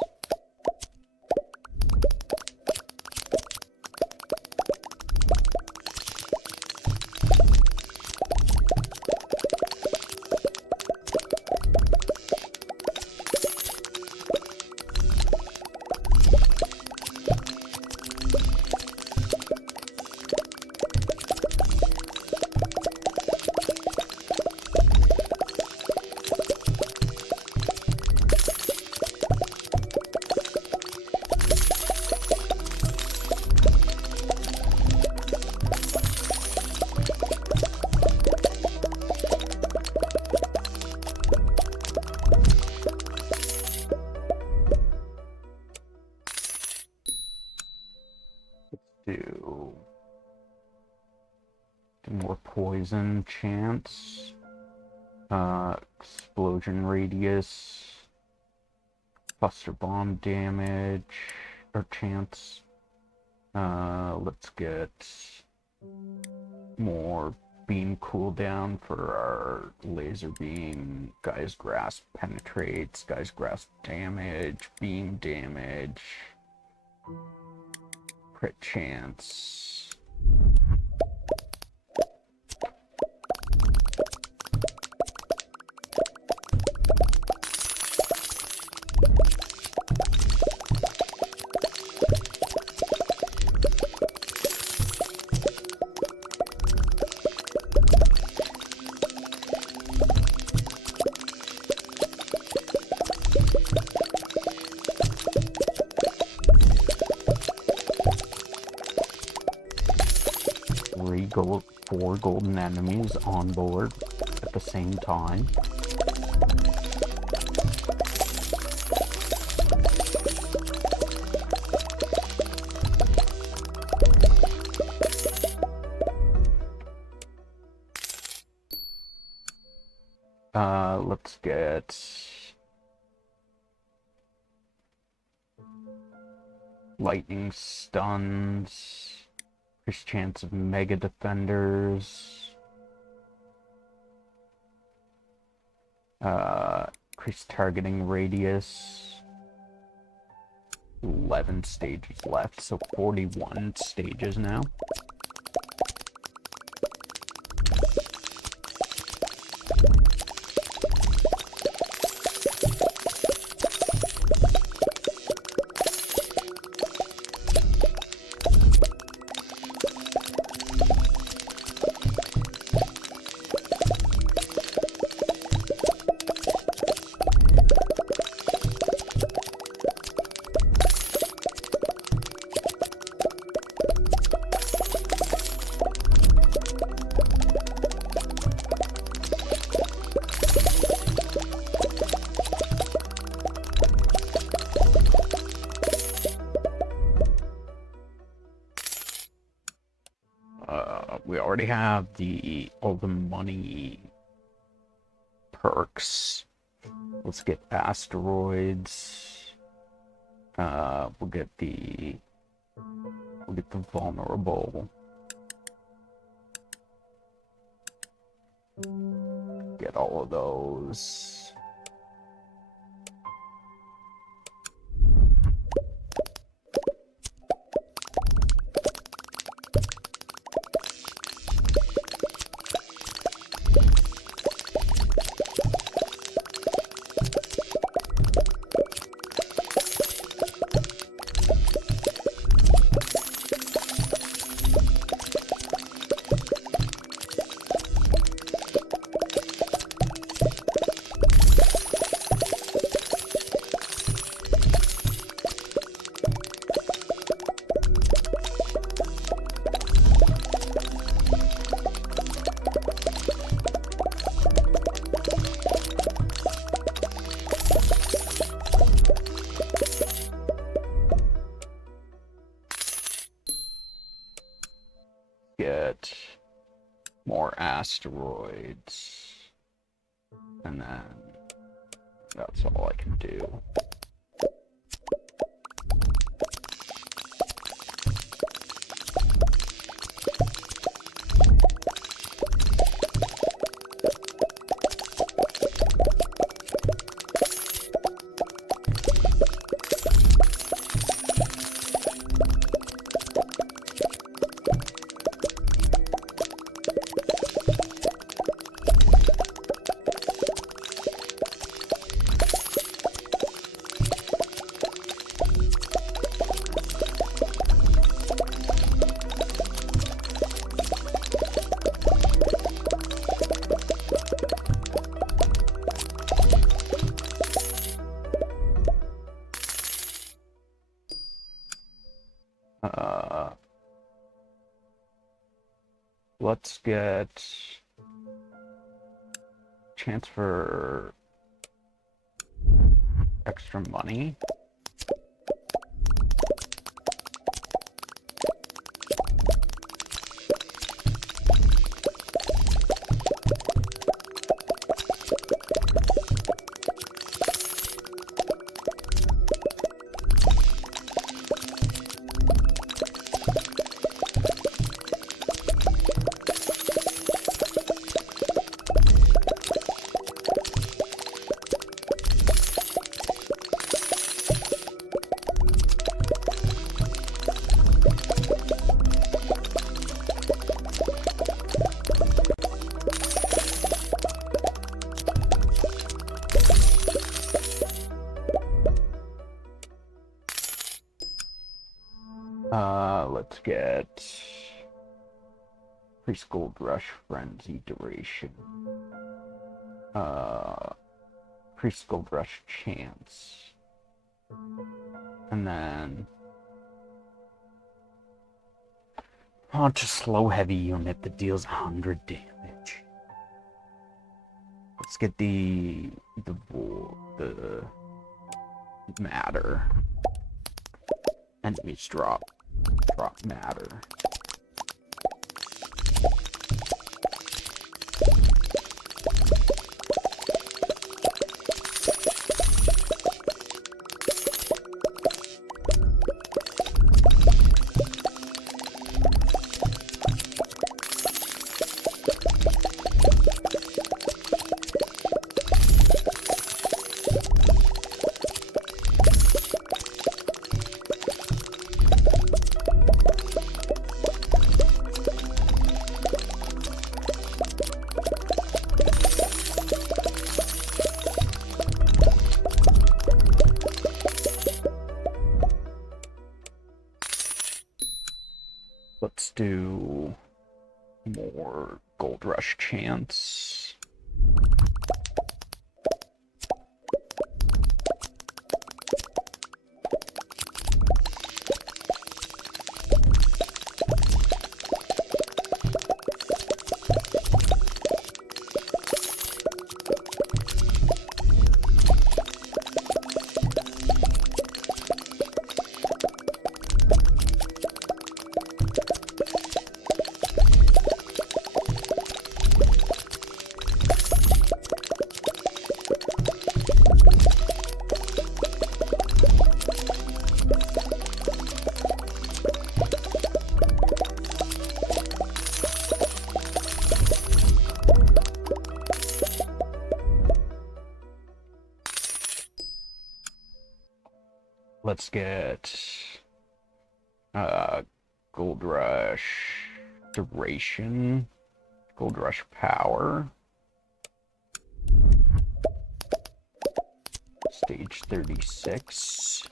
Do more poison chance, explosion radius, cluster bomb damage or chance. Let's get more beam cooldown for our laser beam. Guy's grasp penetrates, guy's grasp damage, beam damage, crit chance. Four golden enemies on board at the same time. Let's get lightning stuns. Increased chance of mega defenders. Increased targeting radius. 11 stages left, so 41 stages now. We already have all the money perks. Let's get asteroids. We'll get the vulnerable. get all of those. Get more asteroids, and then that's all I can do. Let's get chance for extra money. Let's get Preschool Rush Frenzy duration. Preschool Rush chance. And then launch a slow heavy unit that deals 100 damage. Let's get the matter. Enemies drop matter. Let's do more Gold Rush chance. let's get Gold Rush duration, Gold Rush power, stage 36.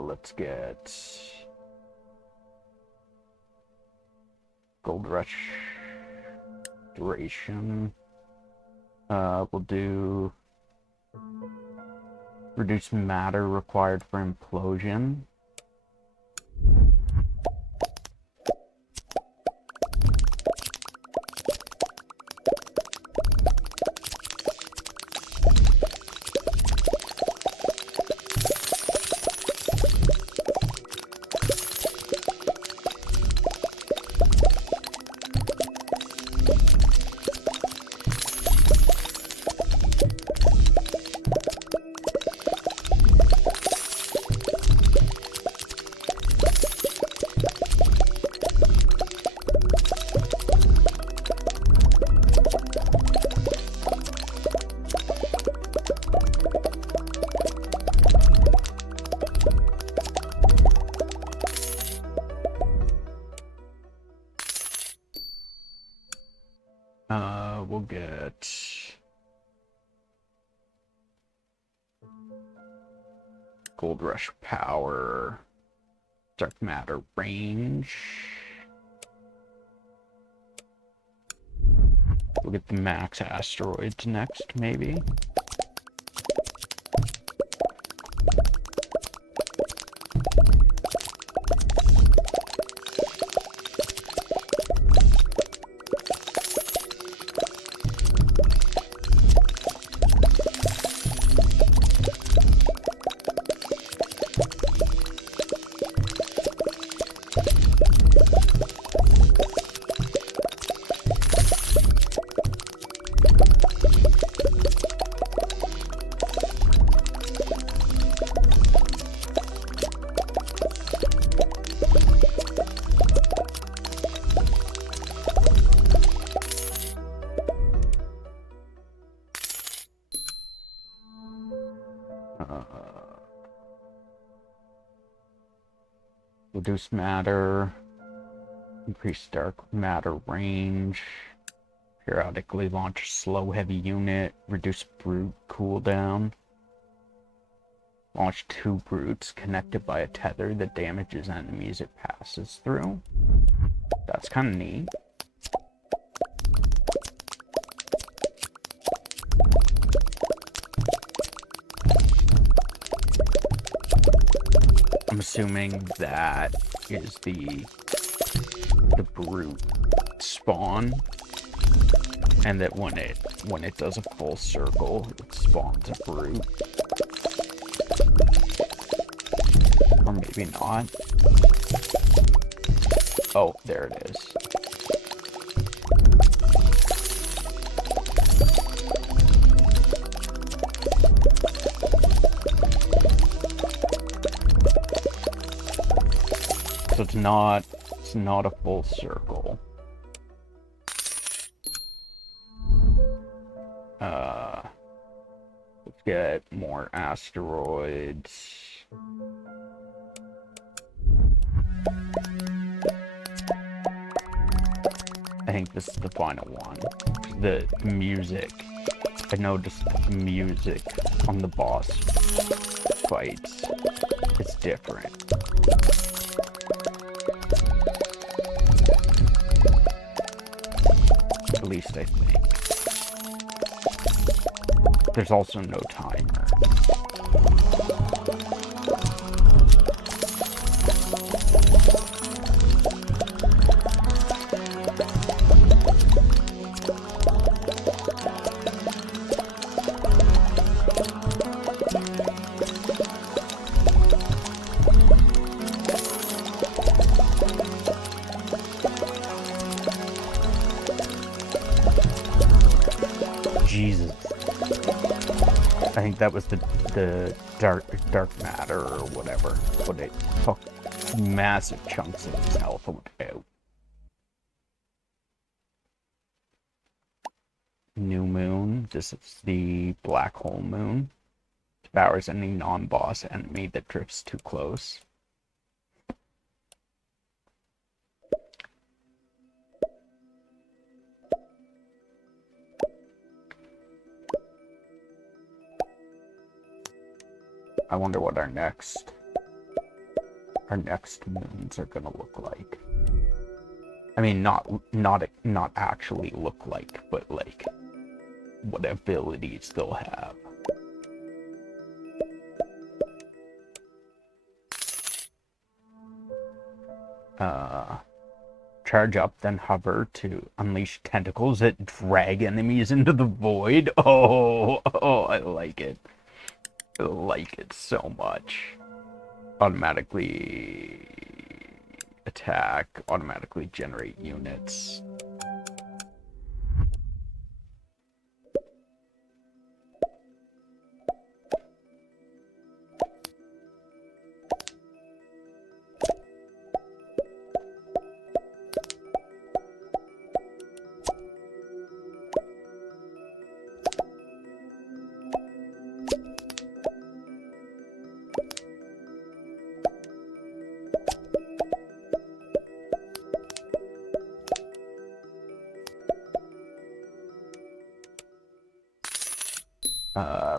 Let's get Gold Rush duration. We'll do reduce matter required for implosion. We'll get Gold Rush power, dark matter range. We'll get the max asteroids next, maybe. Reduce matter, increase dark matter range, periodically launch slow heavy unit, reduce brute cooldown, launch 2 brutes connected by a tether that damages enemies it passes through. That's kind of neat. I'm assuming that is the brute spawn, and that when it does a full circle, it spawns a brute. Or maybe not. Oh, there it is. So it's not a full circle. Let's get more asteroids. I think this is the final one. The music. I noticed the music on the boss fights. It's different. At least I think. There's also no timer. I think that was the dark matter or whatever. But it took massive chunks of his health out. New moon. This is the black hole moon. Devours any non-boss enemy that drifts too close. I wonder what our next moons are gonna look like. I mean, not actually look like, but like what abilities they'll have. Charge up, then hover to unleash tentacles that drag enemies into the void. Oh, I like it. I like it so much. Automatically attack, automatically generate units.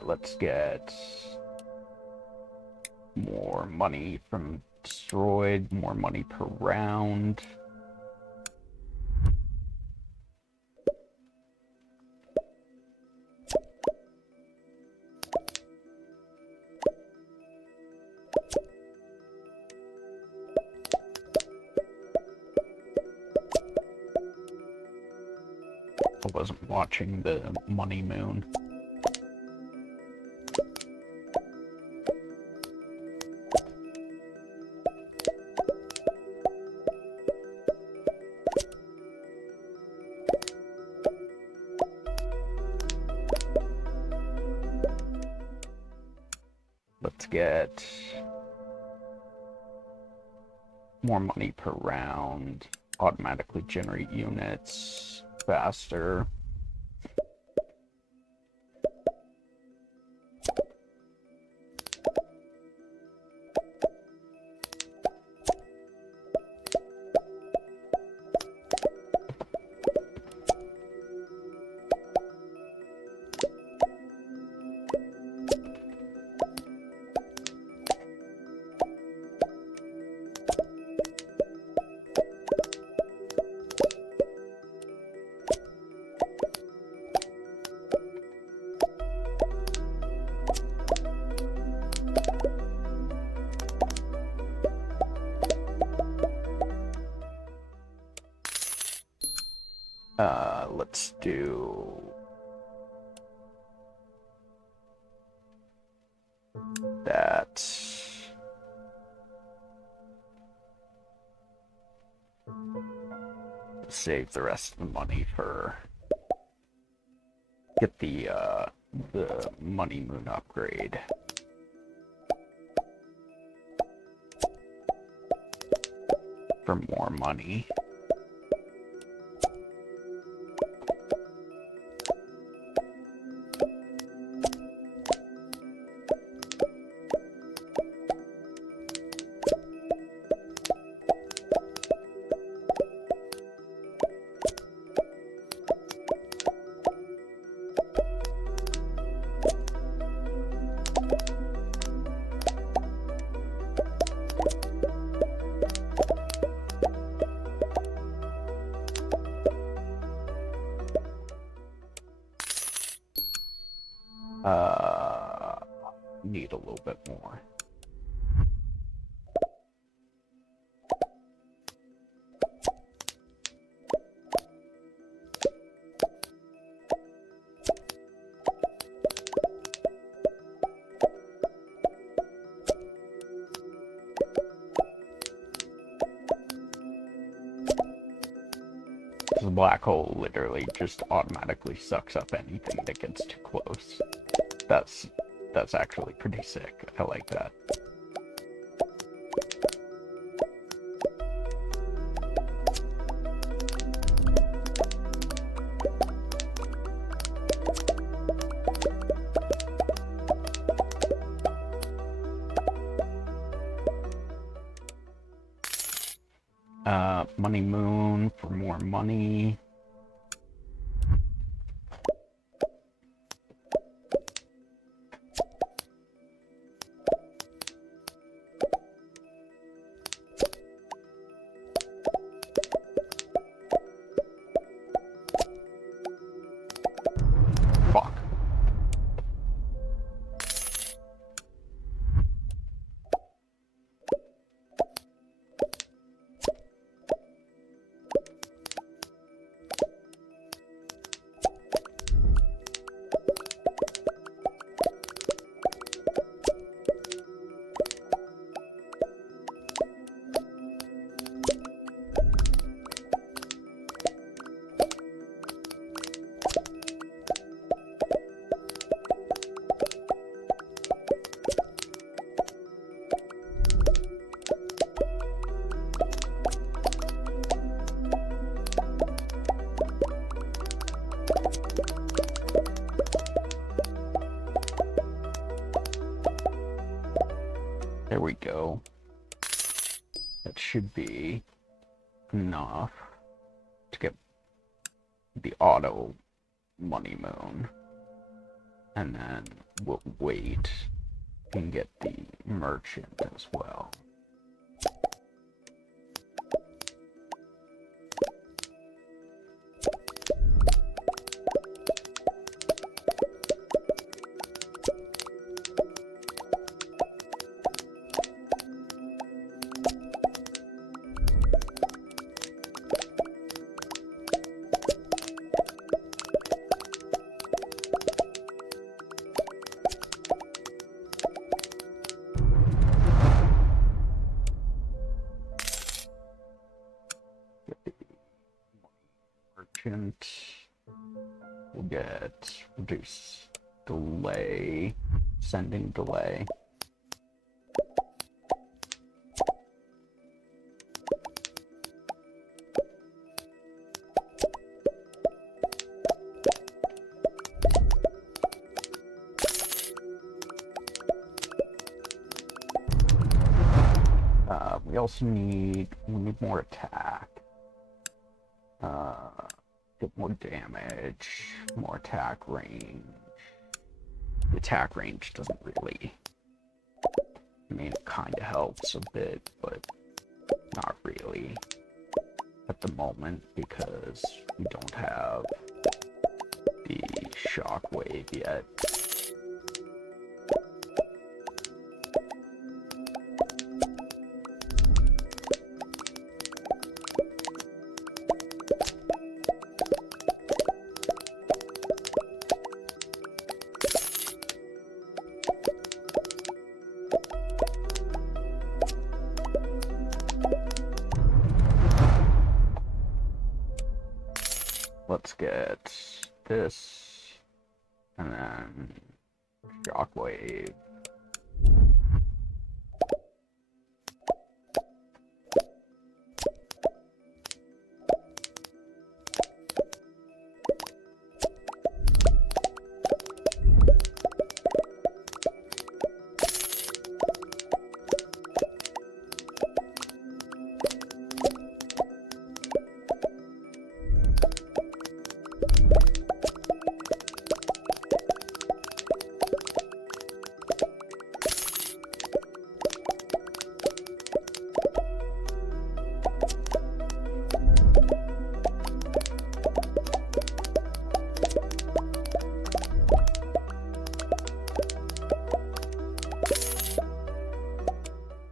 Let's get more money from destroyed, more money per round. I wasn't watching the money moon. Let's get more money per round, automatically generate units faster. Let's do that. Save the rest of the money for get the money moon upgrade. For more money. Need a little bit more. The black hole literally just automatically sucks up anything that gets too close. That's That's actually pretty sick. I like that. Money Moon for more money. Fuck. There we go. That should be enough to get the auto Money Moon. And then we'll wait and get the merchant as well. We'll get reduce delay, sending delay. We also need more attack. Get more damage, more attack range. The attack range doesn't really, I mean, it kind of helps a bit, but not really at the moment because we don't have the shockwave yet. Let's get this, and then shockwave.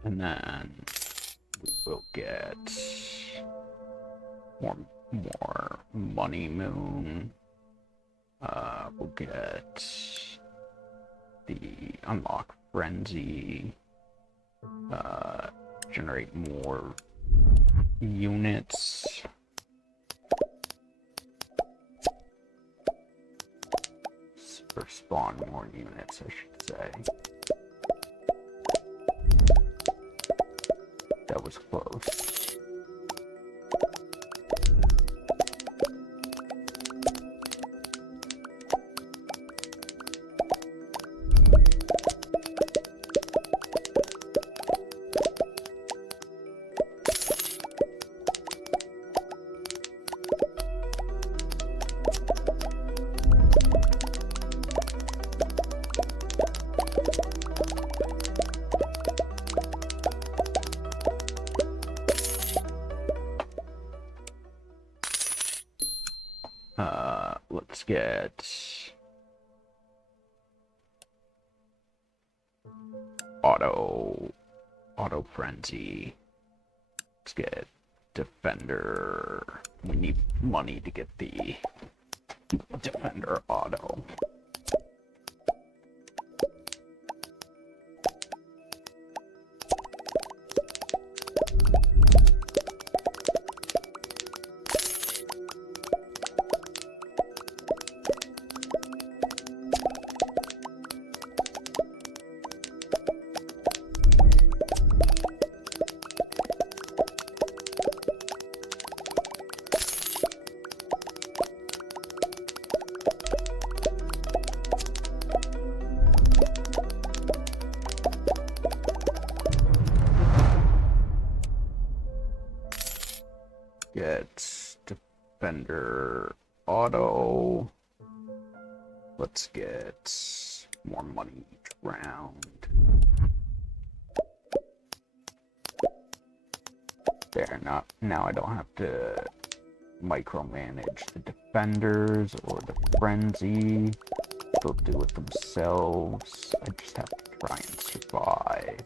And then we will get more Money Moon. We'll get the Unlock Frenzy. Generate more units. Or spawn more units, I should say. That was close. Let's get auto frenzy. Let's get defender. We need money to get the defender auto. Get defender auto. Let's get more money each round. There, now I don't have to micromanage the defenders or the frenzy. They'll do it themselves. I just have to try and survive.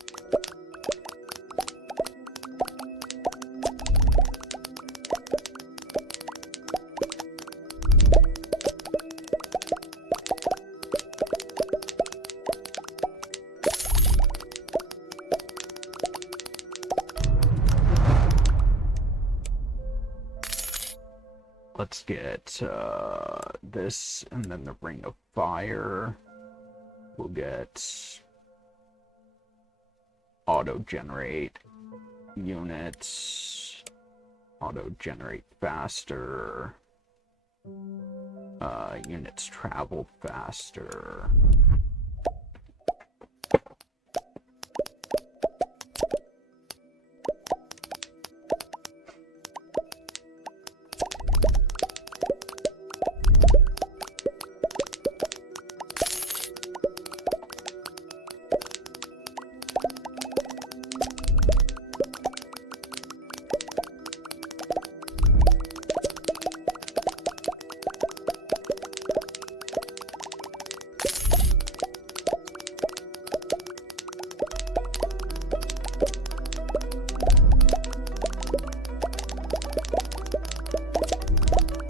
Let's get this, and then the Ring of Fire. We'll get auto-generate units, auto-generate faster, units travel faster.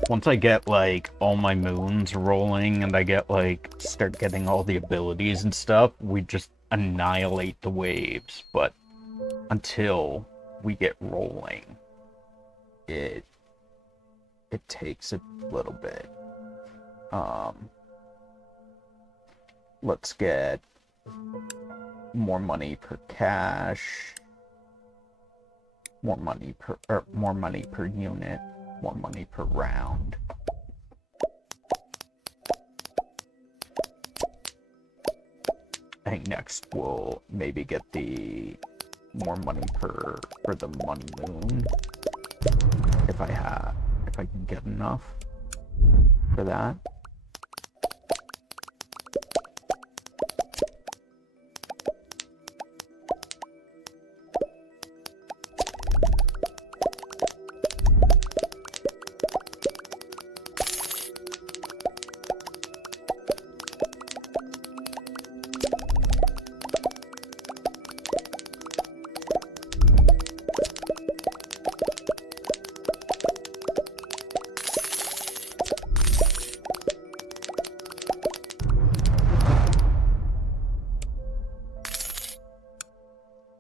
Once I get, like, all my moons rolling and I get, like, start getting all the abilities and stuff, we just annihilate the waves. But until we get rolling, it takes a little bit. Let's get more money per cash, more money per unit, more money per round. I think next we'll maybe get the more money for the money moon, if I can get enough for that.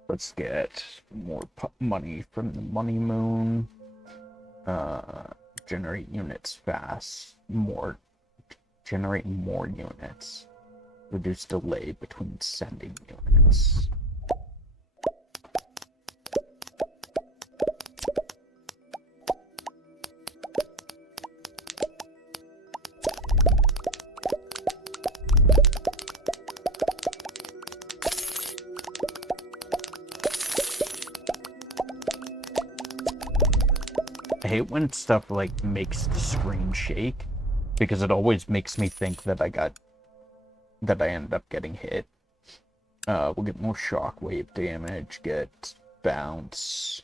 Let's get more money from the money moon. Generate units fast. More Generate more units. Reduce delay between sending units. I hate when stuff like makes the screen shake, because it always makes me think that I ended up getting hit. We'll get more shockwave damage, get bounce,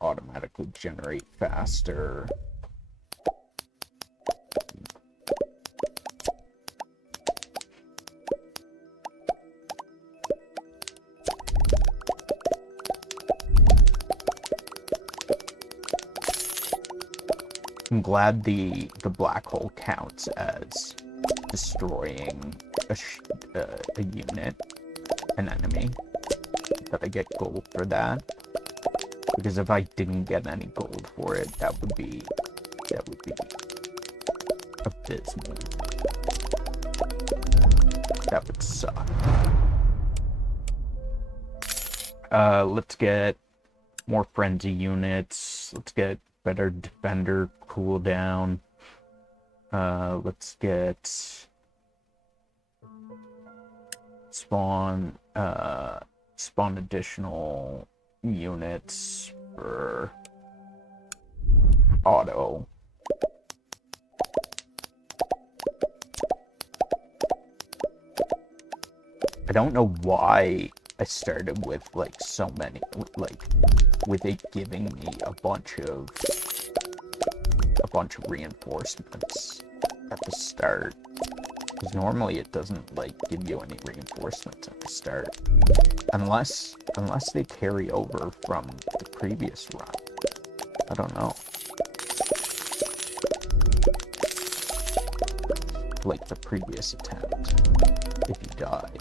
automatically generate faster. I'm glad the black hole counts as destroying a unit, an enemy, that I get gold for that. Because if I didn't get any gold for it, that would be abysmal. That would suck. Let's get more frenzy units. Let's get better defender cooldown. Let's get spawn additional units for auto. I don't know why I started with like so many, like with it giving me a bunch of reinforcements at the start, because normally it doesn't like give you any reinforcements at the start unless they carry over from the previous run. I don't know, like the previous attempt if you died.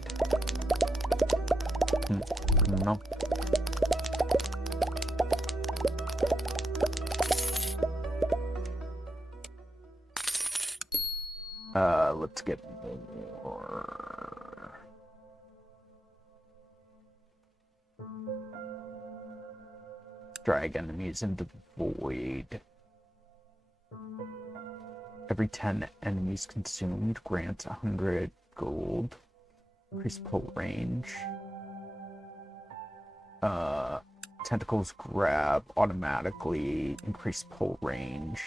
I don't know. Let's get more. Drag enemies into the void. Every 10 enemies consumed grants 100 gold. Increase pull range. Tentacles grab automatically increase pull range.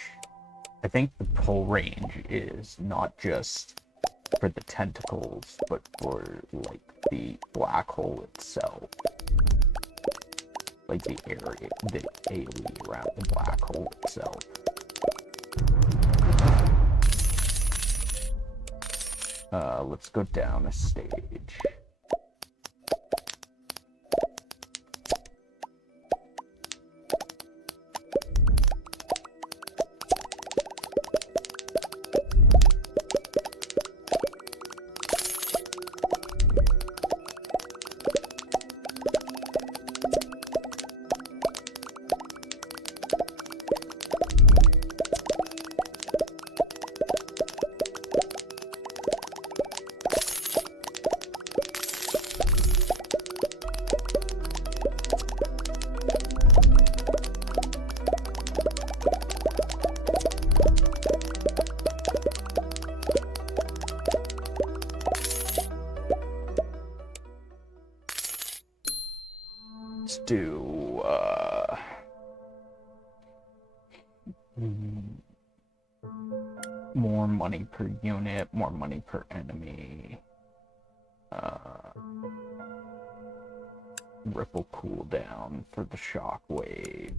I think the pull range is not just for the tentacles, but for like the black hole itself. Like the area, the AoE around the black hole itself. Let's go down a stage. Do more money per unit, more money per enemy, ripple cooldown for the shockwave.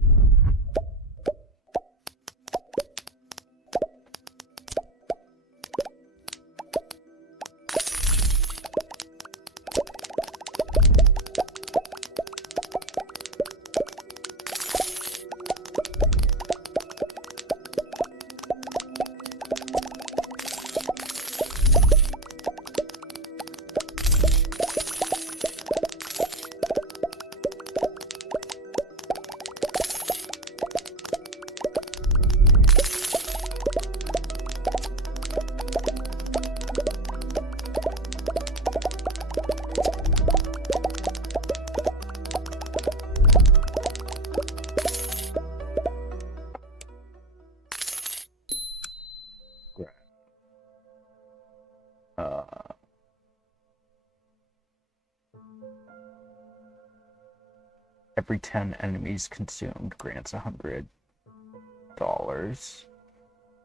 Every 10 enemies consumed grants $100.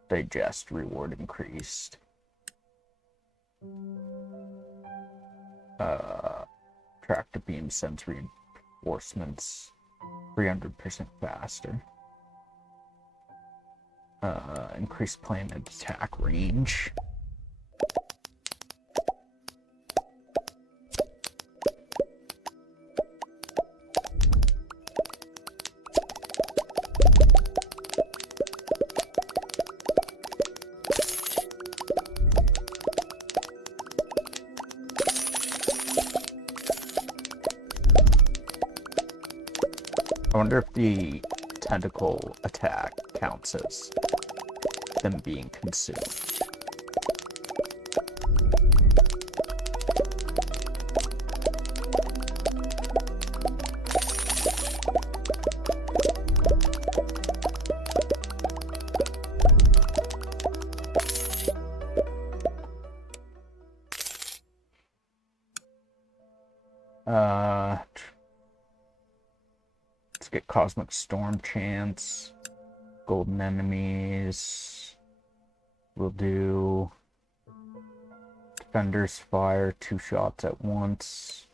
Digest reward increased. Tractor beam sends reinforcements 300% faster. Increased planet attack range. I wonder if the tentacle attack counts as them being consumed. Let's get Cosmic Storm chance. Golden enemies. We'll do Defender's Fire, 2 shots at once.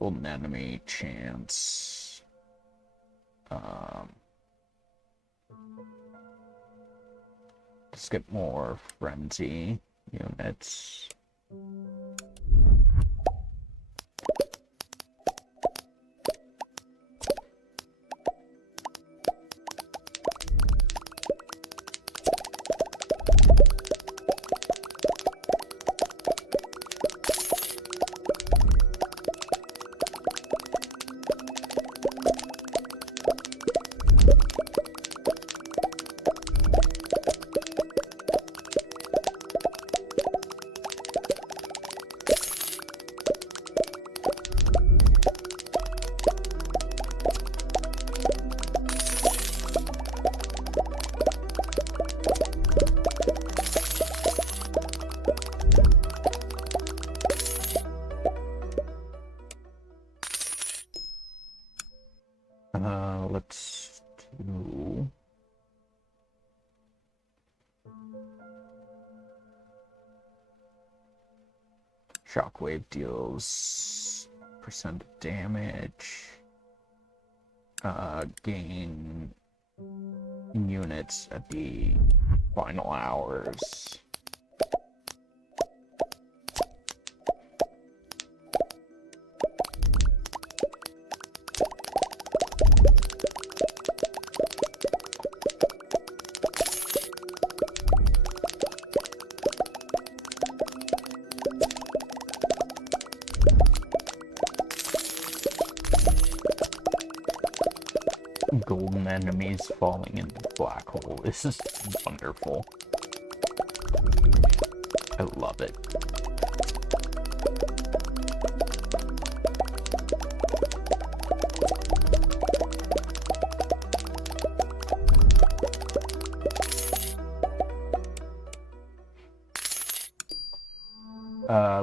Golden enemy chance. Let's get more frenzy units. Let's do Shockwave deals % of damage. Gain units at the final hours. Golden enemies falling into the black hole. This is wonderful. I love it.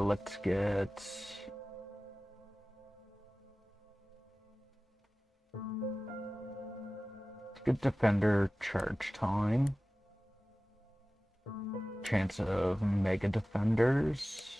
Let's get good defender charge time. Chance of mega defenders.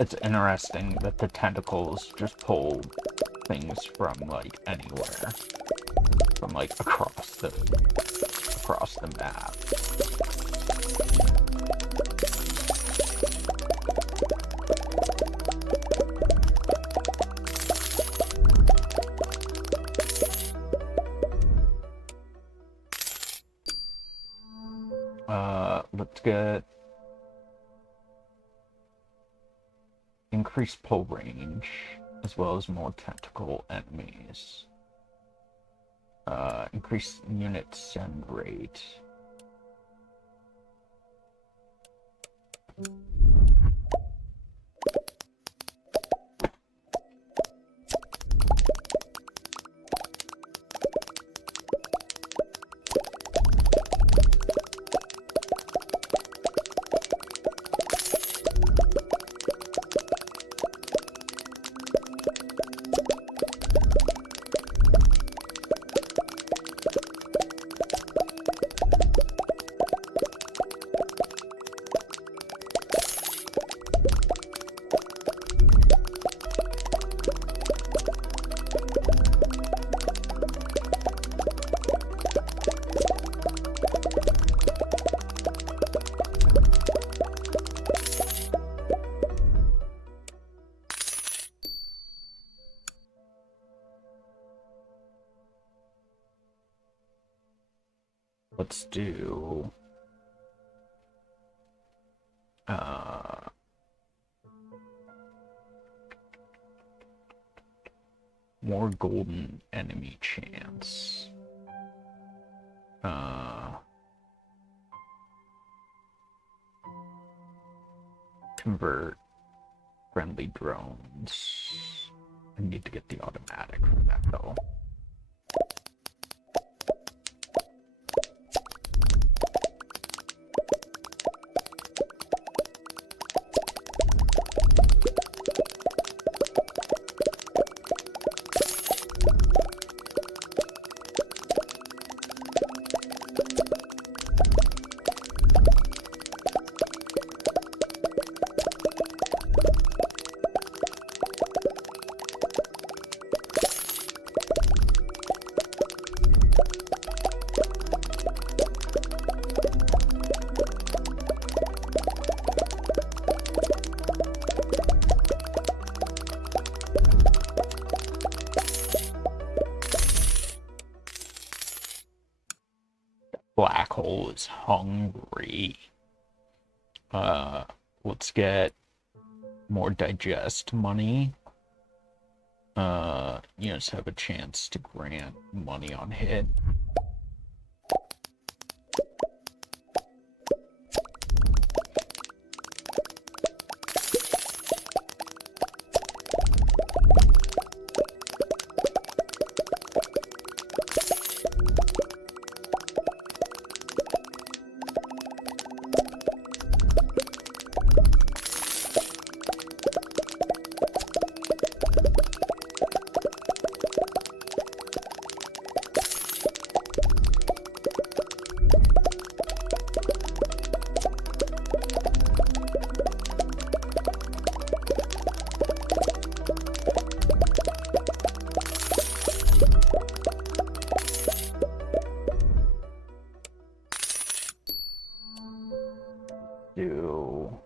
It's interesting that the tentacles just pull things from like anywhere, from like across the map. Let's get increased pull range, as well as more tentacle enemies. Increased unit send rate. Let's do more golden enemy chance. Convert friendly drones. I need to get the automatic for that though. Black hole is hungry. Let's get more digest money. Units have a chance to grant money on hit. Do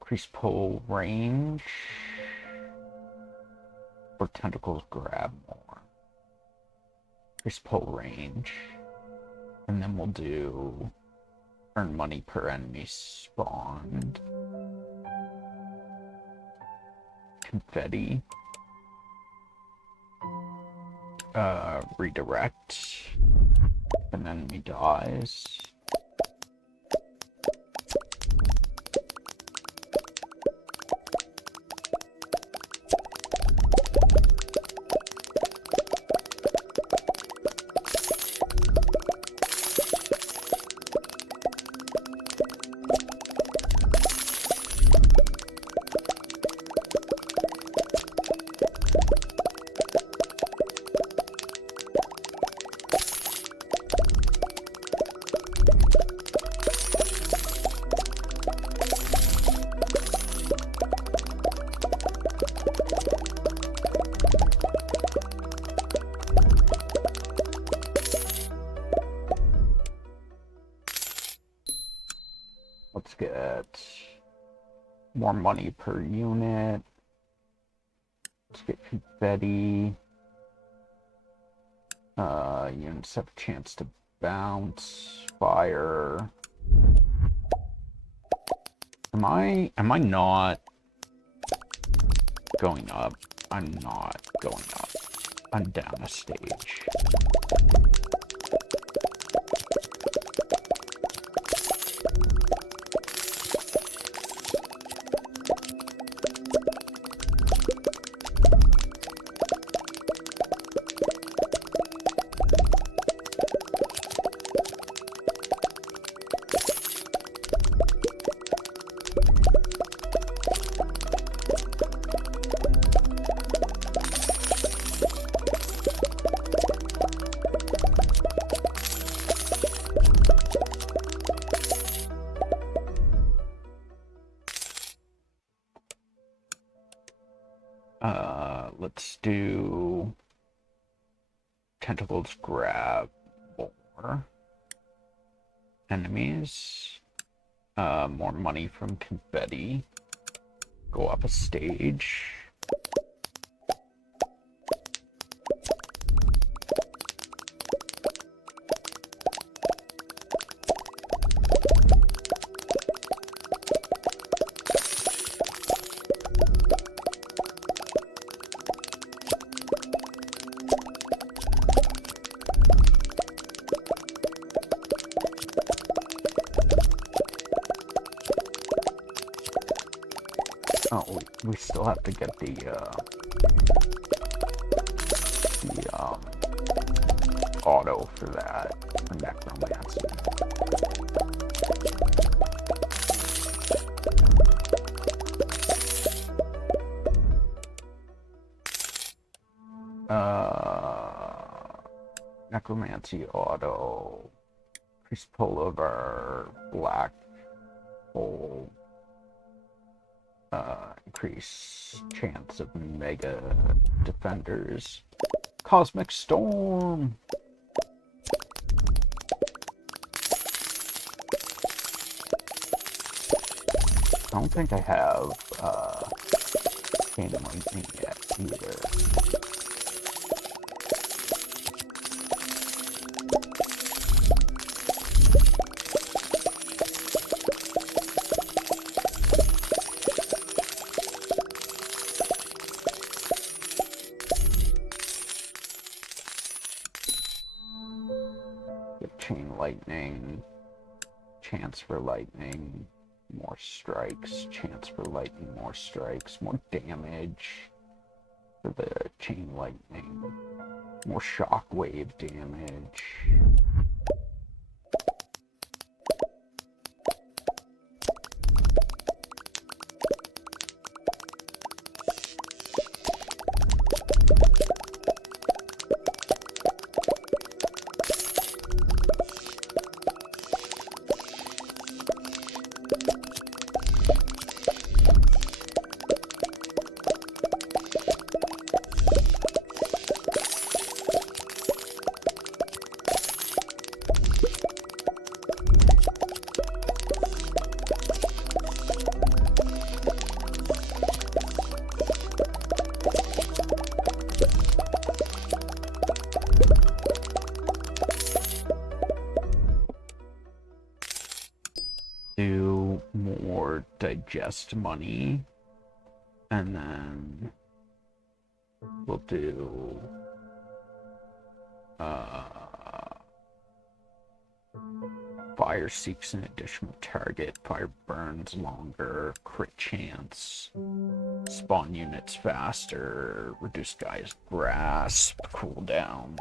increase pull range, or tentacles grab more. Increase pull range, and then we'll do earn money per enemy spawned. Confetti. Redirect. If an enemy dies. Let's get more money per unit. Let's get confetti. Units have a chance to bounce. Fire. Am I not going up? I'm not going up. I'm down a stage. Let's do tentacles grab more enemies. More money from confetti. Go up a stage. Oh, we still have to get the auto for that, for necromancy. Necromancy auto, increase pullover, black hole. Increase chance of mega defenders. Cosmic storm. I don't think I have Chain Lightning yet either. Chain lightning, chance for lightning, more strikes, chance for lightning, more strikes, more damage for the chain lightning, more shockwave damage. Do more digest money, and then we'll do fire seeks an additional target, fire burns longer, crit chance, spawn units faster, reduce guy's grasp, cooldown.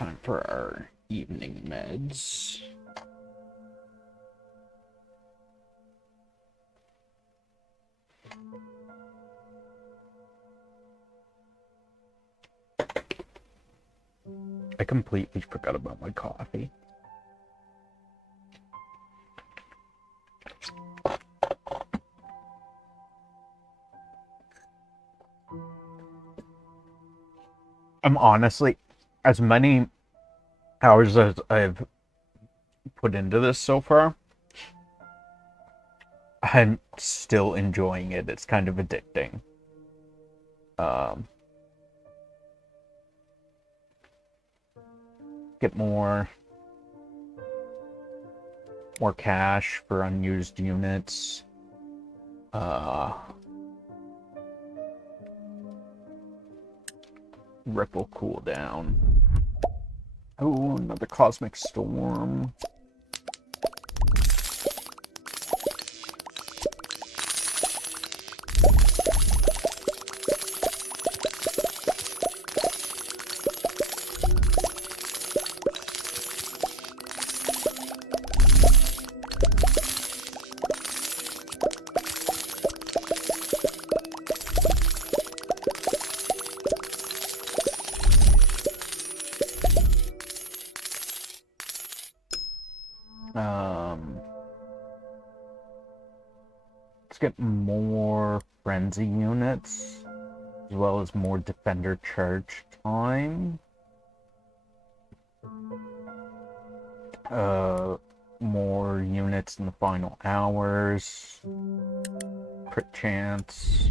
time for our evening meds. I completely forgot about my coffee. I'm honestly, as many hours as I've put into this so far, I'm still enjoying it. It's kind of addicting. Get more cash for unused units. Ripple cooldown. Oh, another cosmic storm. Let's get more frenzy units, as well as more defender charge time. More units in the final hours. Crit chance.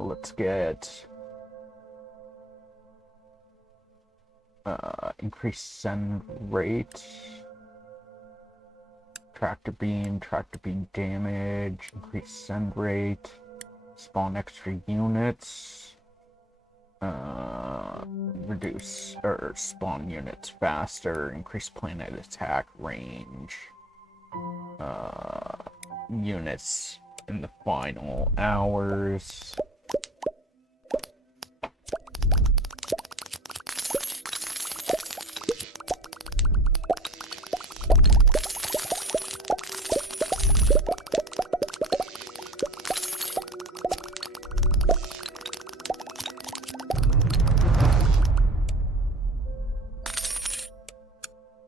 Let's get increased send rate, tractor beam damage, increased send rate, spawn extra units, reduce or spawn units faster, increase planet attack range, units in the final hours.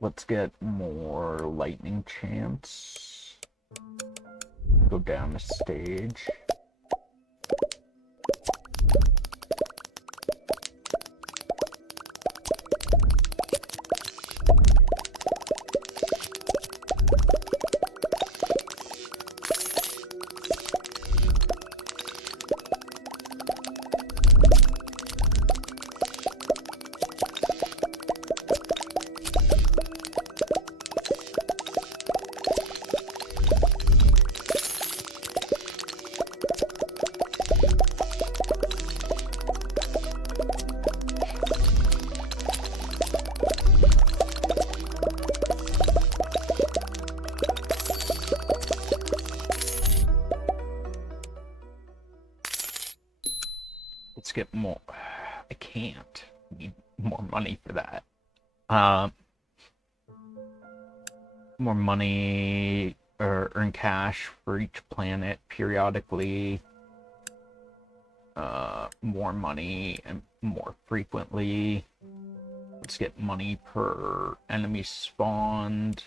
Let's get more lightning chance. Go down the stage. Let's get more. I can't. I need more money for that. More money or earn cash for each planet periodically. More money and more frequently. Let's get money per enemy spawned.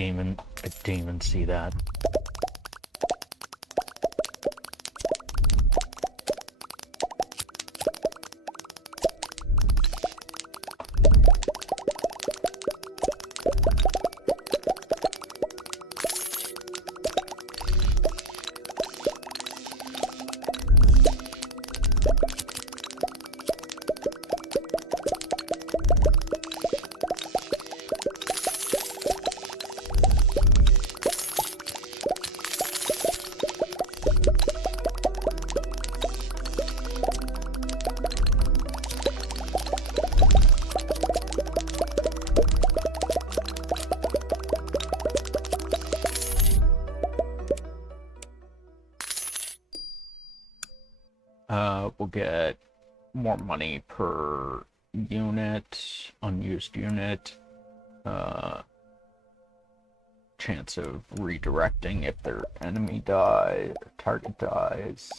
didn't even see that. We'll get more money per unit, unused unit, chance of redirecting if their enemy dies, or target dies.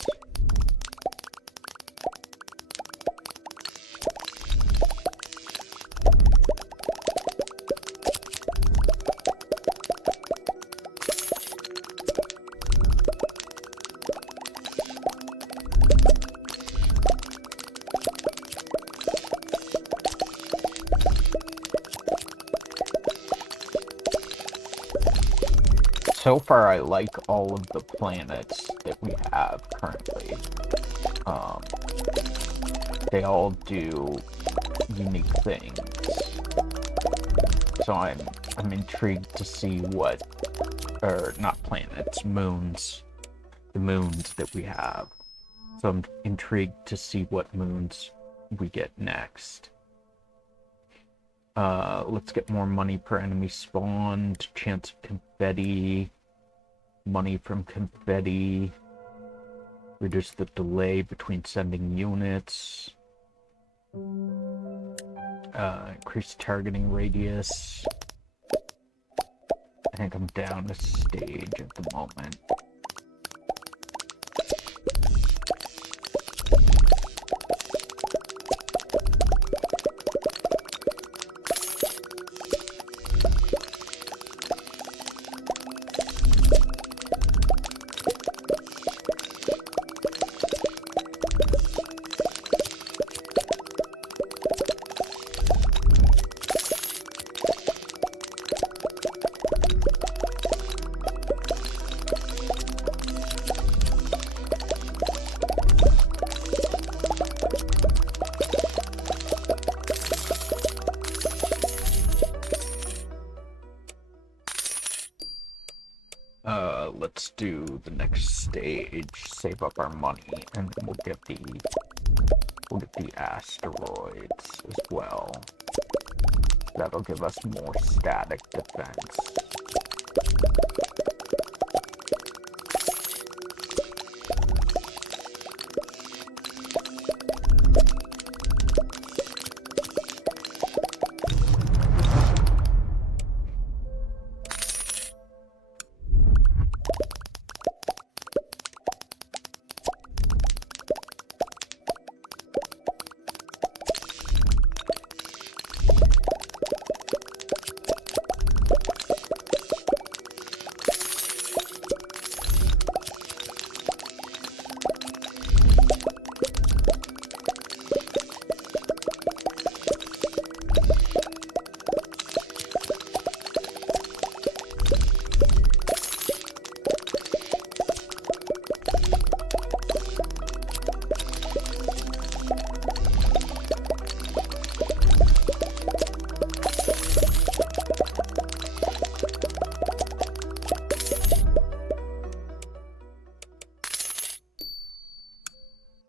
So far, I like all of the planets that we have currently. They all do unique things. So I'm intrigued to see what, or not planets, moons, the moons that we have. So I'm intrigued to see what moons we get next. Let's get more money per enemy spawned, chance of confetti, money from confetti, reduce the delay between sending units, increase targeting radius. I think I'm down a stage at the moment. Let's do the next stage, save up our money, and then we'll get the asteroids as well. That'll give us more static defense.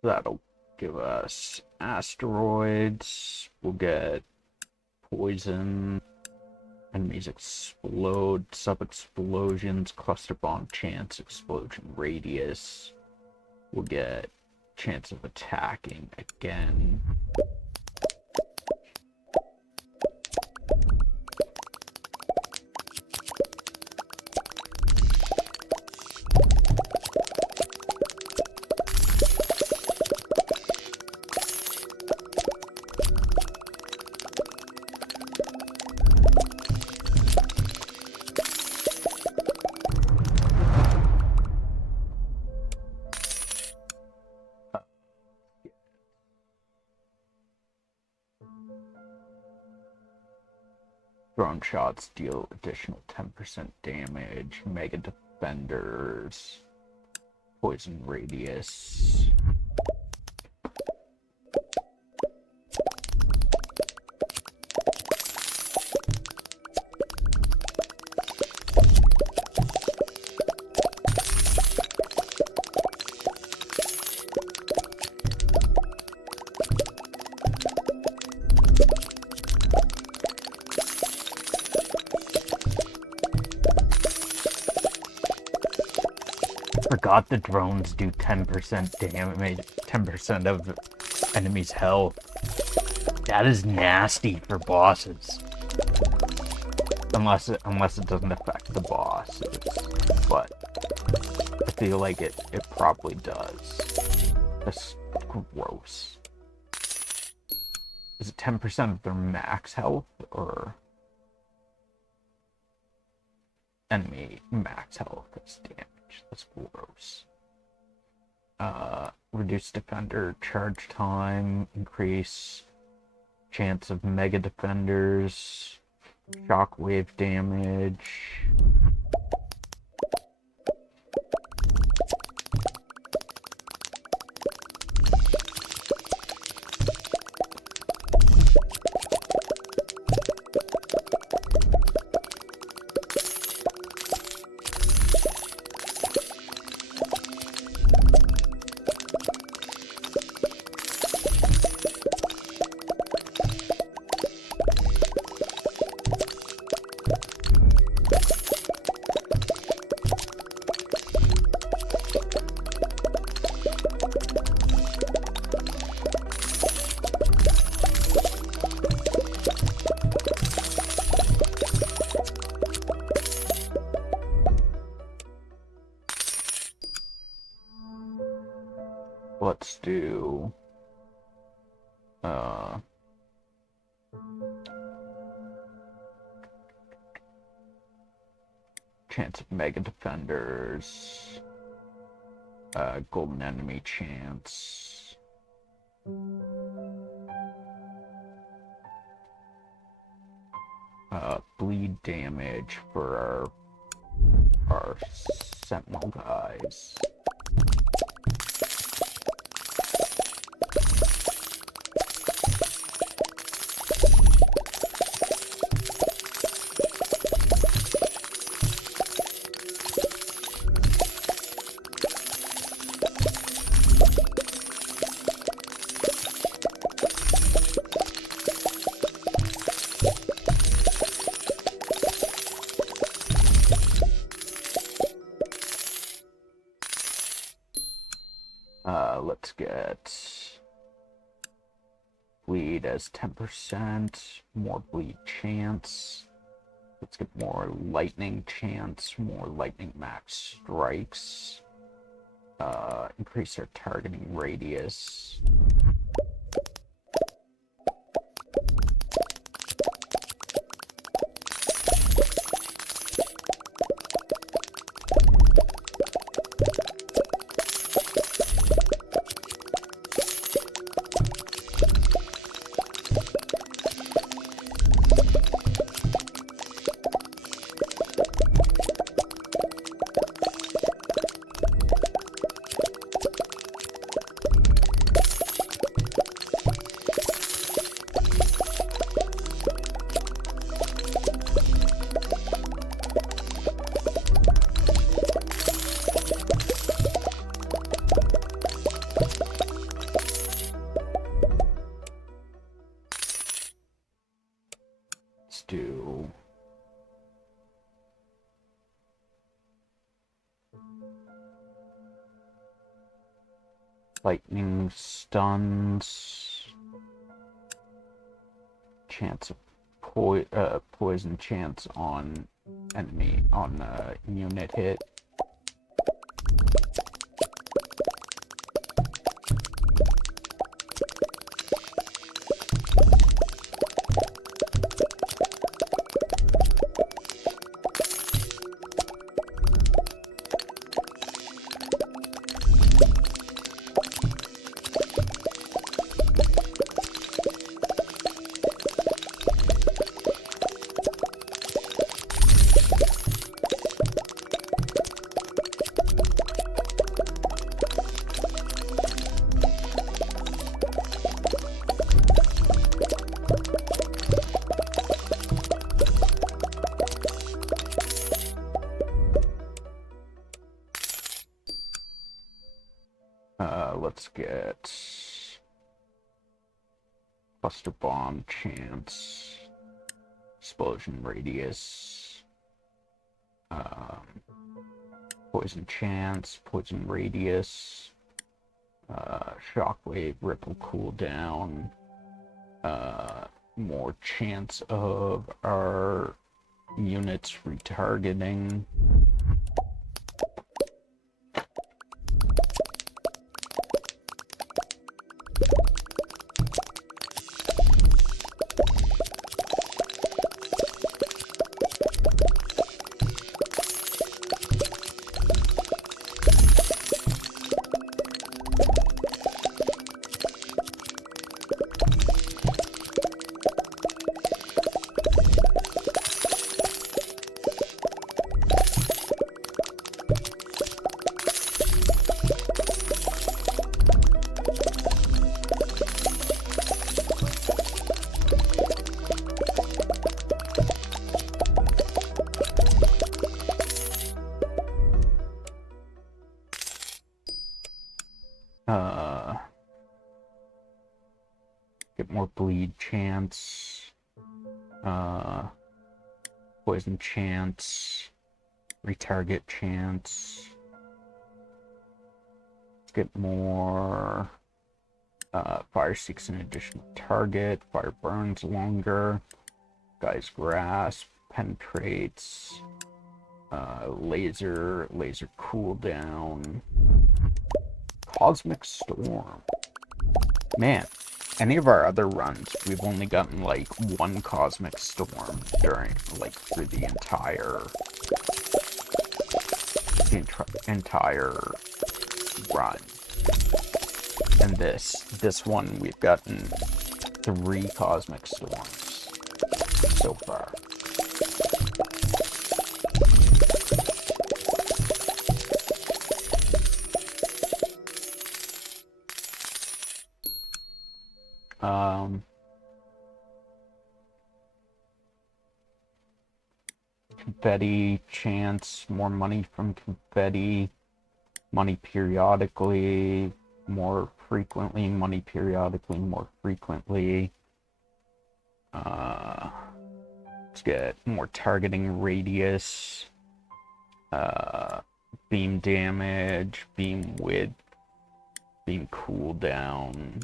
That'll give us asteroids. We'll get poison. Enemies explode. Sub-explosions. Cluster bomb chance. Explosion radius. We'll get chance of attacking again. Drone shots deal additional 10% damage. Mega defenders. Poison radius. Forgot the drones do 10% damage, 10% of enemies' health. That is nasty for bosses. Unless it doesn't affect the bosses. But I feel like it probably does. That's gross. Is it 10% of their max health or enemy max health is damage? That's gross. Reduce defender charge time, increase chance of mega defenders, shockwave damage. Let's do chance of mega defenders, golden enemy chance, bleed damage for our sentinel guys. Let's get bleed as 10%, more bleed chance. Let's get more lightning chance, more lightning max strikes. Increase our targeting radius. Do lightning stuns, chance of poison chance on enemy on unit hit. Let's get cluster bomb chance, explosion radius, poison chance, poison radius, shockwave, ripple cooldown, more chance of our units retargeting. Get more bleed chance, poison chance, retarget chance. Let's get more, fire seeks an additional target, fire burns longer, guy's grasp, penetrates, laser cooldown, cosmic storm. Man, any of our other runs, we've only gotten like one cosmic storm during, like, through the entire run. And this one, we've gotten 3 cosmic storms so far. Confetti chance, more money from confetti, money periodically, more frequently, money periodically, more frequently. Let's get more targeting radius, beam damage, beam width, beam cooldown.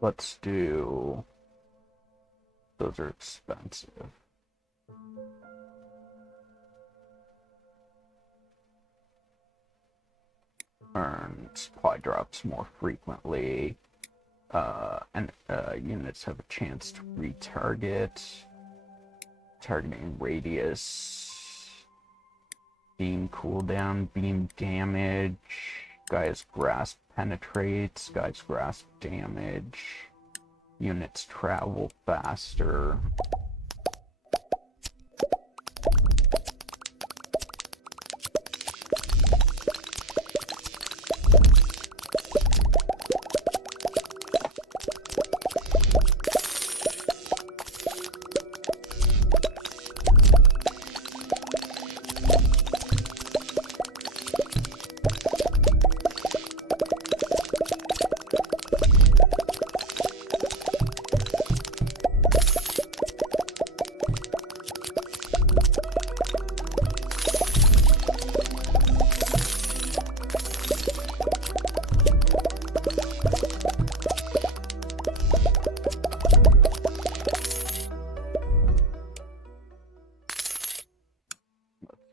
Let's do... Those are expensive. Earn supply drops more frequently. And units have a chance to retarget. Targeting radius. Beam cooldown, beam damage. Guy's grasp penetrates, guy's grasp damage. Units travel faster.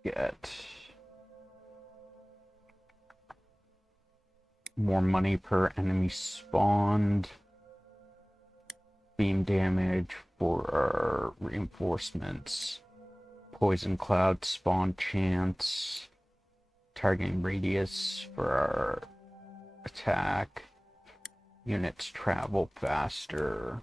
Get more money per enemy spawned. Beam damage for our reinforcements. Poison cloud spawn chance. Targeting radius for our attack. Units travel faster.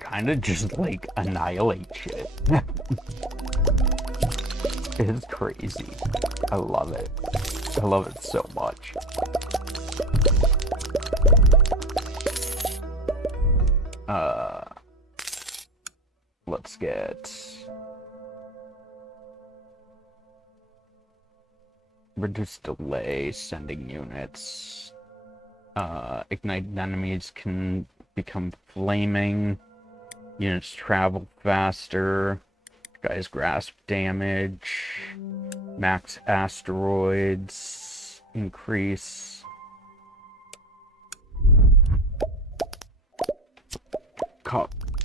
Kind of just like annihilate shit. It's crazy. I love it. I love it so much. Let's get reduce delay sending units. Ignited enemies can become flaming. Units travel faster. Guys grasp damage. Max asteroids increase.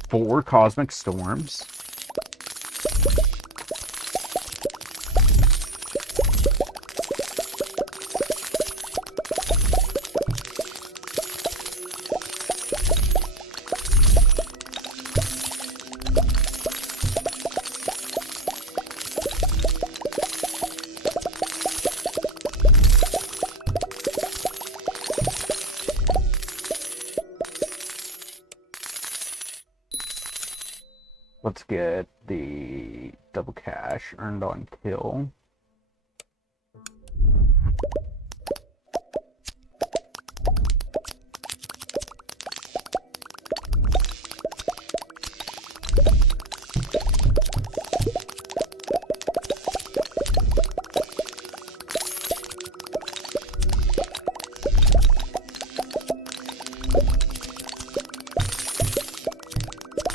Four cosmic storms. Let's get the double cash earned on kill.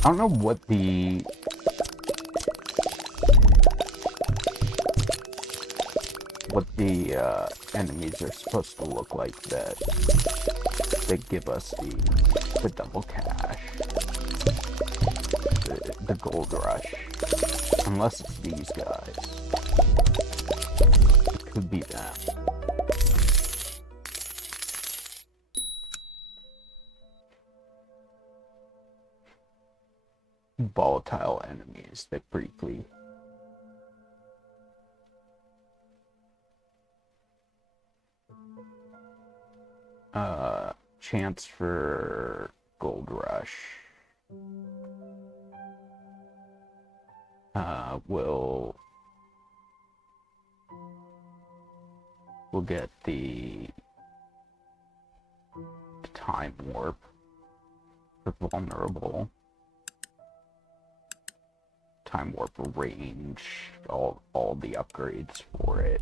I don't know what the enemies are supposed to look like that give us the double cash, the gold rush, unless it's these guys. It could be them. Volatile enemies that briefly chance for gold rush. We'll get the time warp for vulnerable. Time warp range, all the upgrades for it.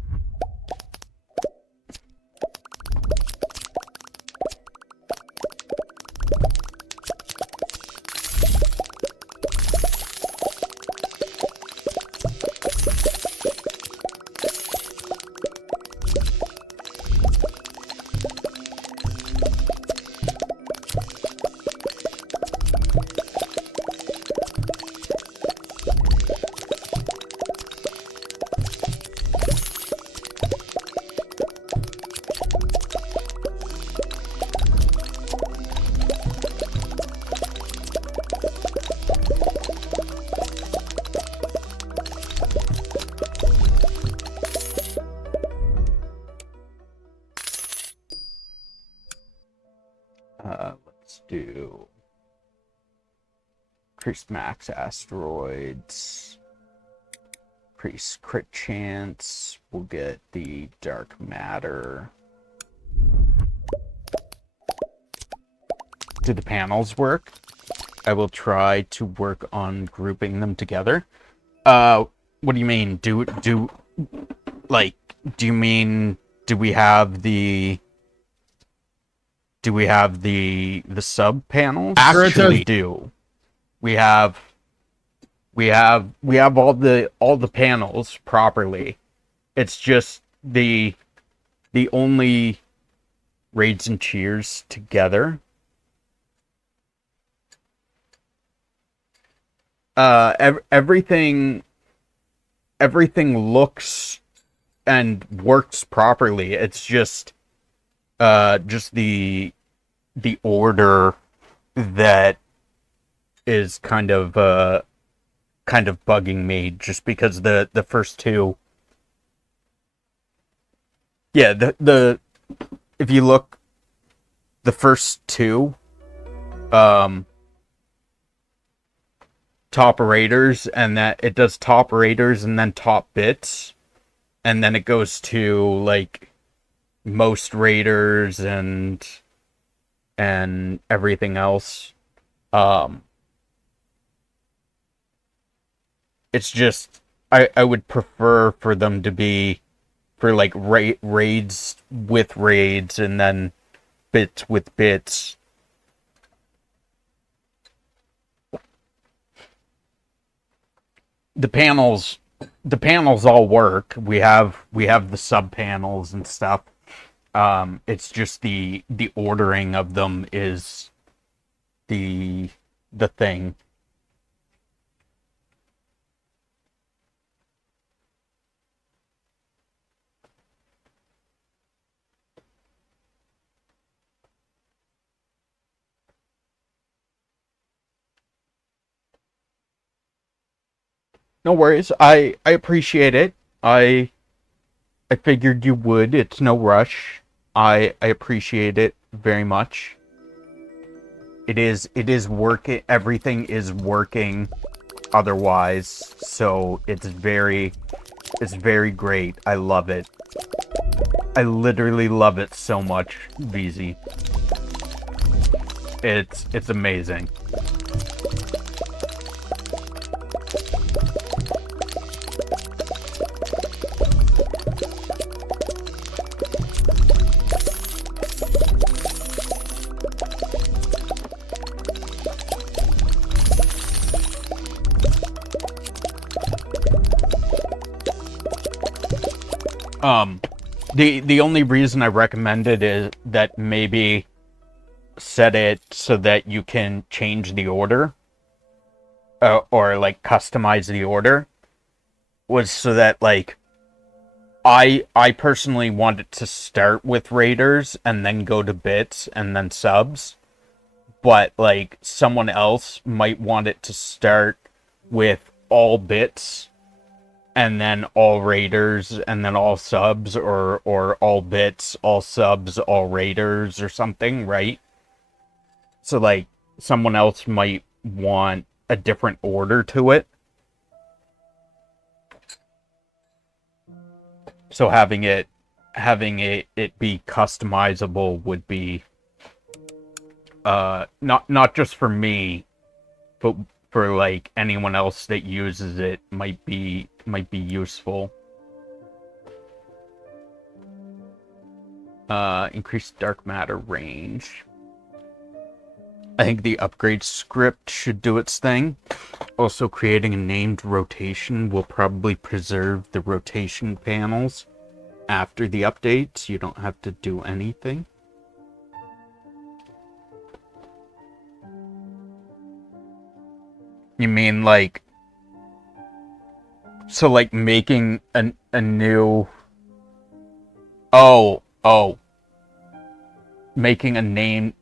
Let's do increased max asteroids, increased crit chance. We'll get the dark matter. Do the panels work? I will try to work on grouping them together. What do you mean? Like, do you mean, do we have the sub panels? Actually, Do. We have all the panels properly. It's just the only Raids and Cheers together. Everything looks and works properly. It's just the order that is kind of bugging me, just because the first two, yeah, the if you look, the first two, top raiders, and that it does top raiders and then top bits, and then it goes to like most raiders and everything else. It's just, I would prefer for them to be for like raids with raids and then bits with bits. The panels all work. We have the sub panels and stuff. It's just the ordering of them is the thing. No worries. I appreciate it. I figured you would. It's no rush. I appreciate it very much. It is working. Everything is working otherwise, so it's very great. I love it. I literally love it so much, VZ. It's amazing. The only reason I recommend it is that maybe set it so that you can change the order, or like customize the order, was so that like I personally wanted to start with raiders and then go to bits and then subs, but like someone else might want it to start with all bits and then all raiders and then all subs, or all bits, all subs, all raiders, or something, right? So like someone else might want a different order to it. So having it be customizable would be not just for me, but for like anyone else that uses it might be useful. Increased dark matter range. I think the upgrade script should do its thing. Also, creating a named rotation will probably preserve the rotation panels after the updates. You don't have to do anything. You mean like, so like making a new, oh, making a named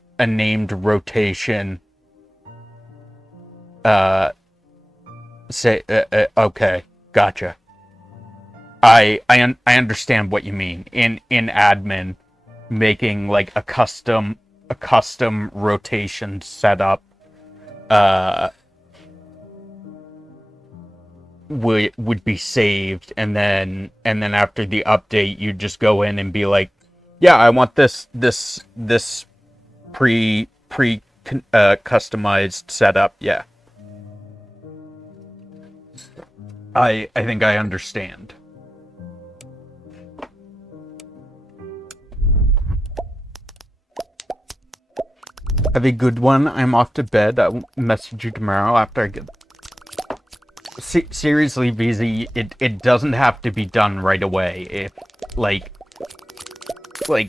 rotation, say, okay, gotcha. I understand what you mean. In admin, making like a custom rotation setup would be saved, and then after the update you just go in and be like, yeah, I want this pre customized setup. Yeah. I think I understand. Have a good one. I'm off to bed. I'll message you tomorrow after I get... Seriously, VZ, it doesn't have to be done right away. If, like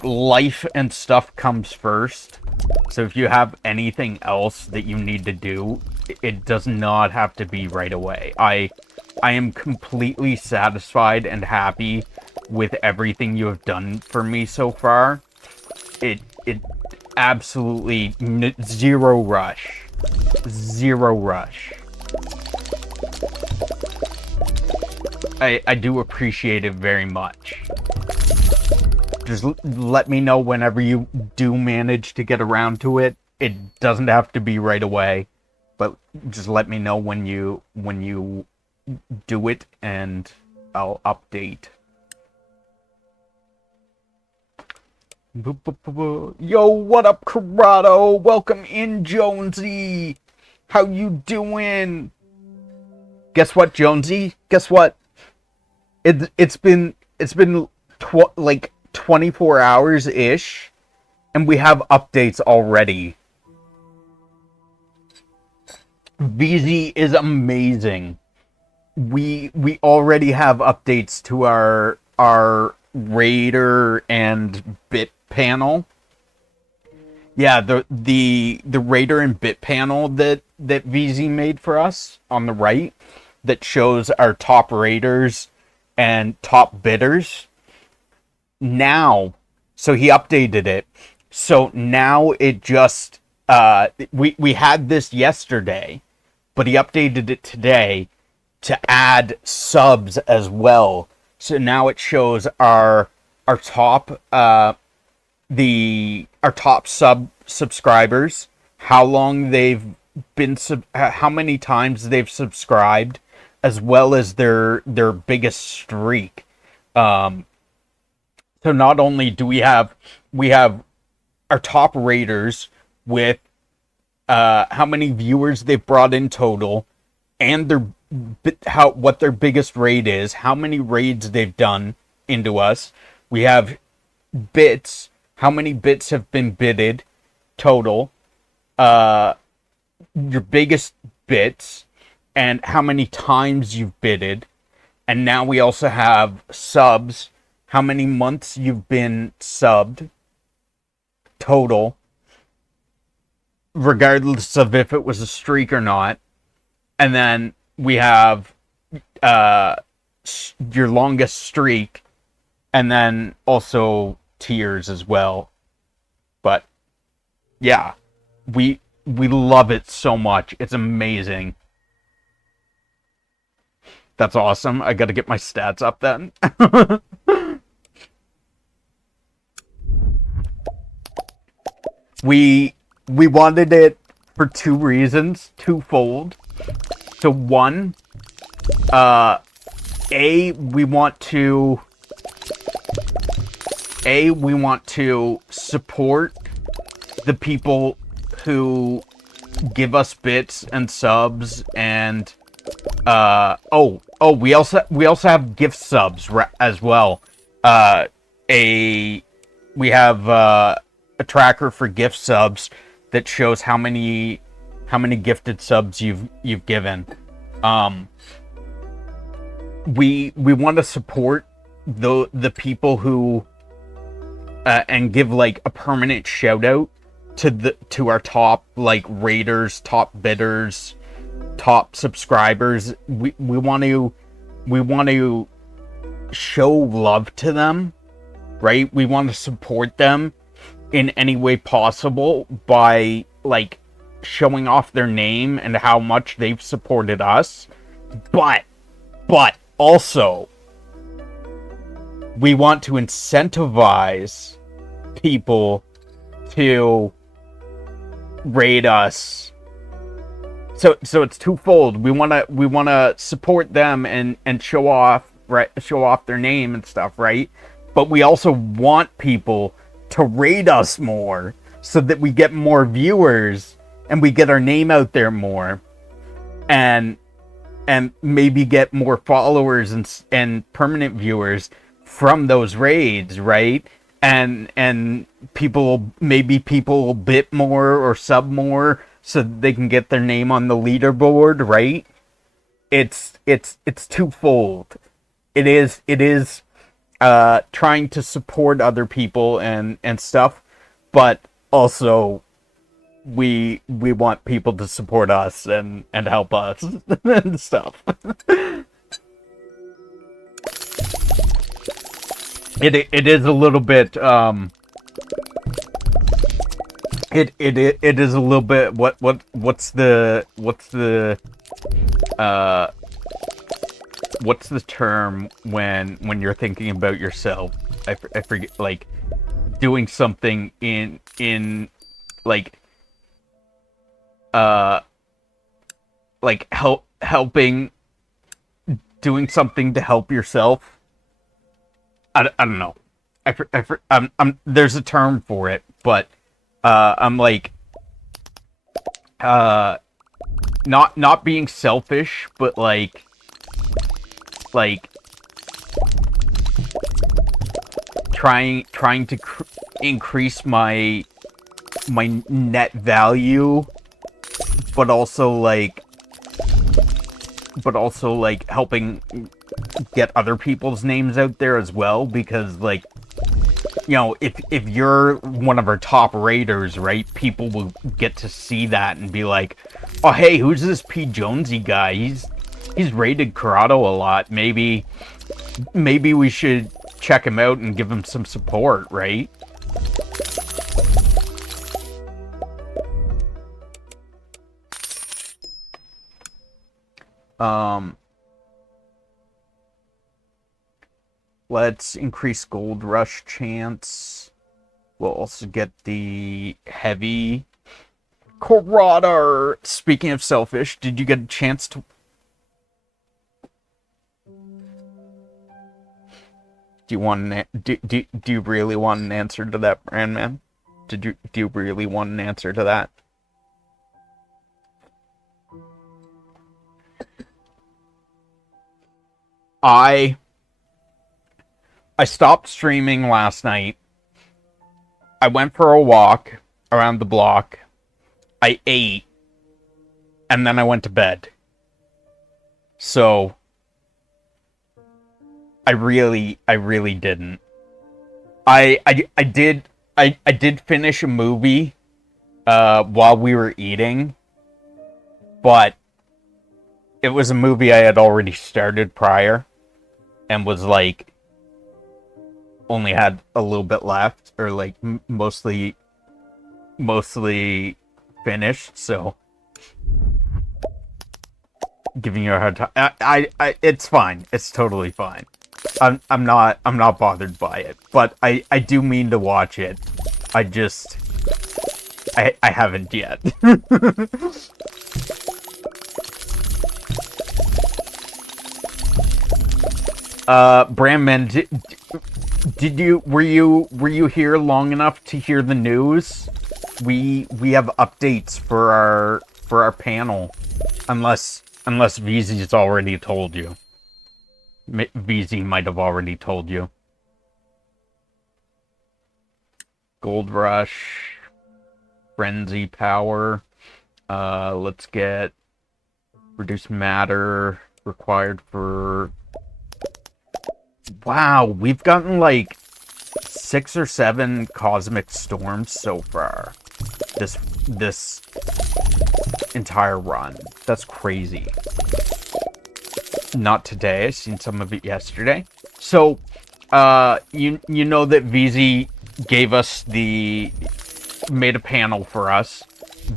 life and stuff comes first. So if you have anything else that you need to do, it does not have to be right away. I am completely satisfied and happy with everything you have done for me so far. It absolutely zero rush. Zero rush. I do appreciate it very much. Just let me know whenever you do manage to get around to it. It doesn't have to be right away, but just let me know when you do it, and I'll update. Yo, what up, Corrado? Welcome in, Jonesy. How you doing? Guess what, Jonesy? Guess what? It's been like 24 hours ish, and we have updates already. VZ is amazing. We already have updates to our Raider and Bit panel. Yeah, the Raider and Bit panel that VZ made for us on the right, that shows our top Raiders and top bidders. Now, so he updated it. So now it just we had this yesterday, but he updated it today to add subs as well. So now it shows our top our top subscribers, how long they've been how many times they've subscribed, as well as their biggest streak. So not only do we have our top Raiders with how many viewers they've brought in total, and what their biggest raid is, how many raids they've done into us. We have bits, how many bits have been bidded total, your biggest bits, and how many times you've bidded. And now we also have subs, how many months you've been subbed total, regardless of if it was a streak or not. And then we have your longest streak, and then also tiers as well. But yeah, we love it so much. It's amazing. That's awesome. I gotta get my stats up then. We wanted it for two reasons, twofold. So one, we want to support the people who give us bits and subs, and we also have gift subs as well. We have a tracker for gift subs that shows how many gifted subs you've given. We want to support the people who and give like a permanent shout out to our top like Raiders, top bidders, top subscribers. We want to show love to them, right? We want to support them in any way possible by like showing off their name and how much they've supported us. But also we want to incentivize people to raid us. So it's twofold. We want to support them and show off their name and stuff, right? But we also want people to raid us more so that we get more viewers and we get our name out there more. And and maybe get more followers and permanent viewers from those raids, right? And people, maybe people bit more or sub more so they can get their name on the leaderboard, right? It's twofold. It is trying to support other people and stuff, but also we want people to support us and help us and stuff. It is a little bit it is a little bit what's the term when you're thinking about yourself? I forget, like doing something in like helping, doing something to help yourself. I don't know. There's a term for it, but I'm like not being selfish, but like trying to increase my net value, but also like helping get other people's names out there as well, because like, you know, if you're one of our top raiders, right, people will get to see that and be like, oh hey, who's this P. Jonesy guy? He's raided Corrado a lot. Maybe we should check him out and give him some support, right? Let's increase Gold Rush chance. We'll also get the heavy Corrado. Speaking of selfish, did you get a chance to... Do you really want an answer to that, Brandman? Do you really want an answer to that? I stopped streaming last night. I went for a walk around the block. I ate. And then I went to bed. So I really didn't. I did finish a movie while we were eating, but it was a movie I had already started prior and was like only had a little bit left, or like mostly finished, so giving you a hard time. I it's fine. It's totally fine. I'm not bothered by it, but I do mean to watch it. I haven't yet. Bramman, were you here long enough to hear the news? We have updates for our panel, unless VZ's already told you. VZ might have already told you. Gold Rush, Frenzy Power. Let's get reduced matter required for... Wow, we've gotten like 6 or 7 cosmic storms so far this entire run. That's crazy. Not today. I seen some of it yesterday. So, you know that VZ gave us made a panel for us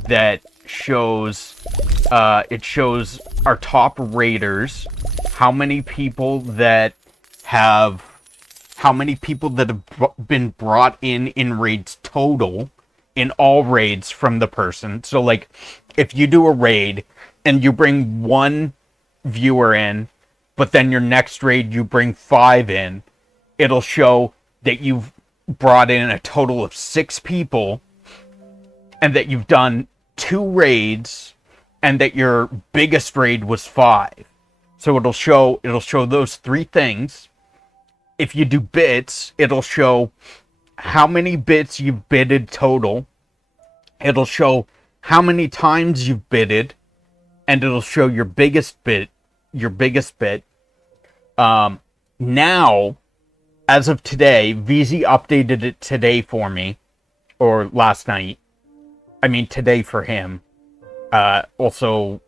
that shows it shows our top raiders, how many people that have been brought in raids total, in all raids from the person. So like, if you do a raid and you bring 1 viewer in, but then your next raid you bring 5 in, it'll show that you've brought in a total of 6 people, and that you've done 2 raids, and that your biggest raid was 5. So it'll show those three things. If you do bits, it'll show how many bits you've bidded total. It'll show how many times you've bidded, and it'll show your biggest bit. Now, as of today, VZ updated it today for me, or last night. I mean, today for him. Also,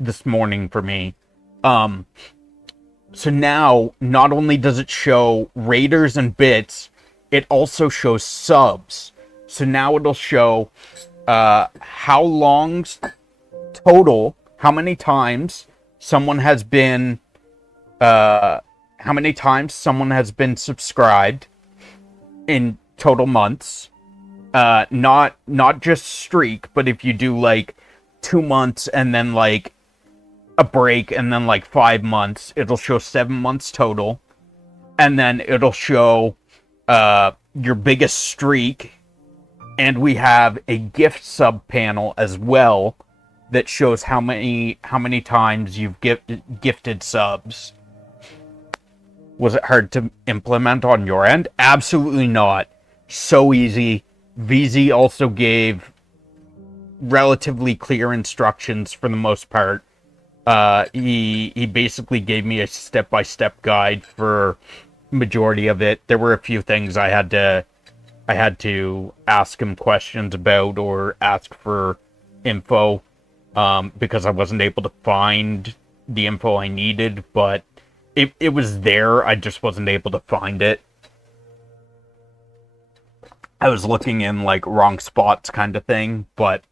this morning for me. So now, not only does it show raiders and bits, it also shows subs. So now it'll show how long's total, how many times someone has been subscribed in total months. Not just streak, but if you do like 2 months and then like a break and then like 5 months, it'll show 7 months total. And then it'll show your biggest streak. And we have a gift sub panel as well that shows how many times you've gifted subs. Was it hard to implement on your end? Absolutely not. So easy. VZ also gave relatively clear instructions for the most part. He basically gave me a step-by-step guide for majority of it. There were a few things I had to ask him questions about or ask for info because I wasn't able to find the info I needed, but it was there. I just wasn't able to find it. I was looking in like wrong spots kind of thing, but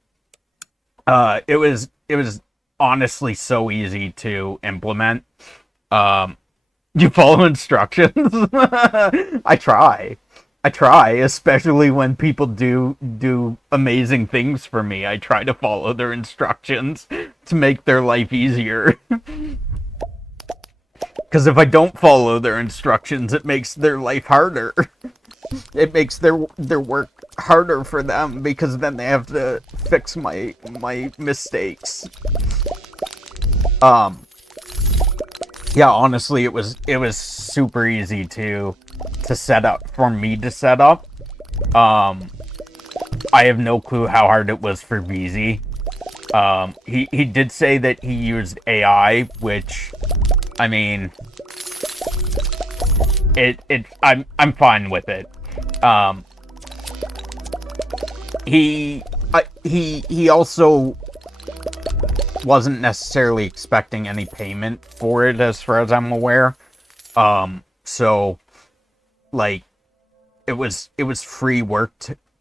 it was honestly so easy to implement. You follow instructions. I try, especially when people do amazing things for me. I try to follow their instructions to make their life easier. Because if I don't follow their instructions, it makes their life harder. It makes their work harder for them because then they have to fix my mistakes. Yeah, honestly, it was super easy to set up for me to set up. I have no clue how hard it was for VZ. He did say that he used AI, which, I mean, I'm fine with it. He also wasn't necessarily expecting any payment for it, as far as I'm aware. So, like, it was free work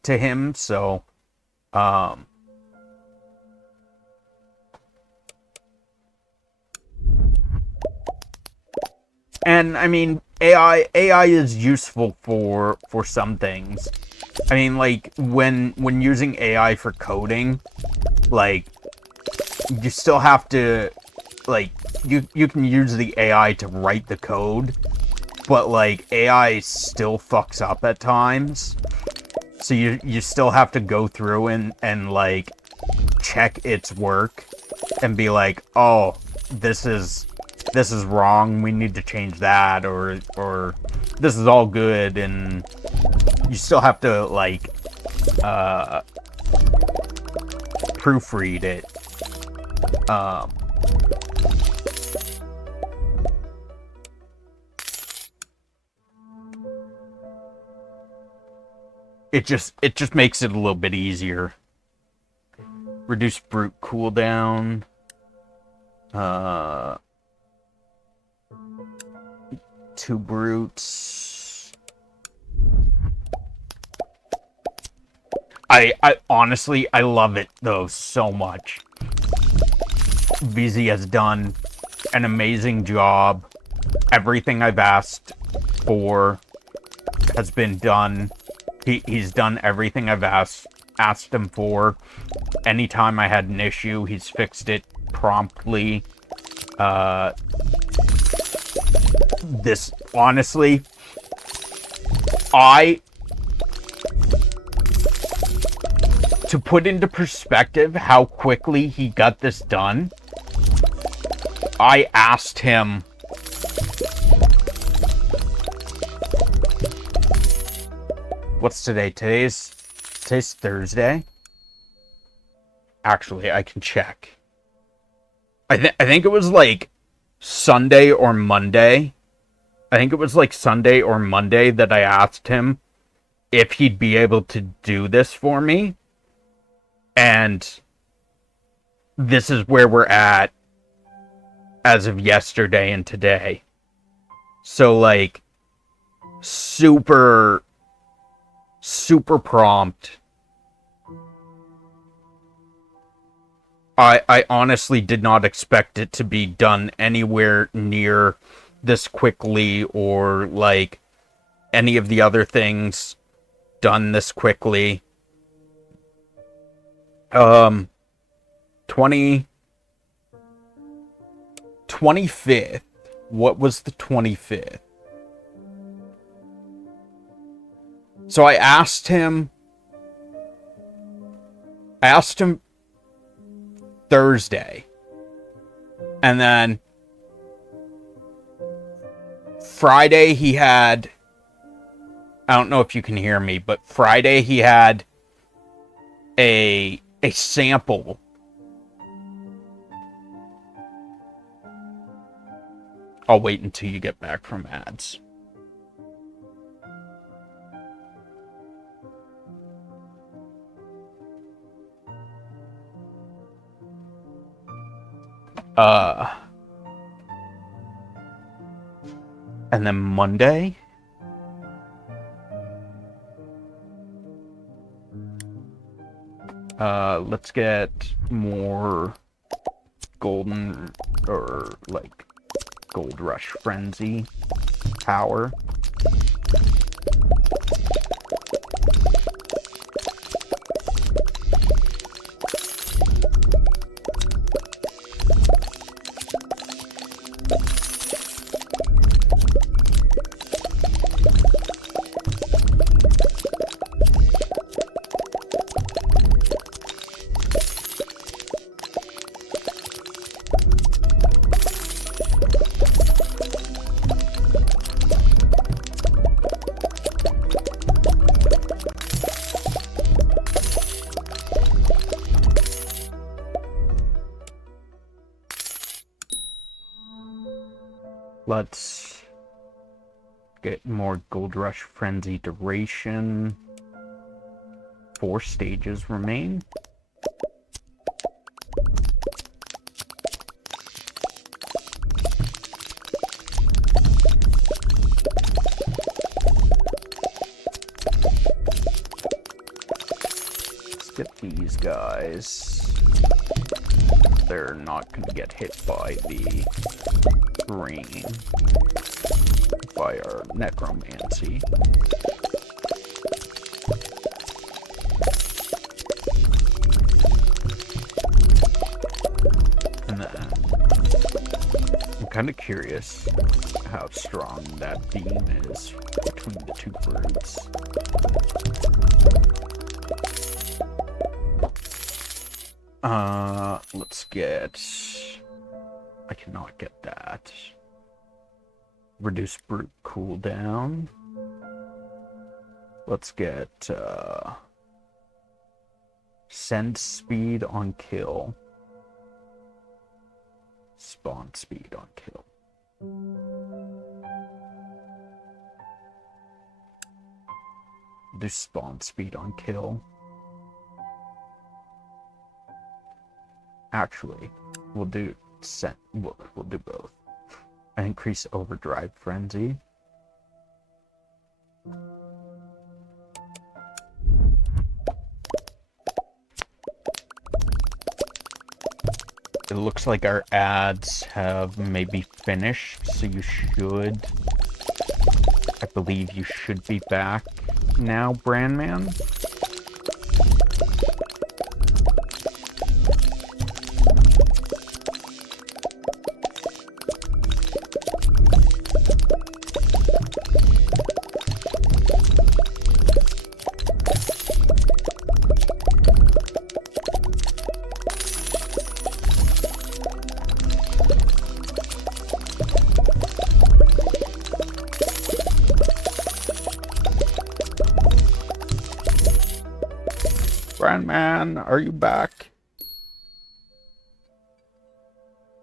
to him. So, and I mean, AI is useful for some things. I mean, like, when using AI for coding, like, you still have to, like, you can use the AI to write the code, but, like, AI still fucks up at times. So you still have to go through and like, check its work and be like, oh, this is wrong, we need to change that, or this is all good, and you still have to, like, proofread it. It just makes it a little bit easier. Reduce brute cooldown. 2 brutes. I honestly, I love it though so much. VZ has done an amazing job. Everything I've asked for has been done. He's done everything I've asked him for. Anytime I had an issue, he's fixed it promptly. This, honestly, to put into perspective how quickly he got this done, I asked him what's today? Today's Thursday. Actually, I can check. I think it was like Sunday or Monday. I think it was like Sunday or Monday that I asked him if he'd be able to do this for me. And this is where we're at as of yesterday and today. So, like, super prompt. I honestly did not expect it to be done anywhere near this quickly, or like any of the other things done this quickly. 25th. What was the 25th? So I asked him Thursday. And then Friday he had, I don't know if you can hear me, but Friday he had a sample. I'll wait until you get back from ads. And then Monday, let's get more golden, or like Gold Rush Frenzy power. Let's get more Gold Rush Frenzy duration. 4 stages remain. Let's get these guys. They're not going to get hit by the rain, by our necromancy. And then I'm kind of curious how strong that beam is between the two birds. Let's get... I cannot get that. Reduce brute cooldown. Let's get, send speed on kill. Spawn speed on kill. Do spawn speed on kill. Actually, we'll do we'll do both. Increase overdrive frenzy. It looks like our ads have maybe finished, so you should, I believe you should be back now, Brandman. Grandman, are you back?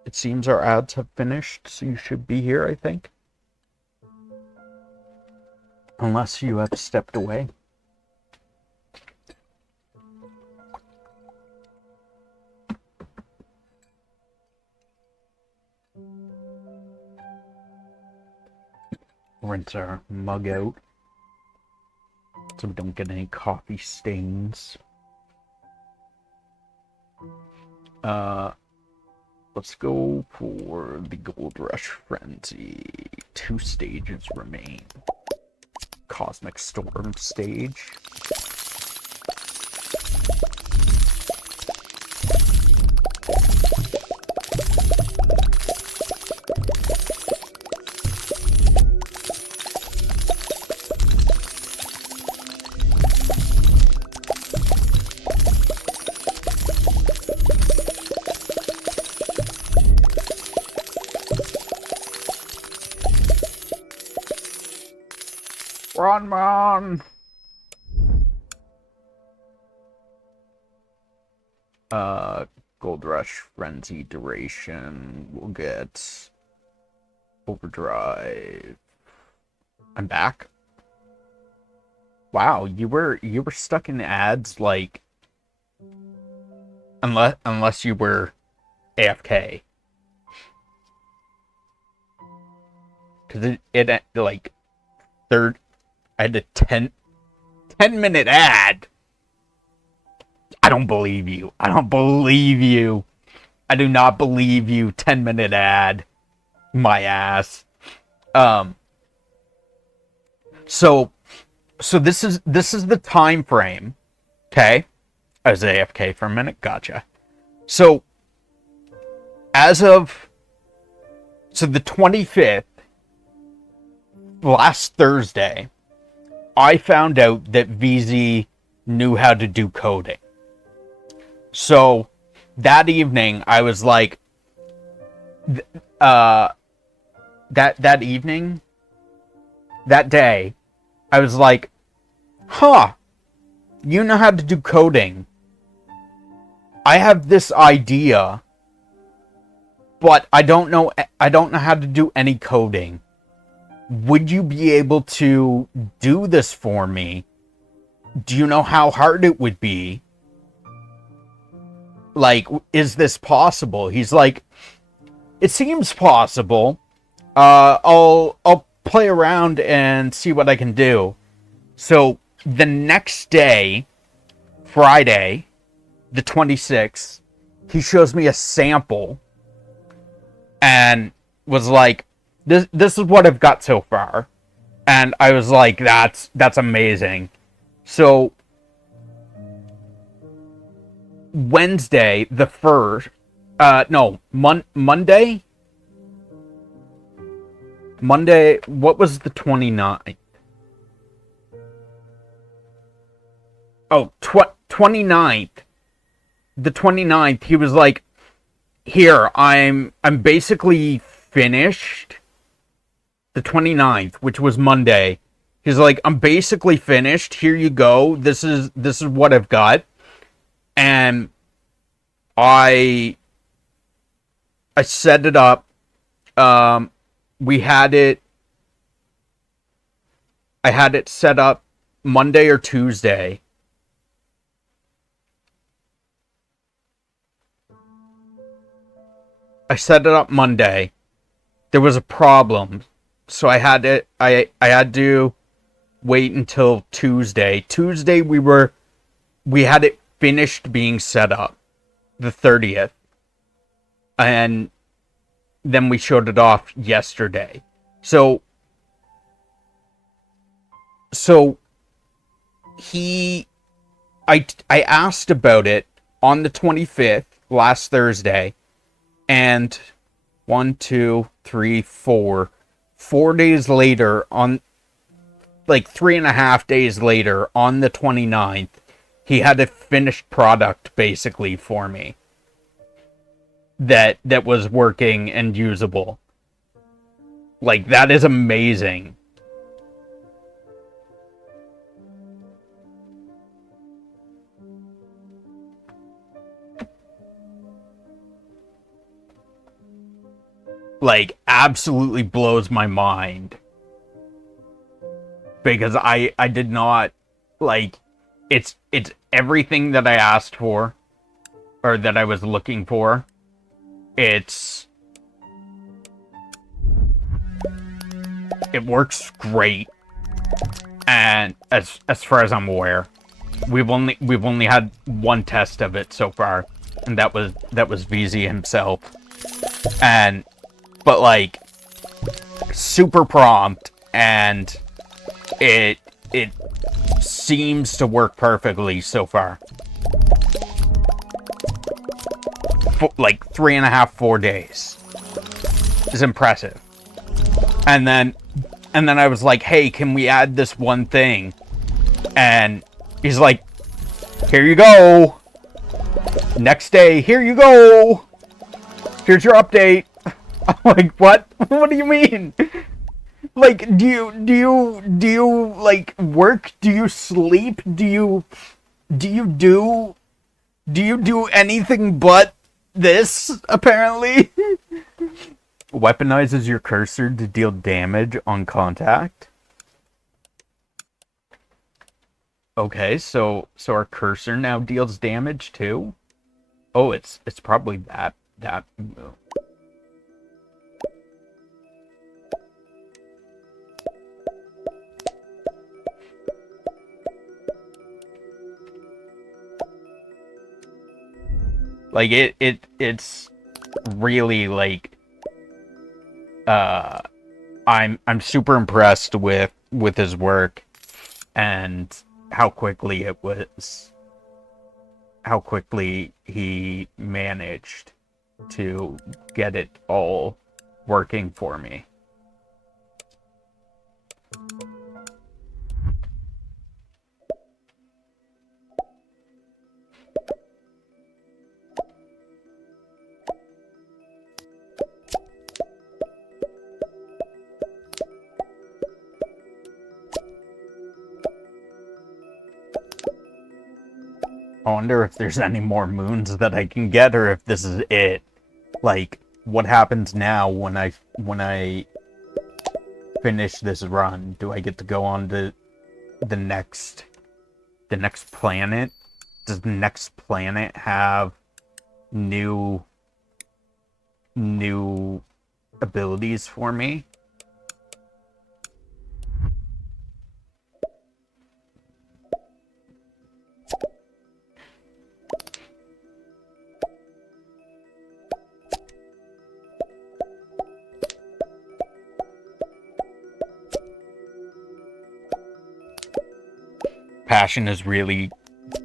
It seems our ads have finished, so you should be here, I think. Unless you have stepped away. Rinse our mug out so we don't get any coffee stains. Let's go for the Gold Rush Frenzy. 2 stages remain. Cosmic Storm stage. Run, man! Gold Rush Frenzy duration. We'll get Overdrive. I'm back. Wow, you were stuck in ads like unless you were AFK. Cause it like I had a 10-minute ad. I don't believe you. I don't believe you. I do not believe you. 10-minute ad. My ass. So this is the time frame. Okay? I was AFK for a minute. Gotcha. So the 25th, last Thursday, I found out that VZ knew how to do coding. So that evening, I was like, that day, I was like, huh, you know how to do coding. I have this idea, but I don't know how to do any coding. Would you be able to do this for me? Do you know how hard it would be? Like, is this possible? He's like, it seems possible. I'll play around and see what I can do. So the next day, Friday, the 26th, he shows me a sample and was like, This is what I've got so far. And I was like, that's amazing. So Wednesday, the 1st, Monday? Monday, what was the 29th? Oh, 29th. The 29th, he was like, here, I'm basically finished. The 29th, which was Monday. He's like, I'm basically finished. Here you go. This is what I've got. And I set it up. I had it set up Monday or Tuesday. I set it up Monday. There was a problem. So I had to wait until Tuesday. Tuesday we had it finished being set up, the 30th. And then we showed it off yesterday. So I asked about it on the 25th, last Thursday, and 4 days later, on like 3.5 days later, on the 29th, he had a finished product basically for me that was working and usable. Like, that is amazing. like absolutely blows my mind, because I did not, like, it's everything that I asked for, or that I was looking for. It works great, and as far as I'm aware, we've only had one test of it so far, and that was VZ himself. And but like, super prompt, and it seems to work perfectly so far. Like 3.5, 4 days is impressive. And then I was like, hey, can we add this one thing? And he's like, here you go. Next day, here you go. Here's your update. I'm like, what? What do you mean? Like, do you like work? Do you sleep? Do you do anything but this, apparently? Weaponizes your cursor to deal damage on contact. Okay, so our cursor now deals damage too? Oh, it's probably that. Like, it's really, like, I'm super impressed with his work, and how quickly he managed to get it all working for me. I wonder if there's any more moons that I can get, or if this is it. Like, what happens now when I finish this run? Do I get to go on to the next planet? Does the next planet have new abilities for me? Passion is really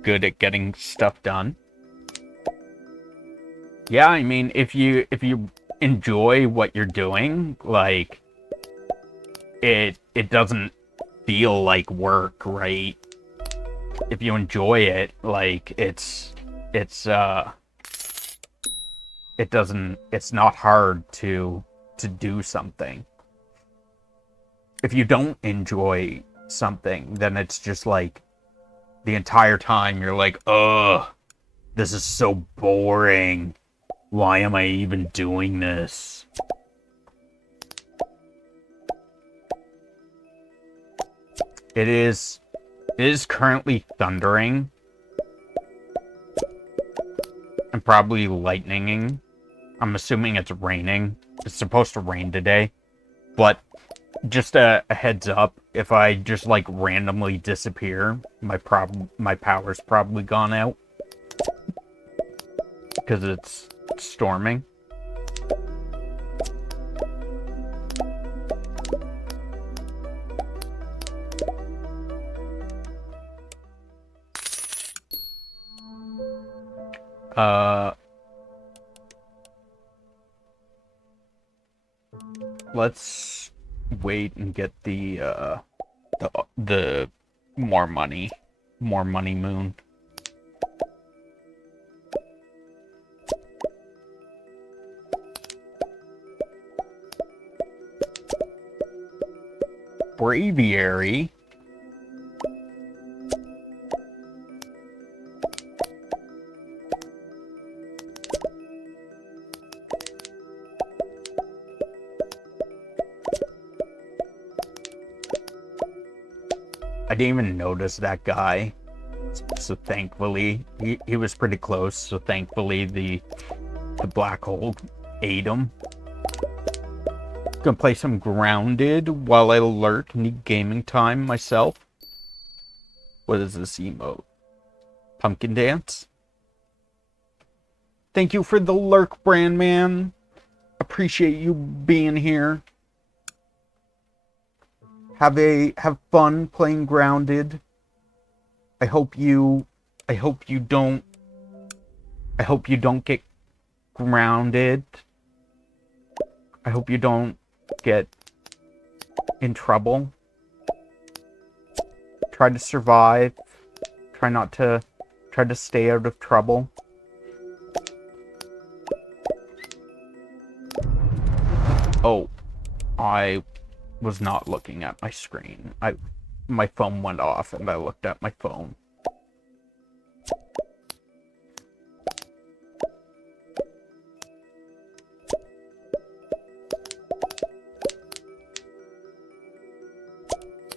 good at getting stuff done. Yeah, I mean, if you enjoy what you're doing, like, it doesn't feel like work, right? If you enjoy it, like, it's not hard to do something. If you don't enjoy something, then it's just like, the entire time you're like, ugh, this is so boring. Why am I even doing this? It is currently thundering. And probably lightninging. I'm assuming it's raining. It's supposed to rain today. But just a heads up, if I just, like, randomly disappear, my power's probably gone out. Because it's storming. Let's wait and get the more money moon. Braviary. I didn't even notice that guy. So thankfully, he was pretty close. So thankfully, the black hole ate him. Gonna play some Grounded while I alert. Need gaming time myself. What is this emote? Pumpkin dance? Thank you for the lurk, Brandman. Appreciate you being here. Have fun playing Grounded. I hope you don't get grounded. I hope you don't get in trouble. Try to survive. Try to stay out of trouble. Oh, I was not looking at my screen. My phone went off and I looked at my phone.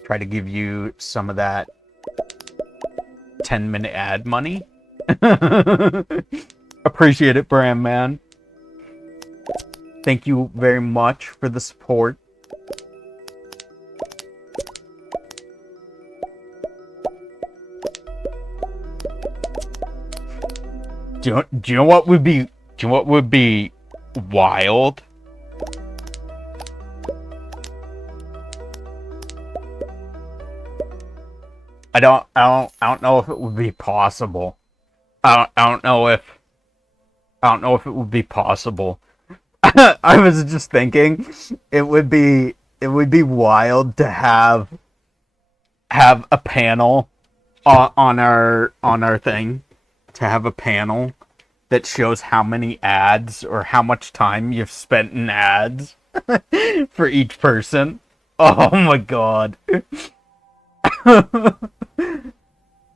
Try to give you some of that 10-minute ad money. Appreciate it, Bram, man. Thank you very much for the support. Do you know what would be wild? I don't know if it would be possible. I don't know if it would be possible. I was just thinking it would be wild to have a panel on our thing, to have a panel that shows how many ads or how much time you've spent in ads for each person. Oh my god.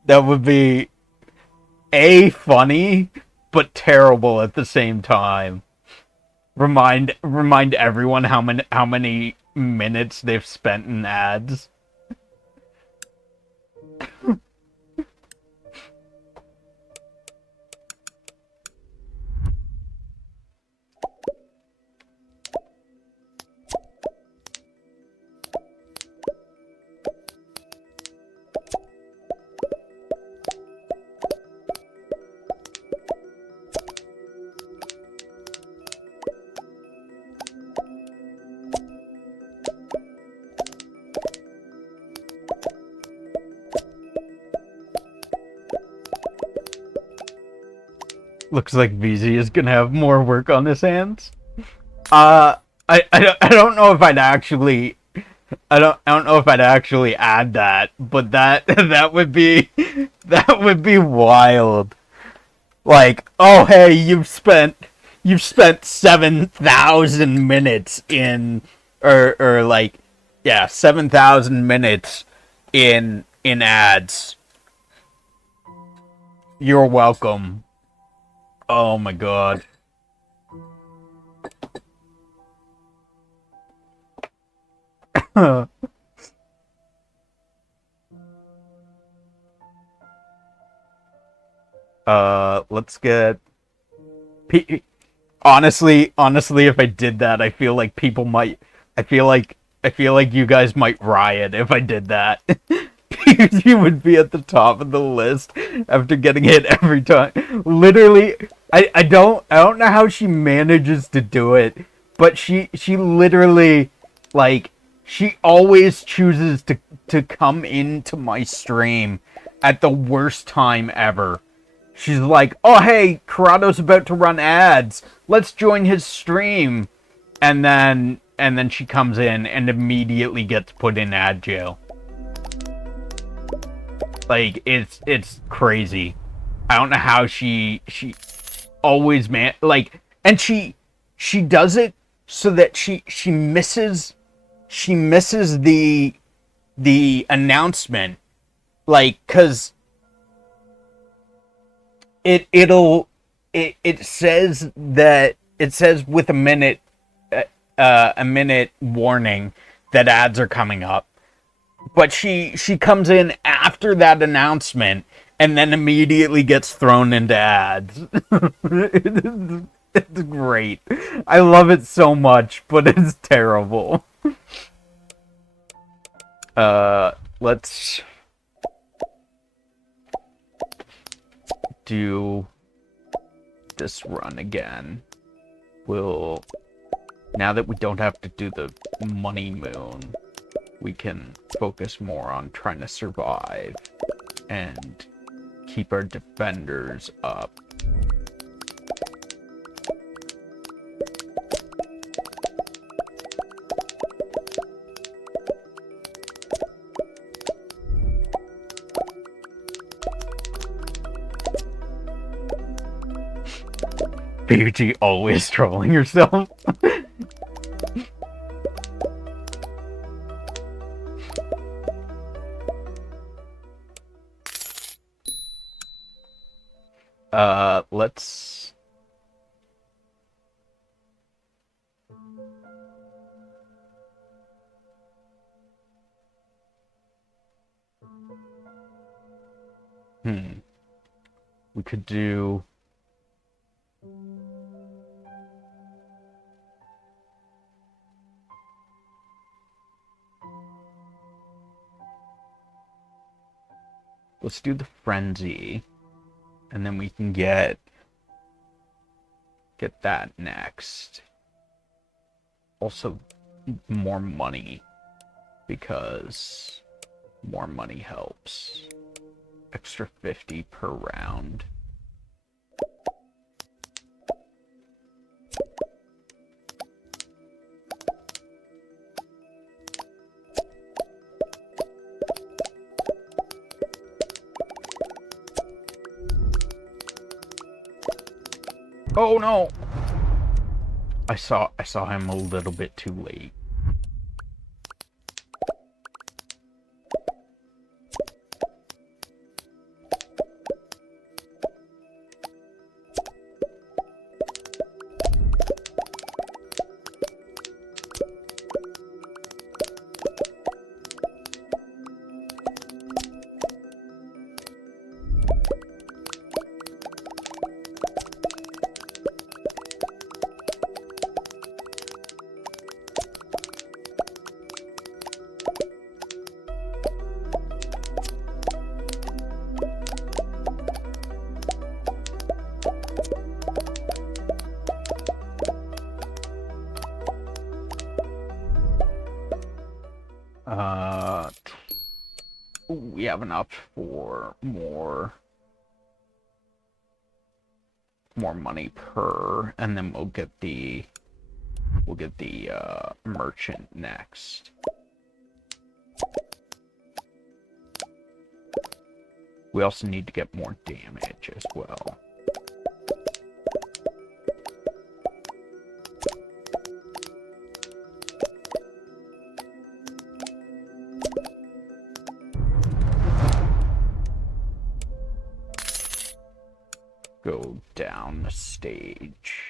That would be funny but terrible at the same time. Remind everyone how many minutes they've spent in ads. Looks like VZ is gonna have more work on his hands. I don't know if I'd actually add that, but that would be wild. Like, oh hey, you've spent 7,000 minutes in, or like, yeah, 7,000 minutes in ads. You're welcome. Oh my god. Let's get... Honestly, if I did that, I feel like people might... I feel like you guys might riot if I did that. You would be at the top of the list after getting hit every time. Literally, I don't know how she manages to do it, but she literally, like, she always chooses to come into my stream at the worst time ever. She's like, oh hey, Corrado's about to run ads. Let's join his stream. And then she comes in and immediately gets put in ad jail. Like, it's crazy. I don't know how she always and she does it so that she misses the announcement, like, cuz it says with a minute warning that ads are coming up. But she comes in after that announcement and then immediately gets thrown into ads. It's great. I love it so much, but it's terrible. Let's do this run again. Now that we don't have to do the money moon, we can focus more on trying to survive and keep our defenders up. BG always trolling yourself. Let's... We could do... Let's do the frenzy, and then we can get that next. Also, more money, because more money helps. Extra 50 per round. Oh no! I saw him a little bit too late. We have enough for more money per, and then we'll get the merchant next. We also need to get more damage as well. Go down the stage.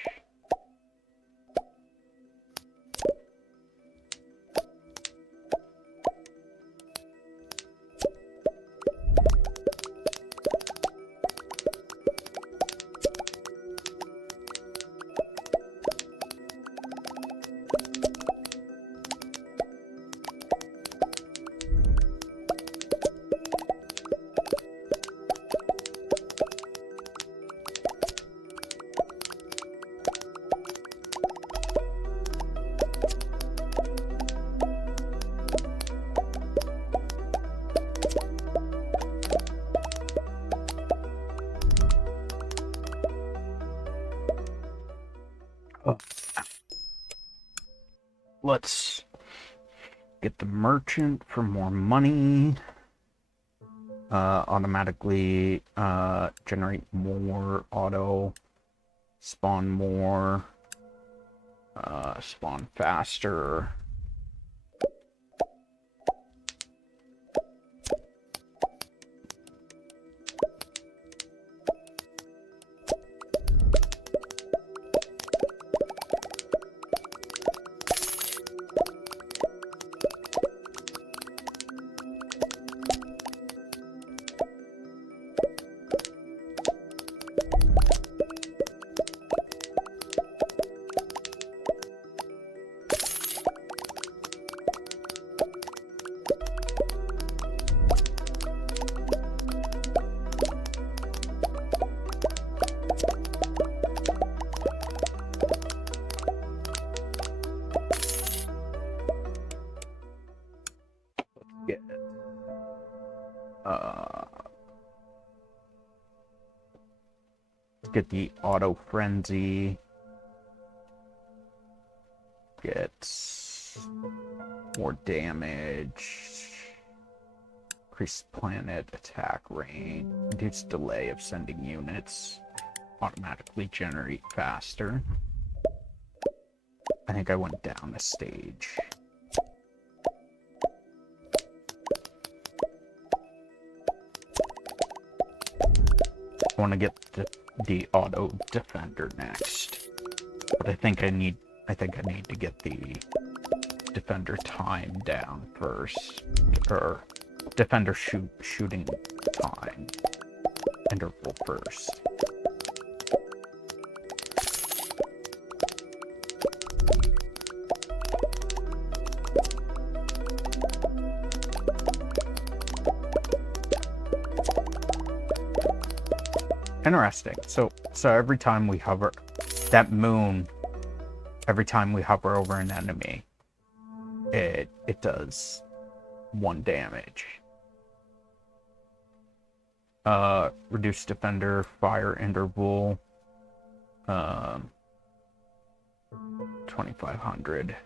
Let's get the merchant for more money. Automatically generate more auto, spawn more, spawn faster. get uh get the auto frenzy, get more damage, increase planet attack range, reduce delay of sending units, automatically generate faster. I think I went down a stage. I want to get the auto defender next, but I think I need to get the defender time down first, or defender shooting time interval first. Interesting. So every time we hover that moon, every time we hover over an enemy, it does 1 damage. Reduce defender fire interval, 2500.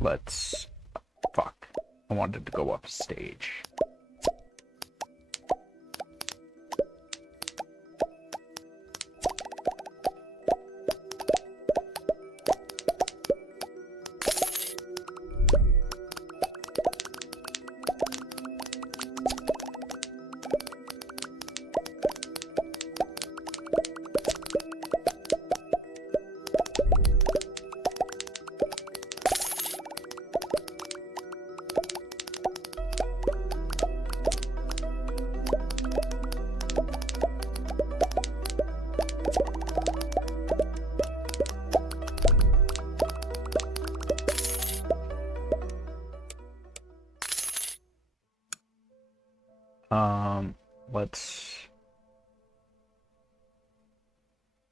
Let's fuck. I wanted to go up a stage.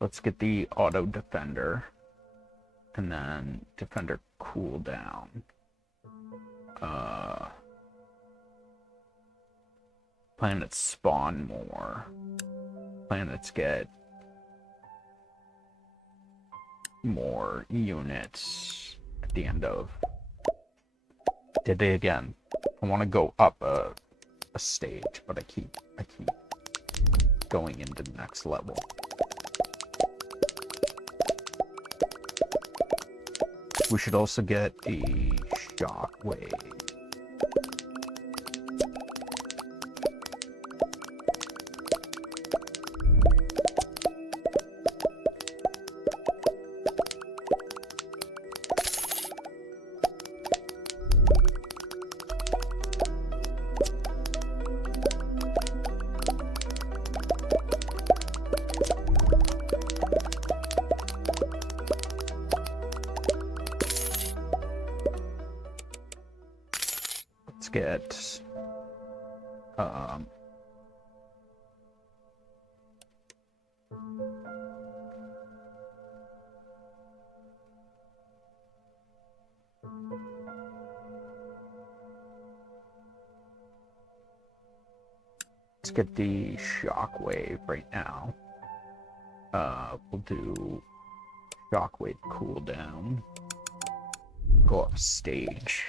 Let's get the auto defender, and then defender cooldown. Planets spawn more. Planets get more units at the end of. Did it again. I want to go up a stage, but I keep going into the next level. We should also get a shockwave. Get let's get the shockwave right now. We'll do shockwave cooldown. Go up stage.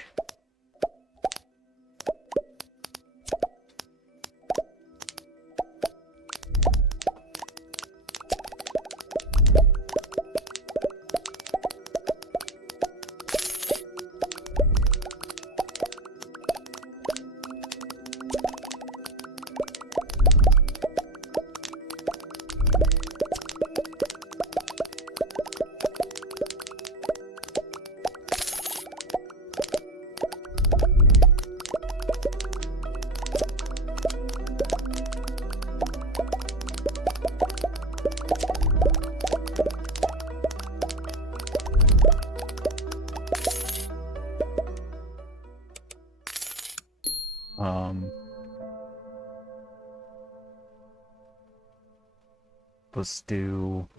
Let's do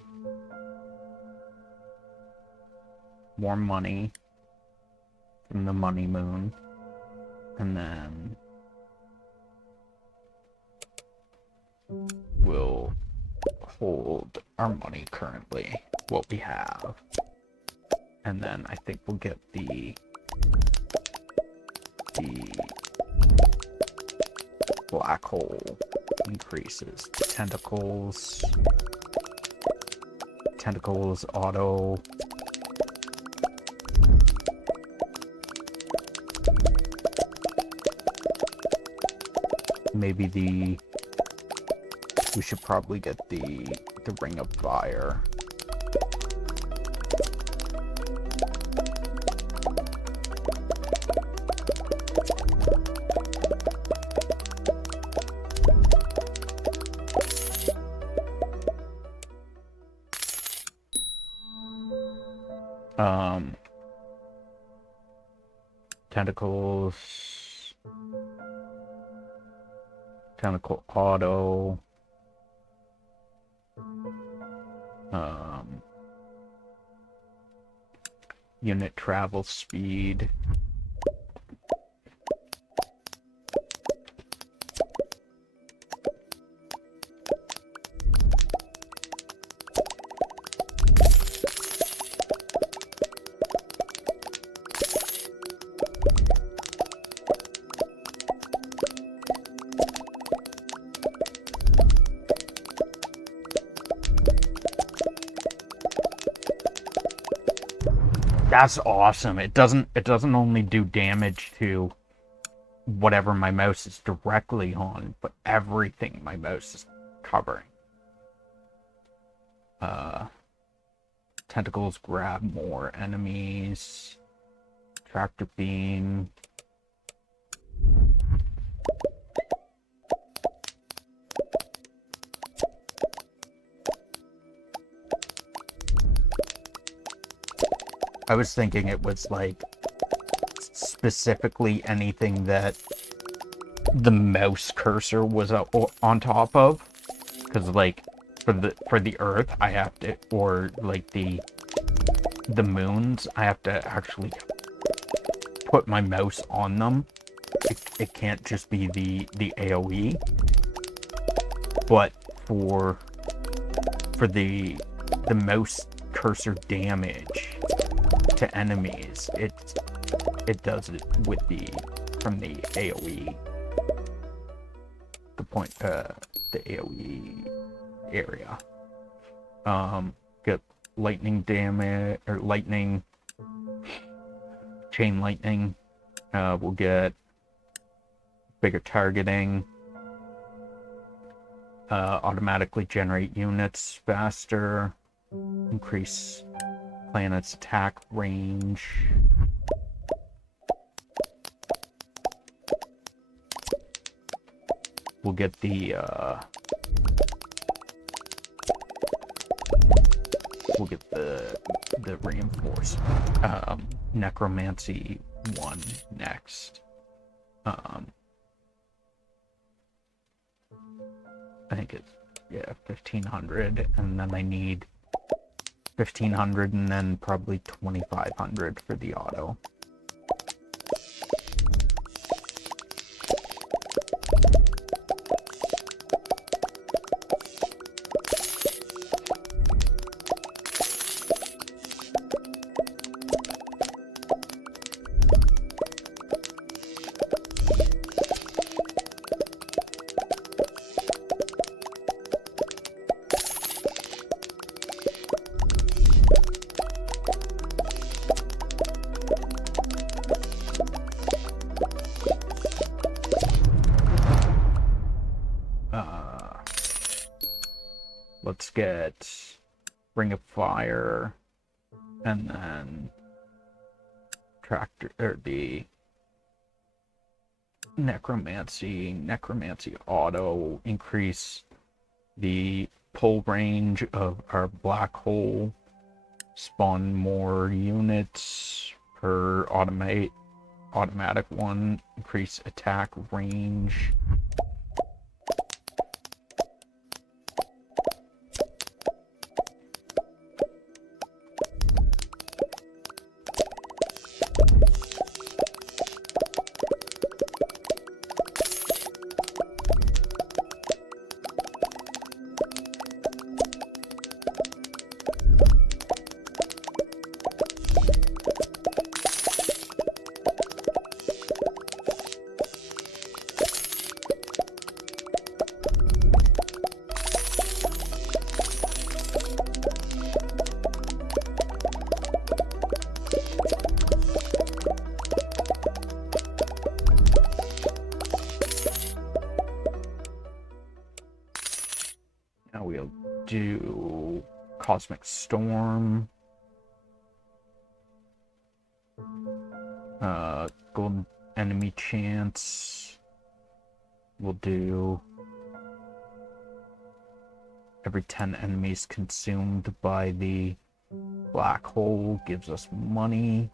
more money. from the money moon. And then we'll hold our money currently, what we have. And then I think we'll get the black hole increases. Tentacles auto. Maybe we should probably get the Ring of Fire. Tentacle auto. Unit travel speed. That's awesome. It doesn't only do damage to whatever my mouse is directly on, but everything my mouse is covering. Tentacles grab more enemies. Tractor beam. I was thinking it was like specifically anything that the mouse cursor was on top of, because like for the Earth I have to, or like the moons, I have to actually put my mouse on them. It can't just be the AoE. But for the mouse cursor damage to enemies, it does it with from the AoE, the AoE area. Get lightning damage, or chain lightning. We'll get bigger targeting. Automatically generate units faster. Increase planet's attack range. We'll get the reinforced necromancy one next. I think it's 1500, and then I need 1500 and then probably 2500 for the auto. Let's get Ring of Fire, and then the necromancy auto. Increase the pull range of our black hole, spawn more units per automatic one, increase attack range. do Cosmic Storm. Golden Enemy Chance. We'll do every 10 enemies consumed by the black hole gives us money.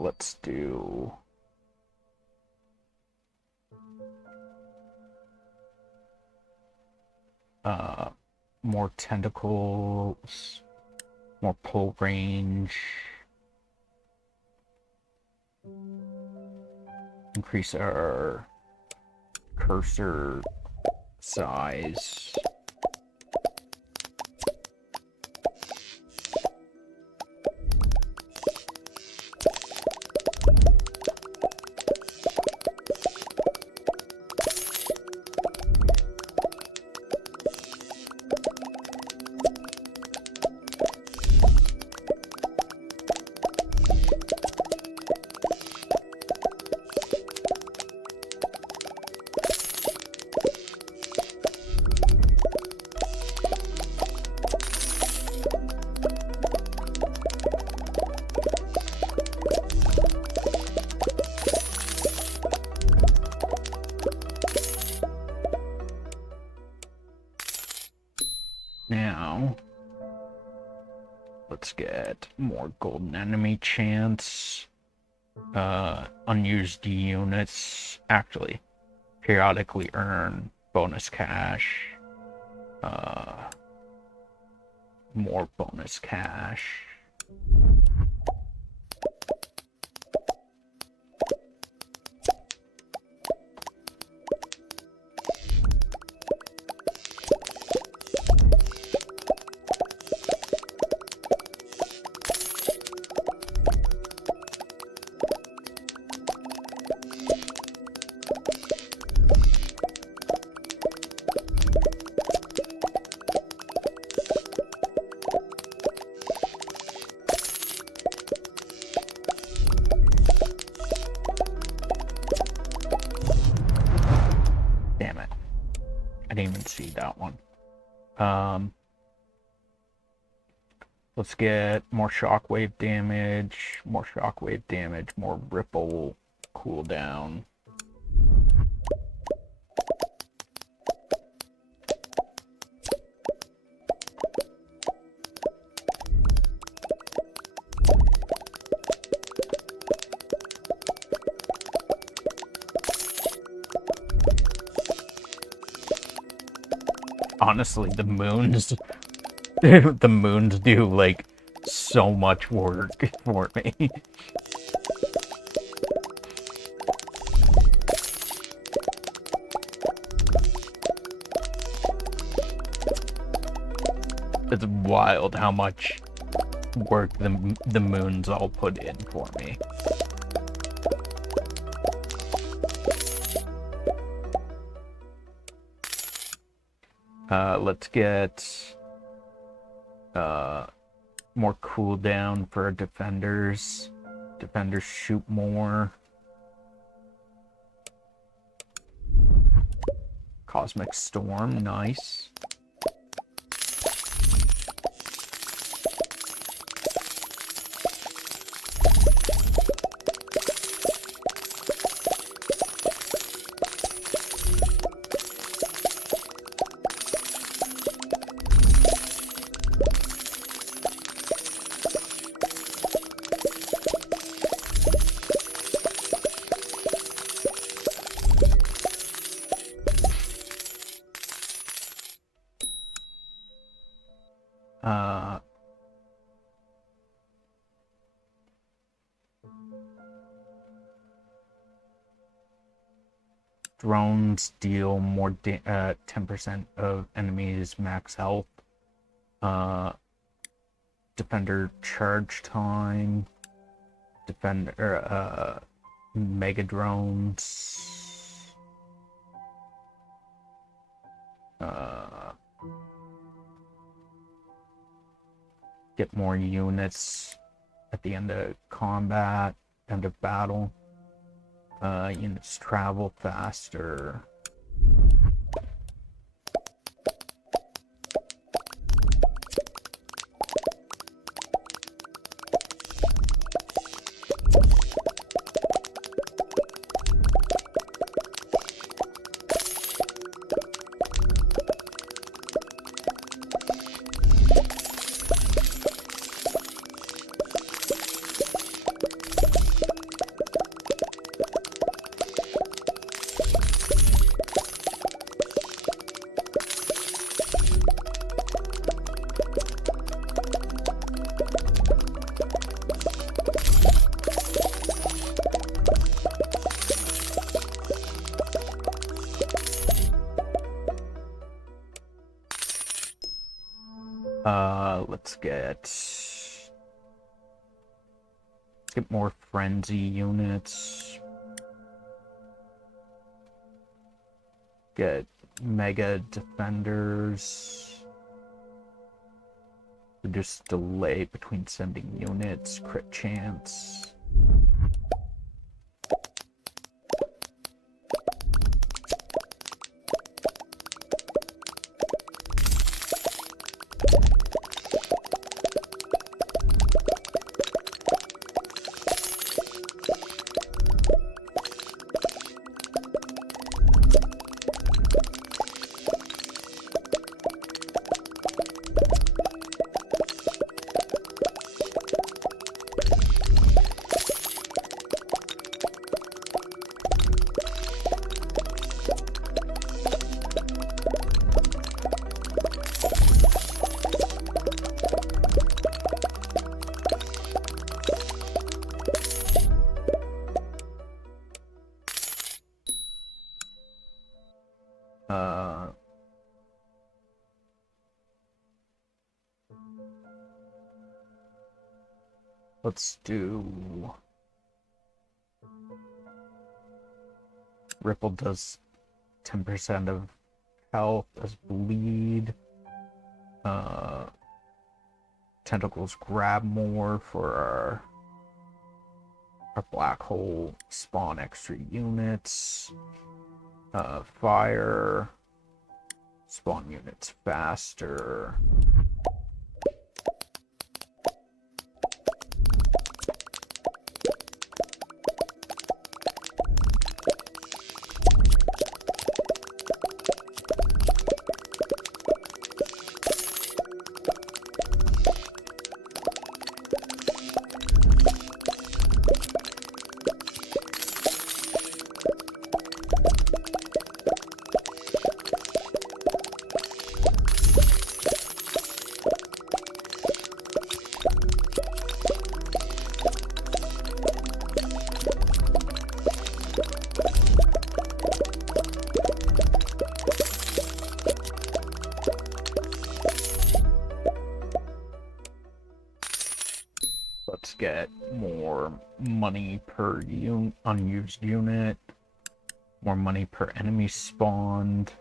Let's do more tentacles, more pull range, increase our cursor size. Now, let's get more golden enemy chance. Unused units actually periodically earn bonus cash. More bonus cash. Damn it. I didn't even see that one. Let's get more shockwave damage, more ripple cooldown. Honestly, the moons the moons do like so much work for me. It's wild how much work the moons all put in for me. Let's get more cooldown for defenders. Defenders shoot more. Cosmic Storm, nice. drones deal more 10% of enemies max health. Defender charge time. Defender mega drones. Get more units at the end of combat, end of battle. Units travel faster. Let's get more frenzy units. Get mega defenders. Reduce delay between sending units. Crit chance. Let's do... Ripple does 10% of health as bleed. Tentacles grab more for our black hole. Spawn extra units. Fire. Spawn units faster. Let's get more money per unused unit. More money per enemy spawned.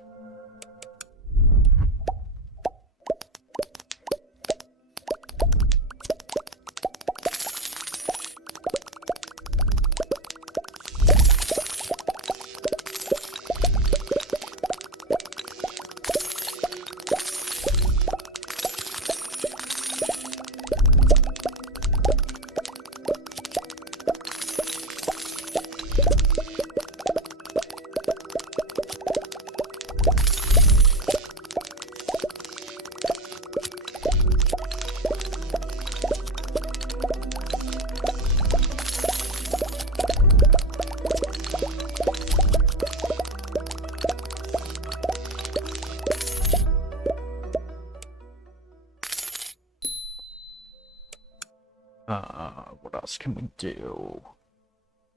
What else can we do?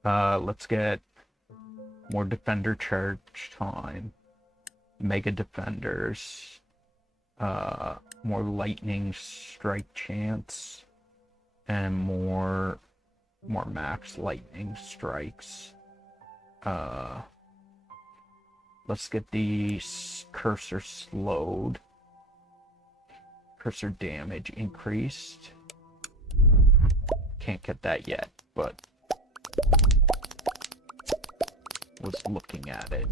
Let's get more defender charge time, mega defenders, more lightning strike chance, and more max lightning strikes. Let's get the cursor slowed. Cursor damage increased. Can't get that yet, but was looking at it.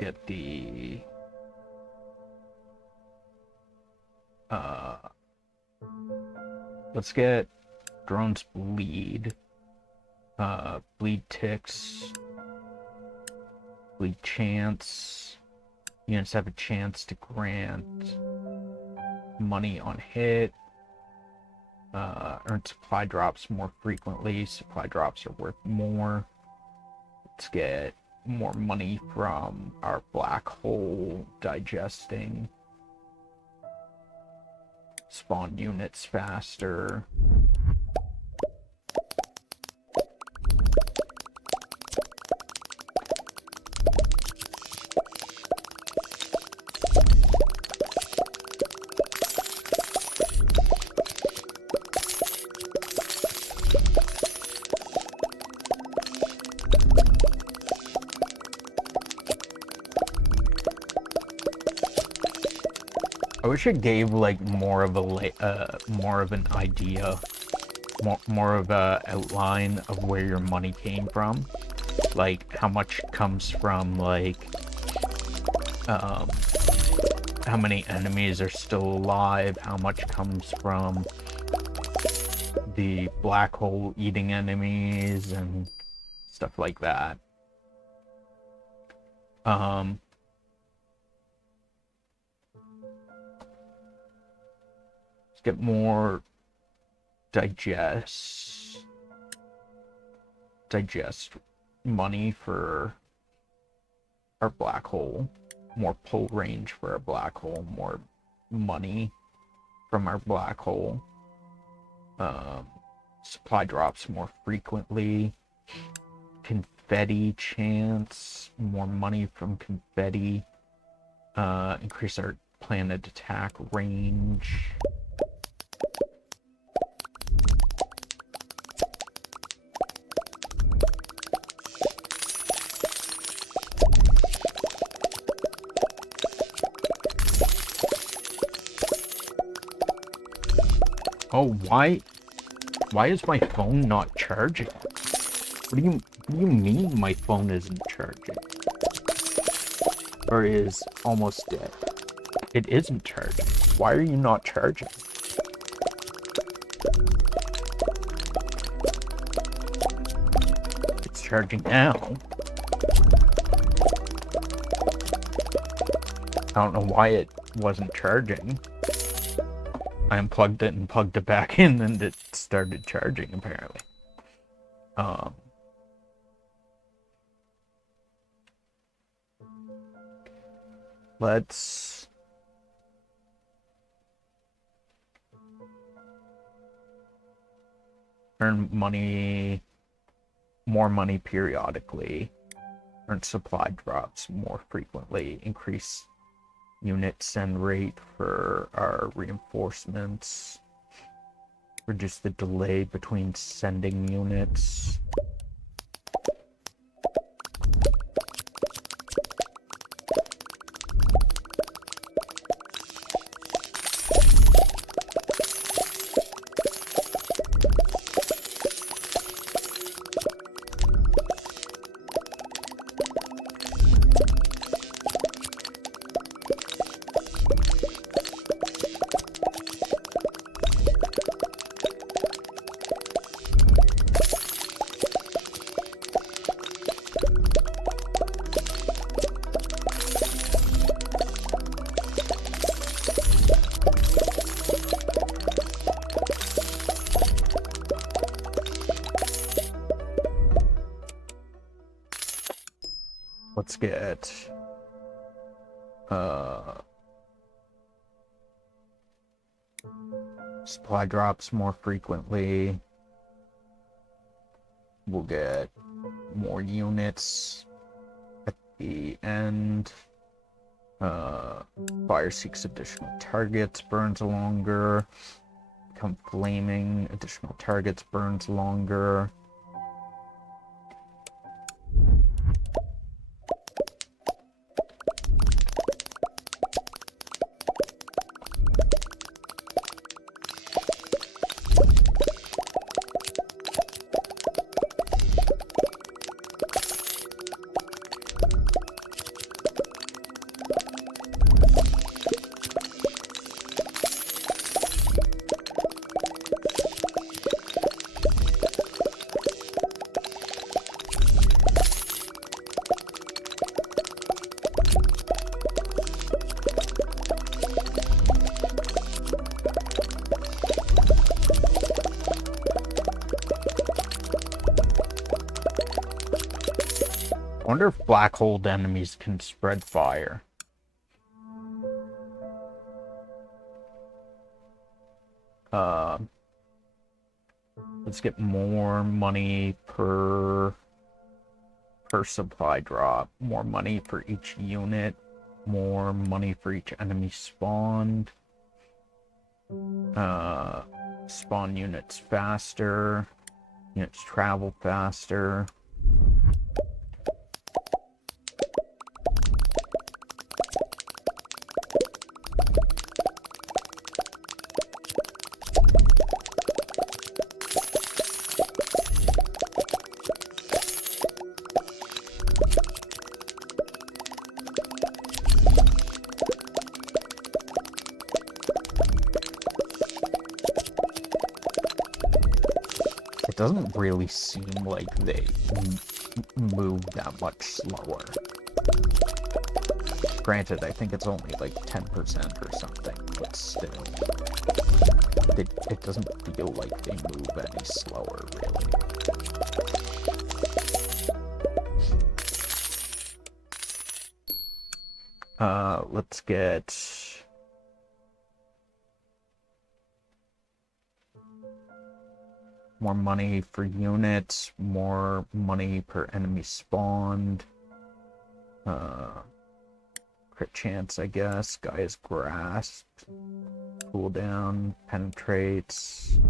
Get the let's get drones bleed, bleed ticks, bleed chance. Units have a chance to grant money on hit, earn supply drops more frequently. Supply drops are worth more. Let's get more money from our black hole digesting. Spawn units faster. I wish it gave like more of an idea, more of a outline of where your money came from, like how much comes from like how many enemies are still alive, how much comes from the black hole eating enemies and stuff like that. Let's get more digest money for our black hole, more pull range for our black hole, more money from our black hole, supply drops more frequently, confetti chance, more money from confetti, increase our planet attack range. Oh, why is my phone not charging? What do you mean my phone isn't charging? Or is almost dead? It isn't charging. Why are you not charging? It's charging now. I don't know why it wasn't charging. I unplugged it and plugged it back in, and it started charging, apparently. Let's earn money, more money periodically, earn supply drops more frequently, increase unit send rate for our reinforcements, reduce the delay between sending units. Let's get supply drops more frequently. We'll get more units at the end. Fire seeks additional targets, burns longer. Become flaming, additional targets, burns longer. I wonder if black hole enemies can spread fire. Let's get more money per supply drop, more money for each unit, more money for each enemy spawned. Spawn units faster, units travel faster. It doesn't really seem like they move that much slower. Granted, I think it's only like 10% or something, but still. It doesn't feel like they move any slower, really. Let's get... more money for units, more money per enemy spawned. Crit chance, I guess. Gaia's Grasp. Cooldown. Penetrates.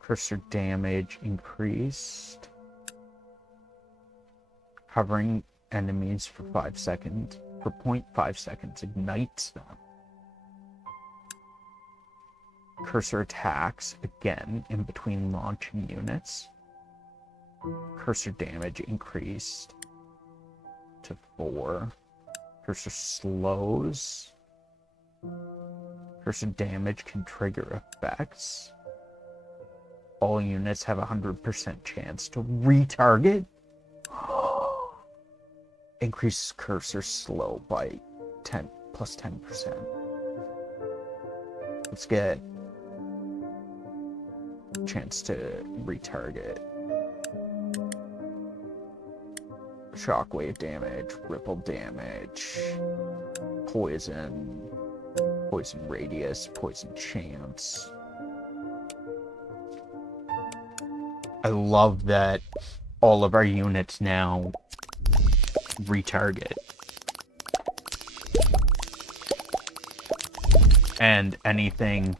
Cursor damage increased. Hovering enemies for 5 seconds. For 0.5 seconds ignites them. Cursor attacks again in between launching units. Cursor damage increased to 4. Cursor slows. Cursor damage can trigger effects. All units have a 100% chance to retarget. Increase cursor slow by 10 plus 10%. Let's get a chance to retarget. Shockwave damage, ripple damage, poison, poison radius, poison chance. I love that all of our units now retarget. And anything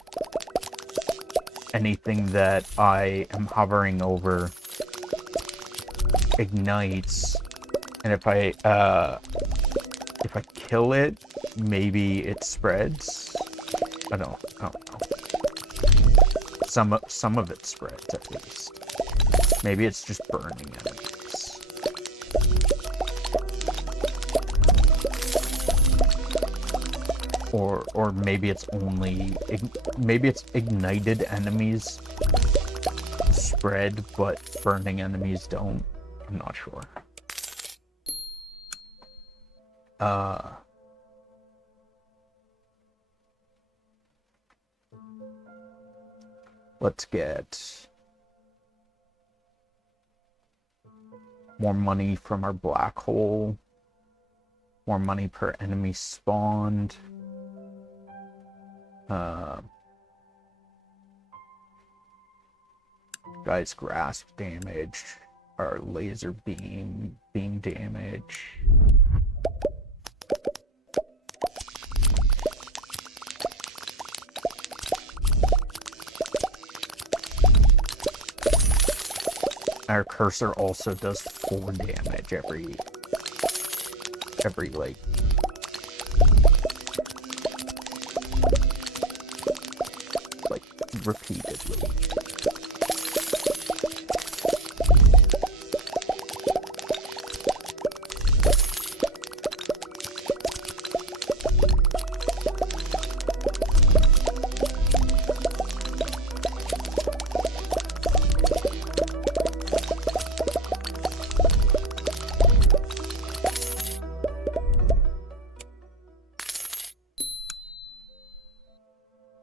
that I am hovering over ignites, and if I kill it, maybe it spreads. I don't know. Some of it spreads at least. Maybe it's just burning enemies. Or maybe it's ignited enemies spread, but burning enemies don't. I'm not sure. Let's get more money from our black hole. More money per enemy spawned. Guy's grasp damage. Our laser beam damage. Our cursor also does 4 damage every like repeatedly.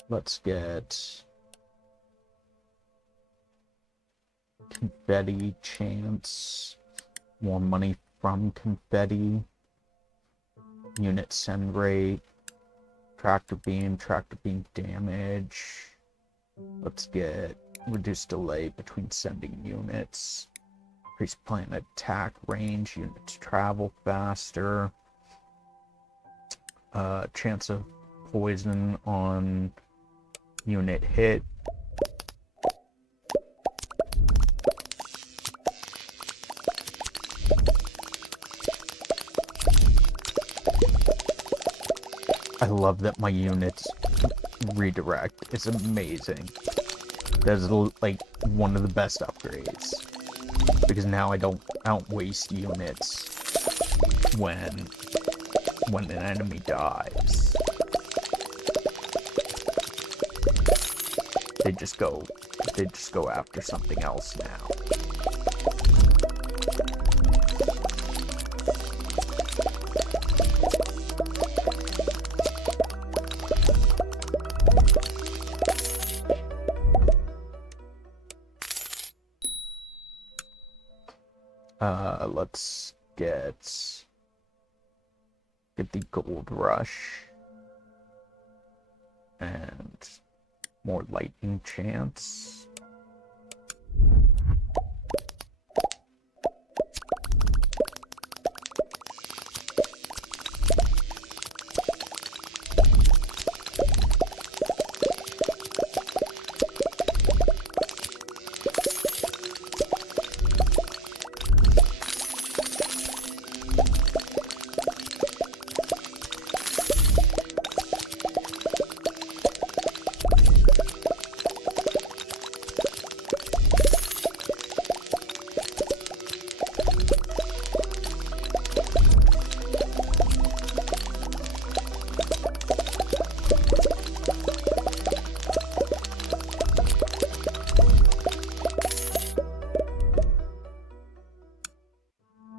Let's get confetti chance, more money from confetti, unit send rate, tractor beam damage. Let's get reduced delay between sending units, increase planet attack range, units travel faster, chance of poison on unit hit. I love that my units redirect. It's amazing. That's like one of the best upgrades, because now I don't waste units when an enemy dies. They just go after something else now. Let's get the gold rush and more lightning chance.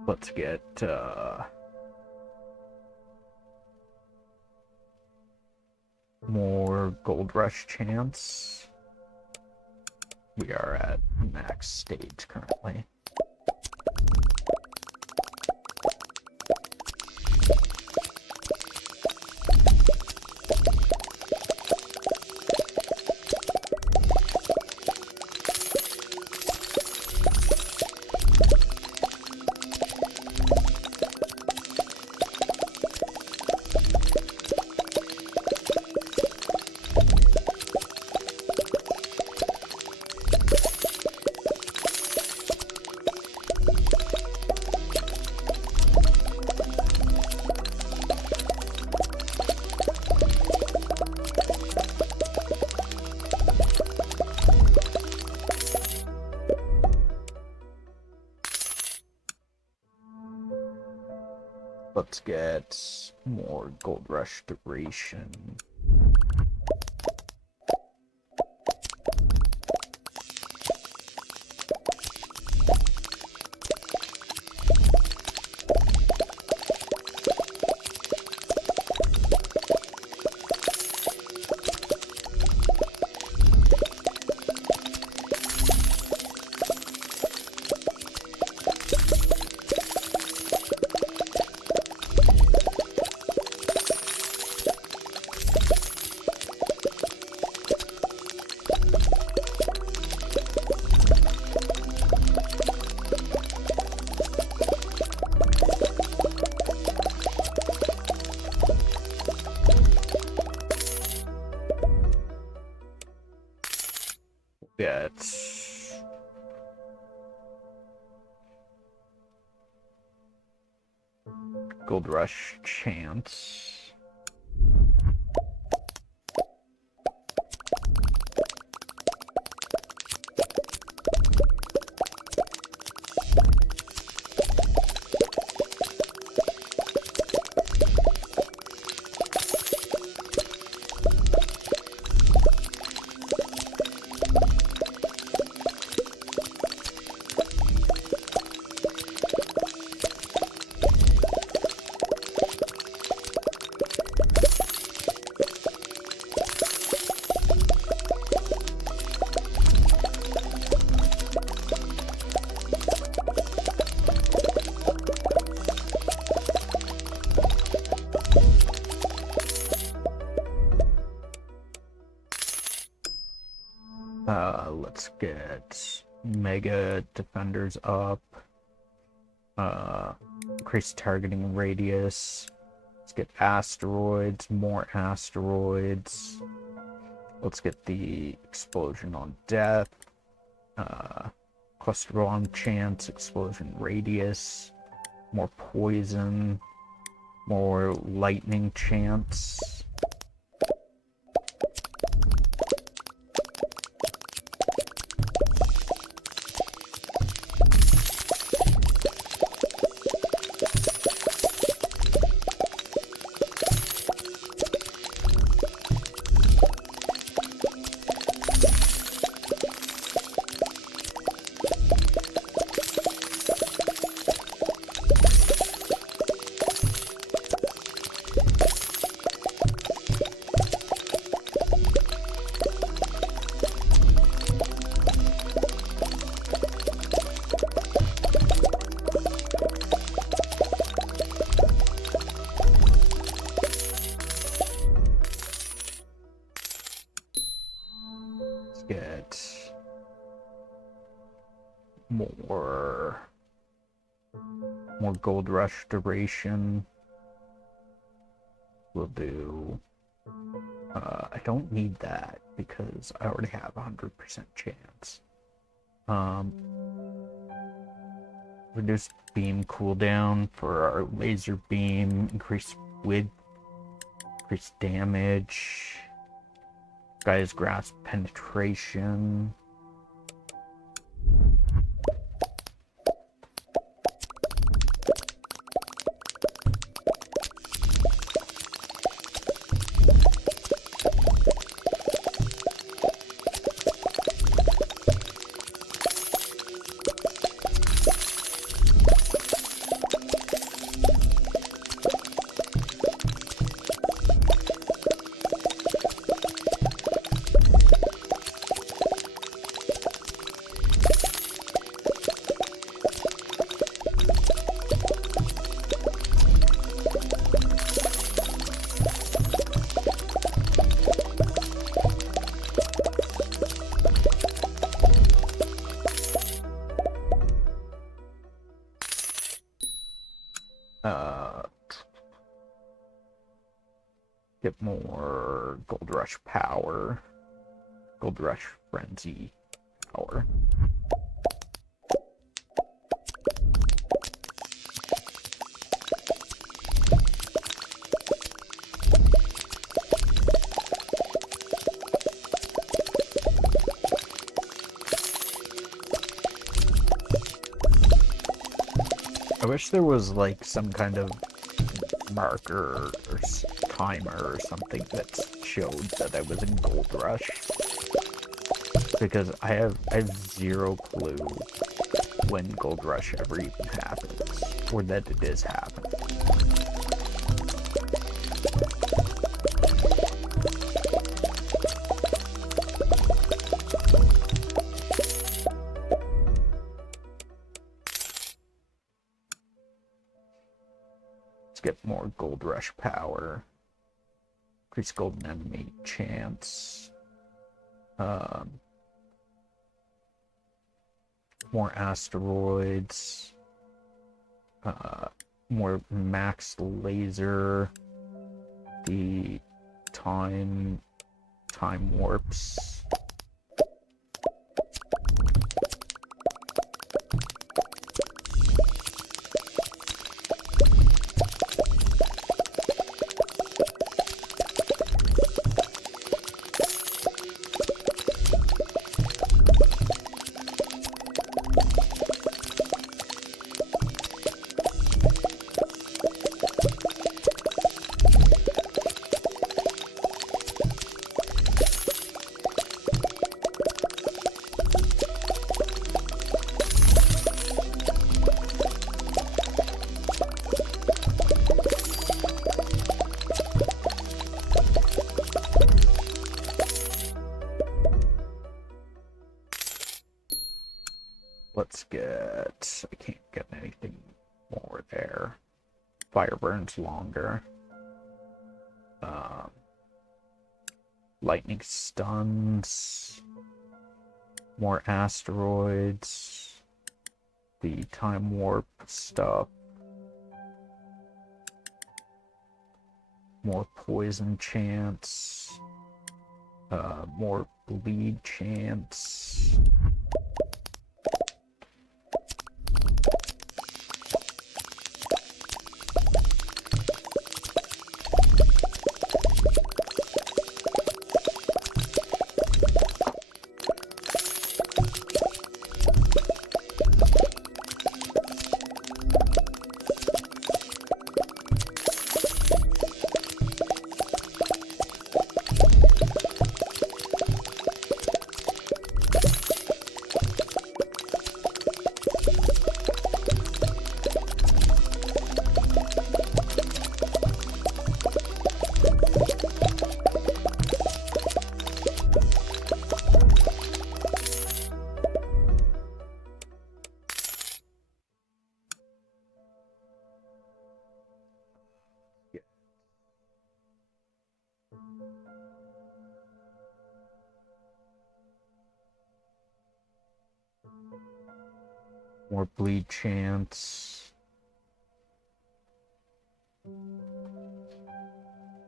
Let's get more gold rush chance. We are at max stage currently. Let's get more Gold Rush duration. Get Gold Rush chance. Let's get Mega Defenders up. Increase targeting radius. Let's get asteroids, more asteroids. Let's get the explosion on death. Cluster bomb chance, explosion radius. More poison. More lightning chance. Get more Gold Rush duration. We'll do I don't need that because I already have 100% chance. Reduce beam cooldown for our laser beam, increase width, increase damage. Guy's grasp penetration. Get more Gold Rush power. Gold Rush Frenzy power. I wish there was like some kind of marker or timer or something that showed that I was in Gold Rush. Because I have zero clue when Gold Rush ever even happens, or that it is happening. Let's get more Gold Rush power. Increase golden enemy chance. More asteroids, more max laser, the time warps. Let's get... I can't get anything more there. Fire burns longer. Lightning stuns. More asteroids. The time warp stuff. More poison chance. More bleed chance. More bleed chance.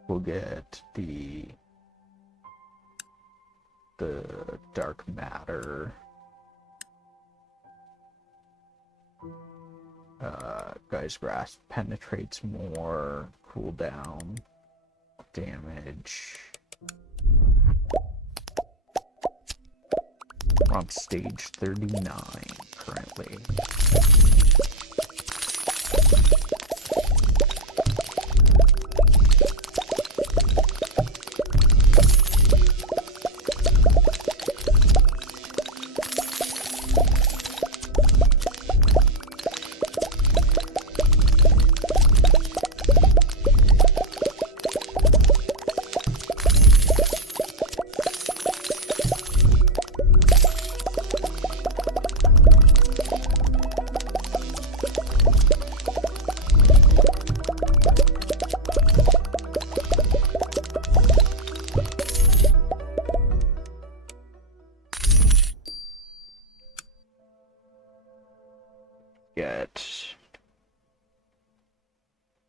We'll get the dark matter. Guy's Grasp penetrates more. Cooldown. Damage. We're on stage 39 currently.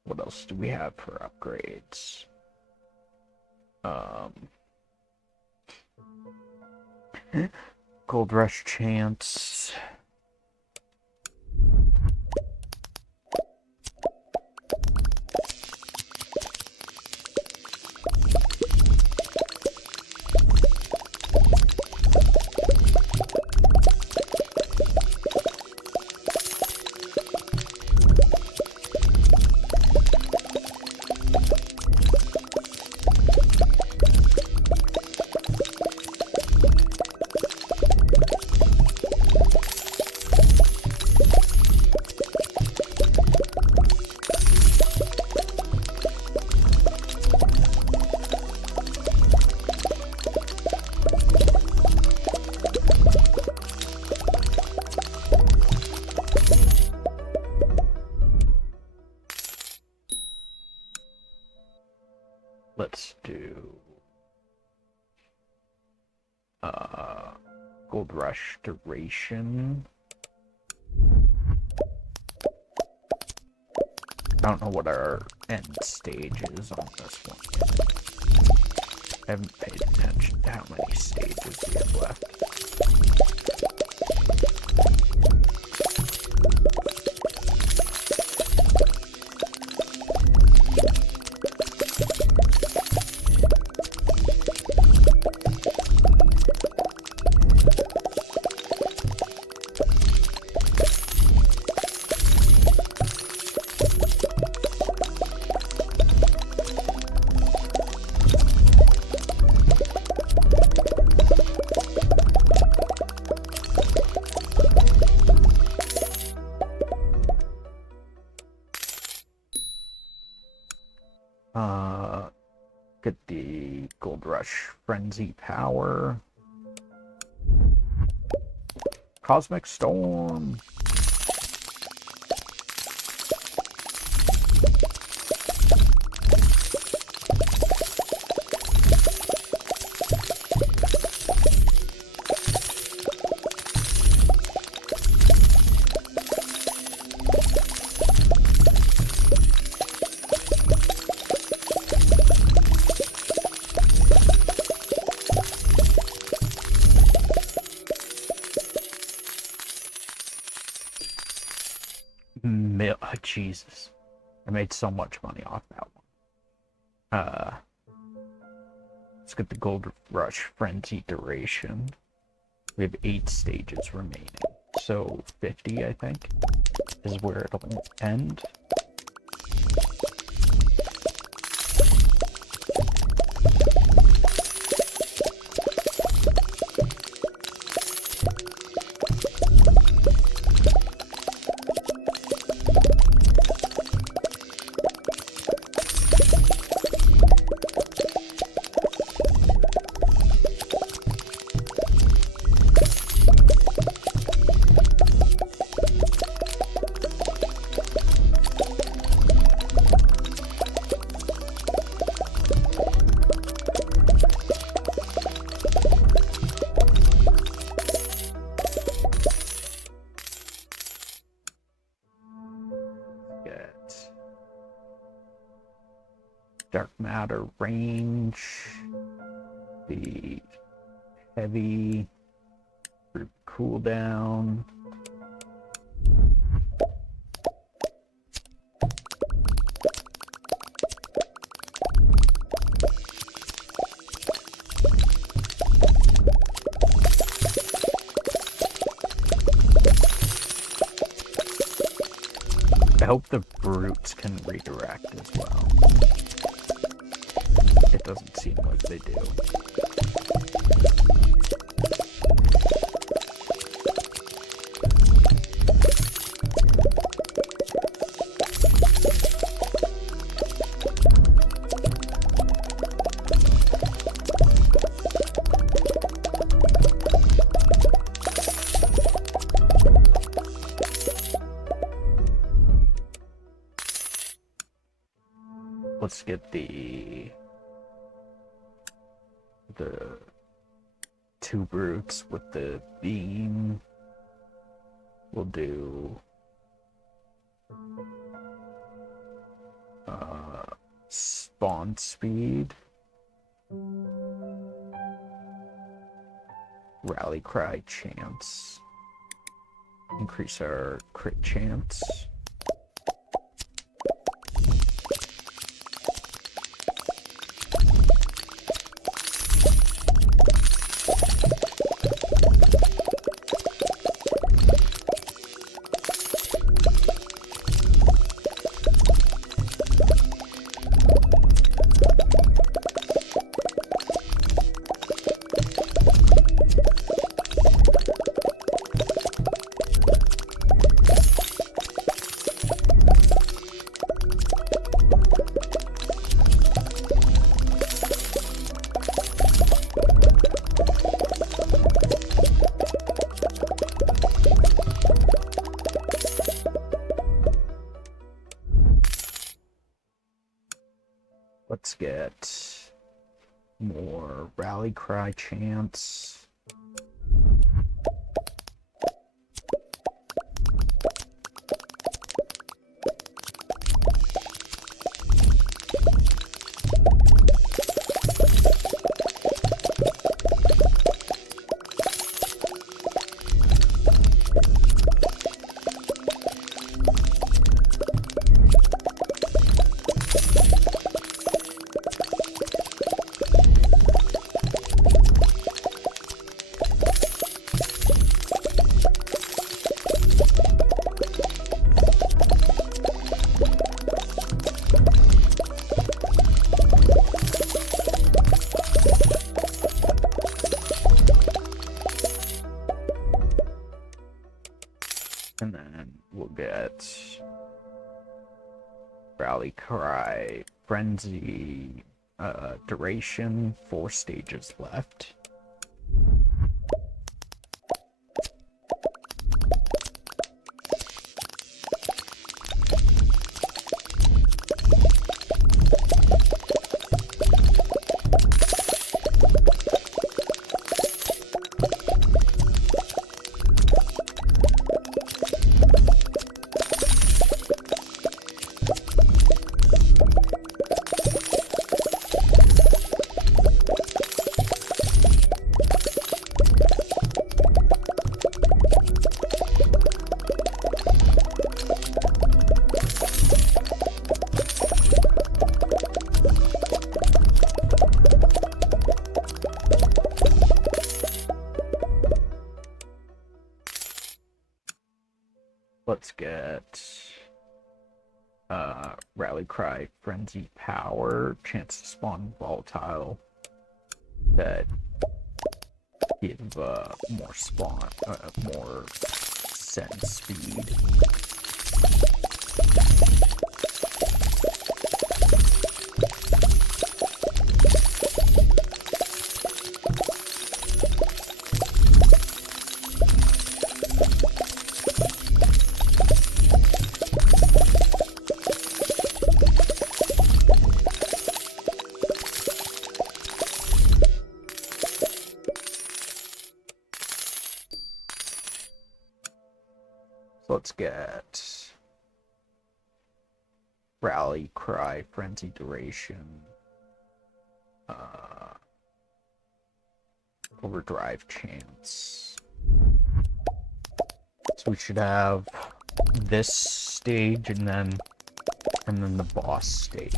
What else do we have for upgrades? Gold Rush chance. let's do Gold Rush duration. I don't know what our end stage is on this one yet. I haven't paid attention to how many stages we have left. Get the Gold Rush Frenzy Power. Cosmic Storm. Jesus, I made so much money off that one. Let's get the Gold Rush Frenzy duration. We have 8 stages remaining, so 50, I think, is where it'll end. Dark Matter range, the heavy group cooldown. I hope the brutes can redirect as well. It doesn't seem like they do. Let's get the 2 brutes with the beam. We'll do spawn speed, rally cry chance, increase our crit chance. let's get more rally cry chants. And then we'll get Rally Cry, Frenzy, duration, 4 stages left. Let's get Rally Cry, Frenzy Power, chance to spawn volatile that give more spawn, more send speed. Let's get Rally Cry, Frenzy Duration, Overdrive Chance. So we should have this stage and then the boss stage.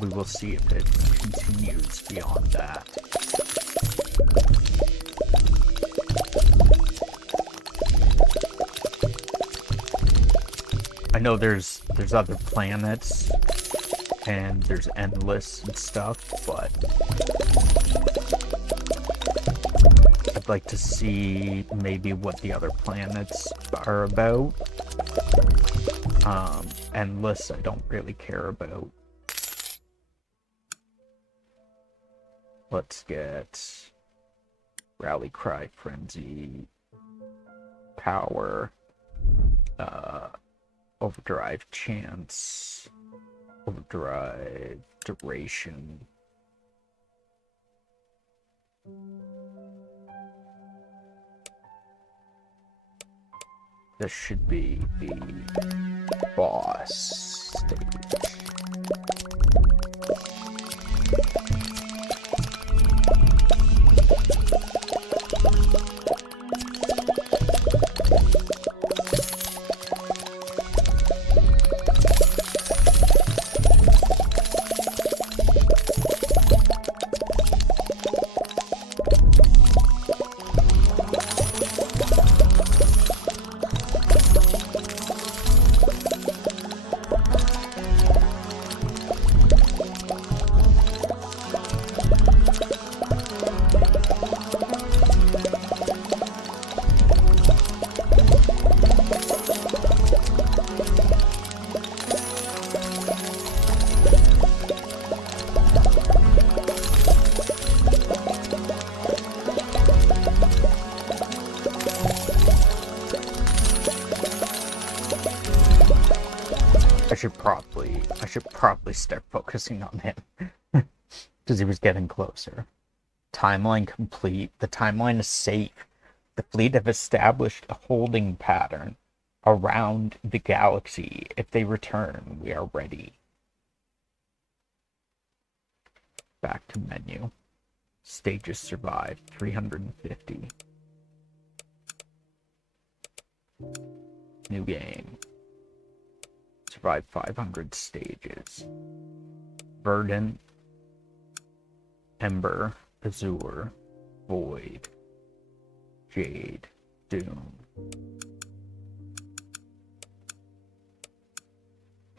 We will see if it continues beyond that. I know there's other planets and there's endless and stuff, but I'd like to see maybe what the other planets are about. Endless I don't really care about. Let's get Rally Cry, Frenzy, Power, Overdrive Chance, Overdrive Duration. This should be the boss stage. should probably start focusing on him because he was getting closer. Timeline complete. The timeline is safe. The fleet have established a holding pattern around the galaxy. If they return, we are ready. Back to menu. Stages survived. 350. New game. Survived 500 stages. Verdant. Ember. Azure. Void. Jade. Doom.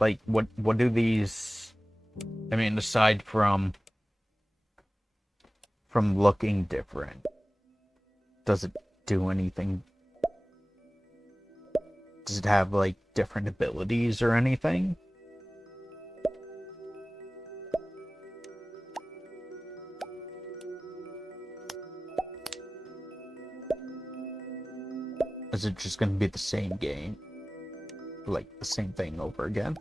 Like, what do these... I mean, aside from looking different, does it do anything? Does it have, like, different abilities or anything? Is it just gonna be the same game? Like, the same thing over again?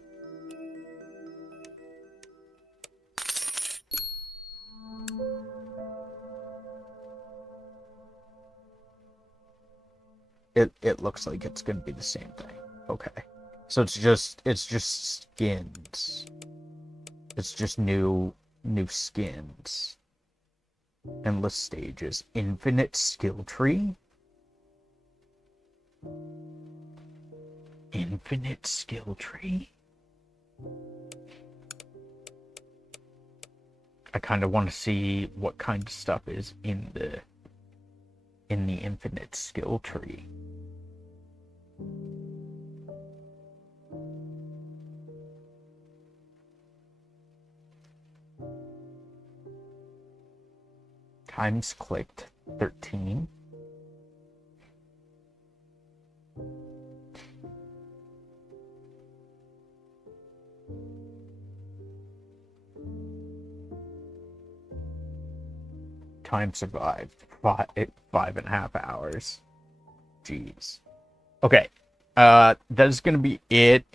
It looks like it's gonna be the same thing. Okay. So it's just skins. It's just new skins. Endless stages. Infinite skill tree? Infinite skill tree? I kind of want to see what kind of stuff is in the infinite skill tree. Times clicked 13. Time survived 5.5 hours. Jeez. Okay. That is gonna be it